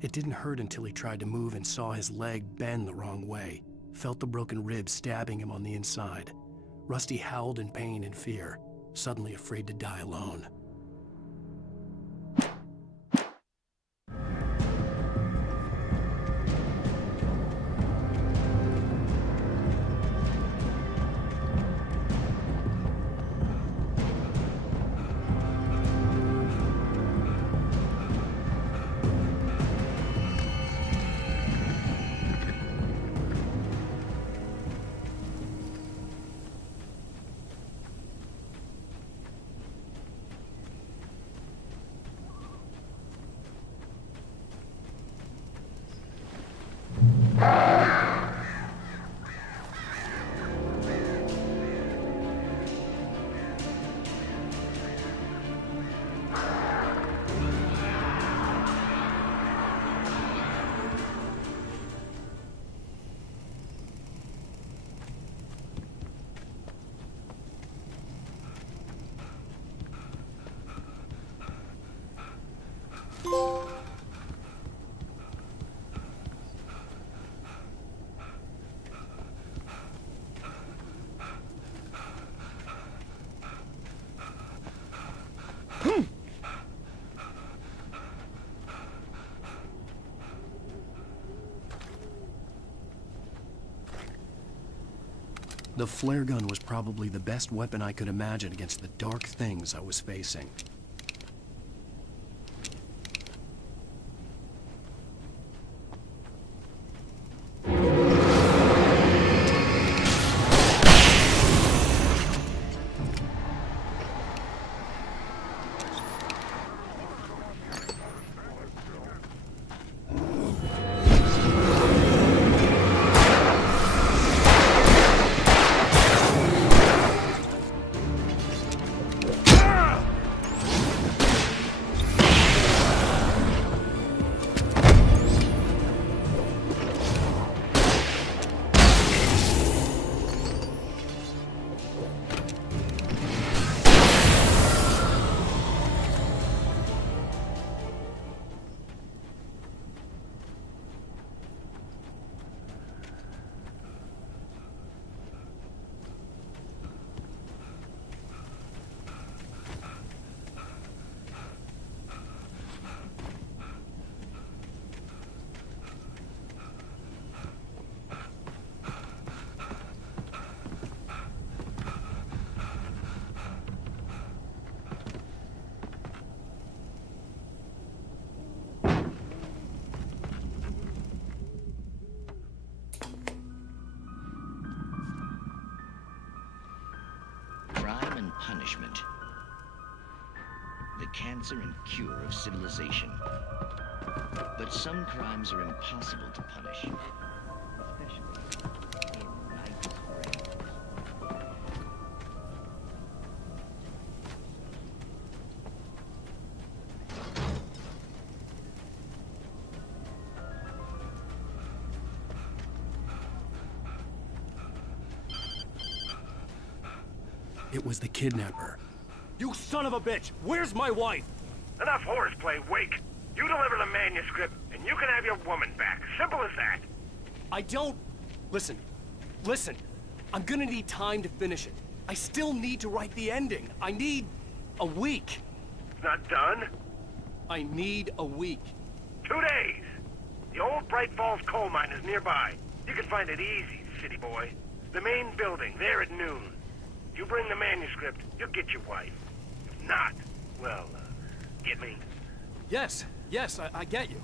It didn't hurt until he tried to move and saw his leg bend the wrong way, felt the broken rib stabbing him on the inside. Rusty howled in pain and fear, suddenly afraid to die alone. The flare gun was probably the best weapon I could imagine against the dark things I was facing. Punishment. The cancer and cure of civilization. But some crimes are impossible to punish. Especially in night rains. It was the kidnapper. You son of a bitch! Where's my wife? Enough horseplay, Wake. You deliver the manuscript, and you can have your woman back. Simple as that. I don't... Listen. I'm gonna need time to finish it. I still need to write the ending. I need a week. It's not done? I need a week. 2 days. The old Bright Falls coal mine is nearby. You can find it easy, city boy. The main building, there at noon. You bring the manuscript, you'll get your wife. If not, well, get me? Yes, I get you.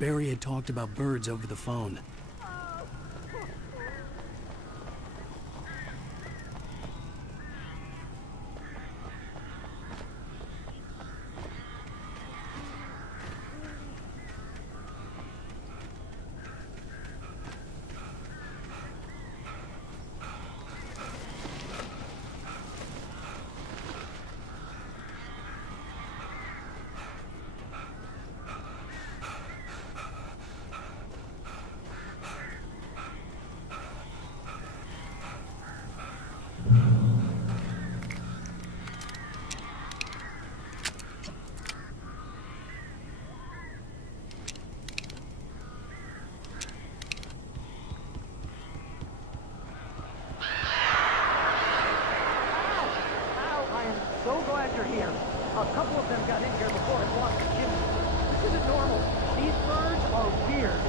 Barry had talked about birds over the phone. So glad you're here. A couple of them got in here before it lost the chimney. This isn't normal. These birds are weird.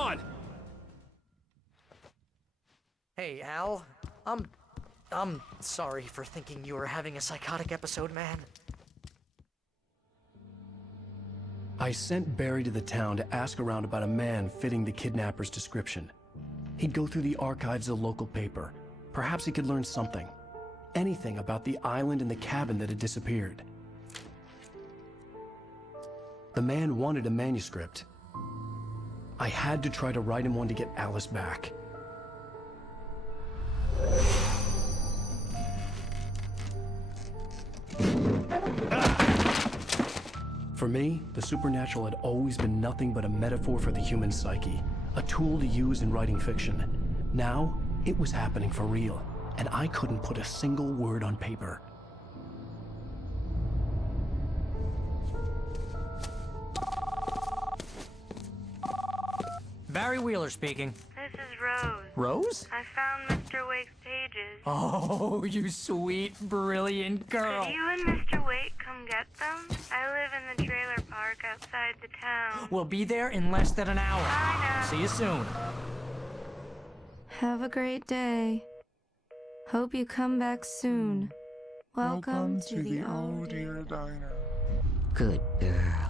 on! Hey, Al. I'm sorry for thinking you were having a psychotic episode, man. I sent Barry to the town to ask around about a man fitting the kidnapper's description. He'd go through the archives of the local paper. Perhaps he could learn something. Anything about the island and the cabin that had disappeared. The man wanted a manuscript. I had to try to write him one to get Alice back. For me, the supernatural had always been nothing but a metaphor for the human psyche, a tool to use in writing fiction. Now, it was happening for real, and I couldn't put a single word on paper. Barry Wheeler speaking. This is Rose. Rose? I found Mr. Wake's pages. Oh, you sweet, brilliant girl. Could you and Mr. Wake come get them? I live in the trailer park outside the town. We'll be there in less than an hour. Bye now. See you soon. Have a great day. Hope you come back soon. Welcome to the Oh Dear Diner. Good girl.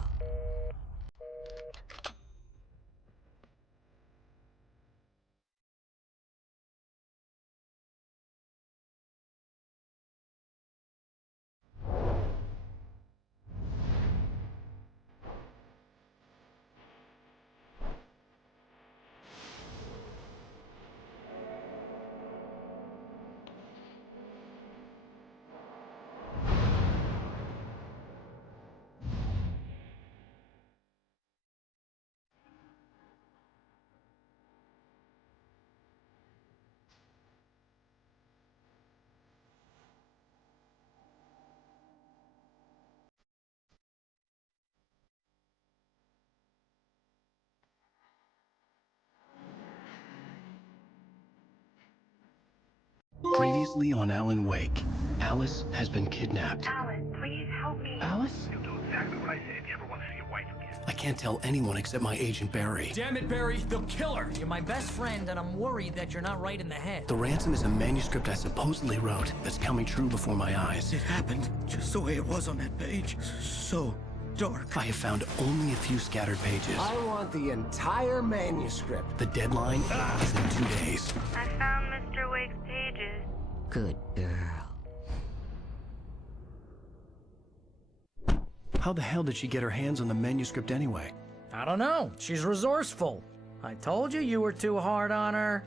Previously on Alan Wake, Alice has been kidnapped. Alan, please help me. Alice? You'll do exactly what I say if you ever want to see your wife again. I can't tell anyone except my agent Barry. Damn it, Barry, they'll kill her! You're my best friend, and I'm worried that you're not right in the head. The ransom is a manuscript I supposedly wrote that's coming true before my eyes. It happened just the way it was on that page. So dark. I have found only a few scattered pages. I want the entire manuscript. The deadline is in 2 days. I found Mr. Wake's pages. Good girl. How the hell did she get her hands on the manuscript anyway? I don't know. She's resourceful. I told you were too hard on her.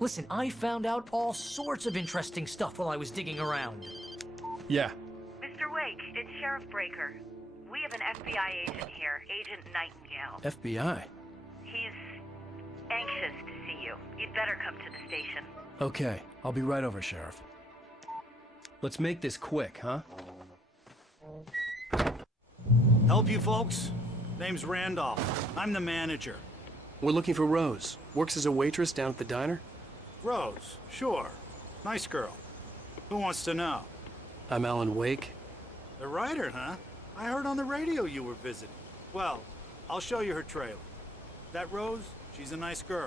Listen, I found out all sorts of interesting stuff while I was digging around. Yeah. Mr. Wake, it's Sheriff Breaker. We have an FBI agent here, Agent Nightingale. FBI? He's anxious to see you. You'd better come to the station. Okay, I'll be right over, Sheriff. Let's make this quick, huh? Help you folks? Name's Randolph. I'm the manager. We're looking for Rose. Works as a waitress down at the diner? Rose, sure. Nice girl. Who wants to know? I'm Alan Wake. The writer, huh? I heard on the radio you were visiting. Well, I'll show you her trailer. That Rose, she's a nice girl.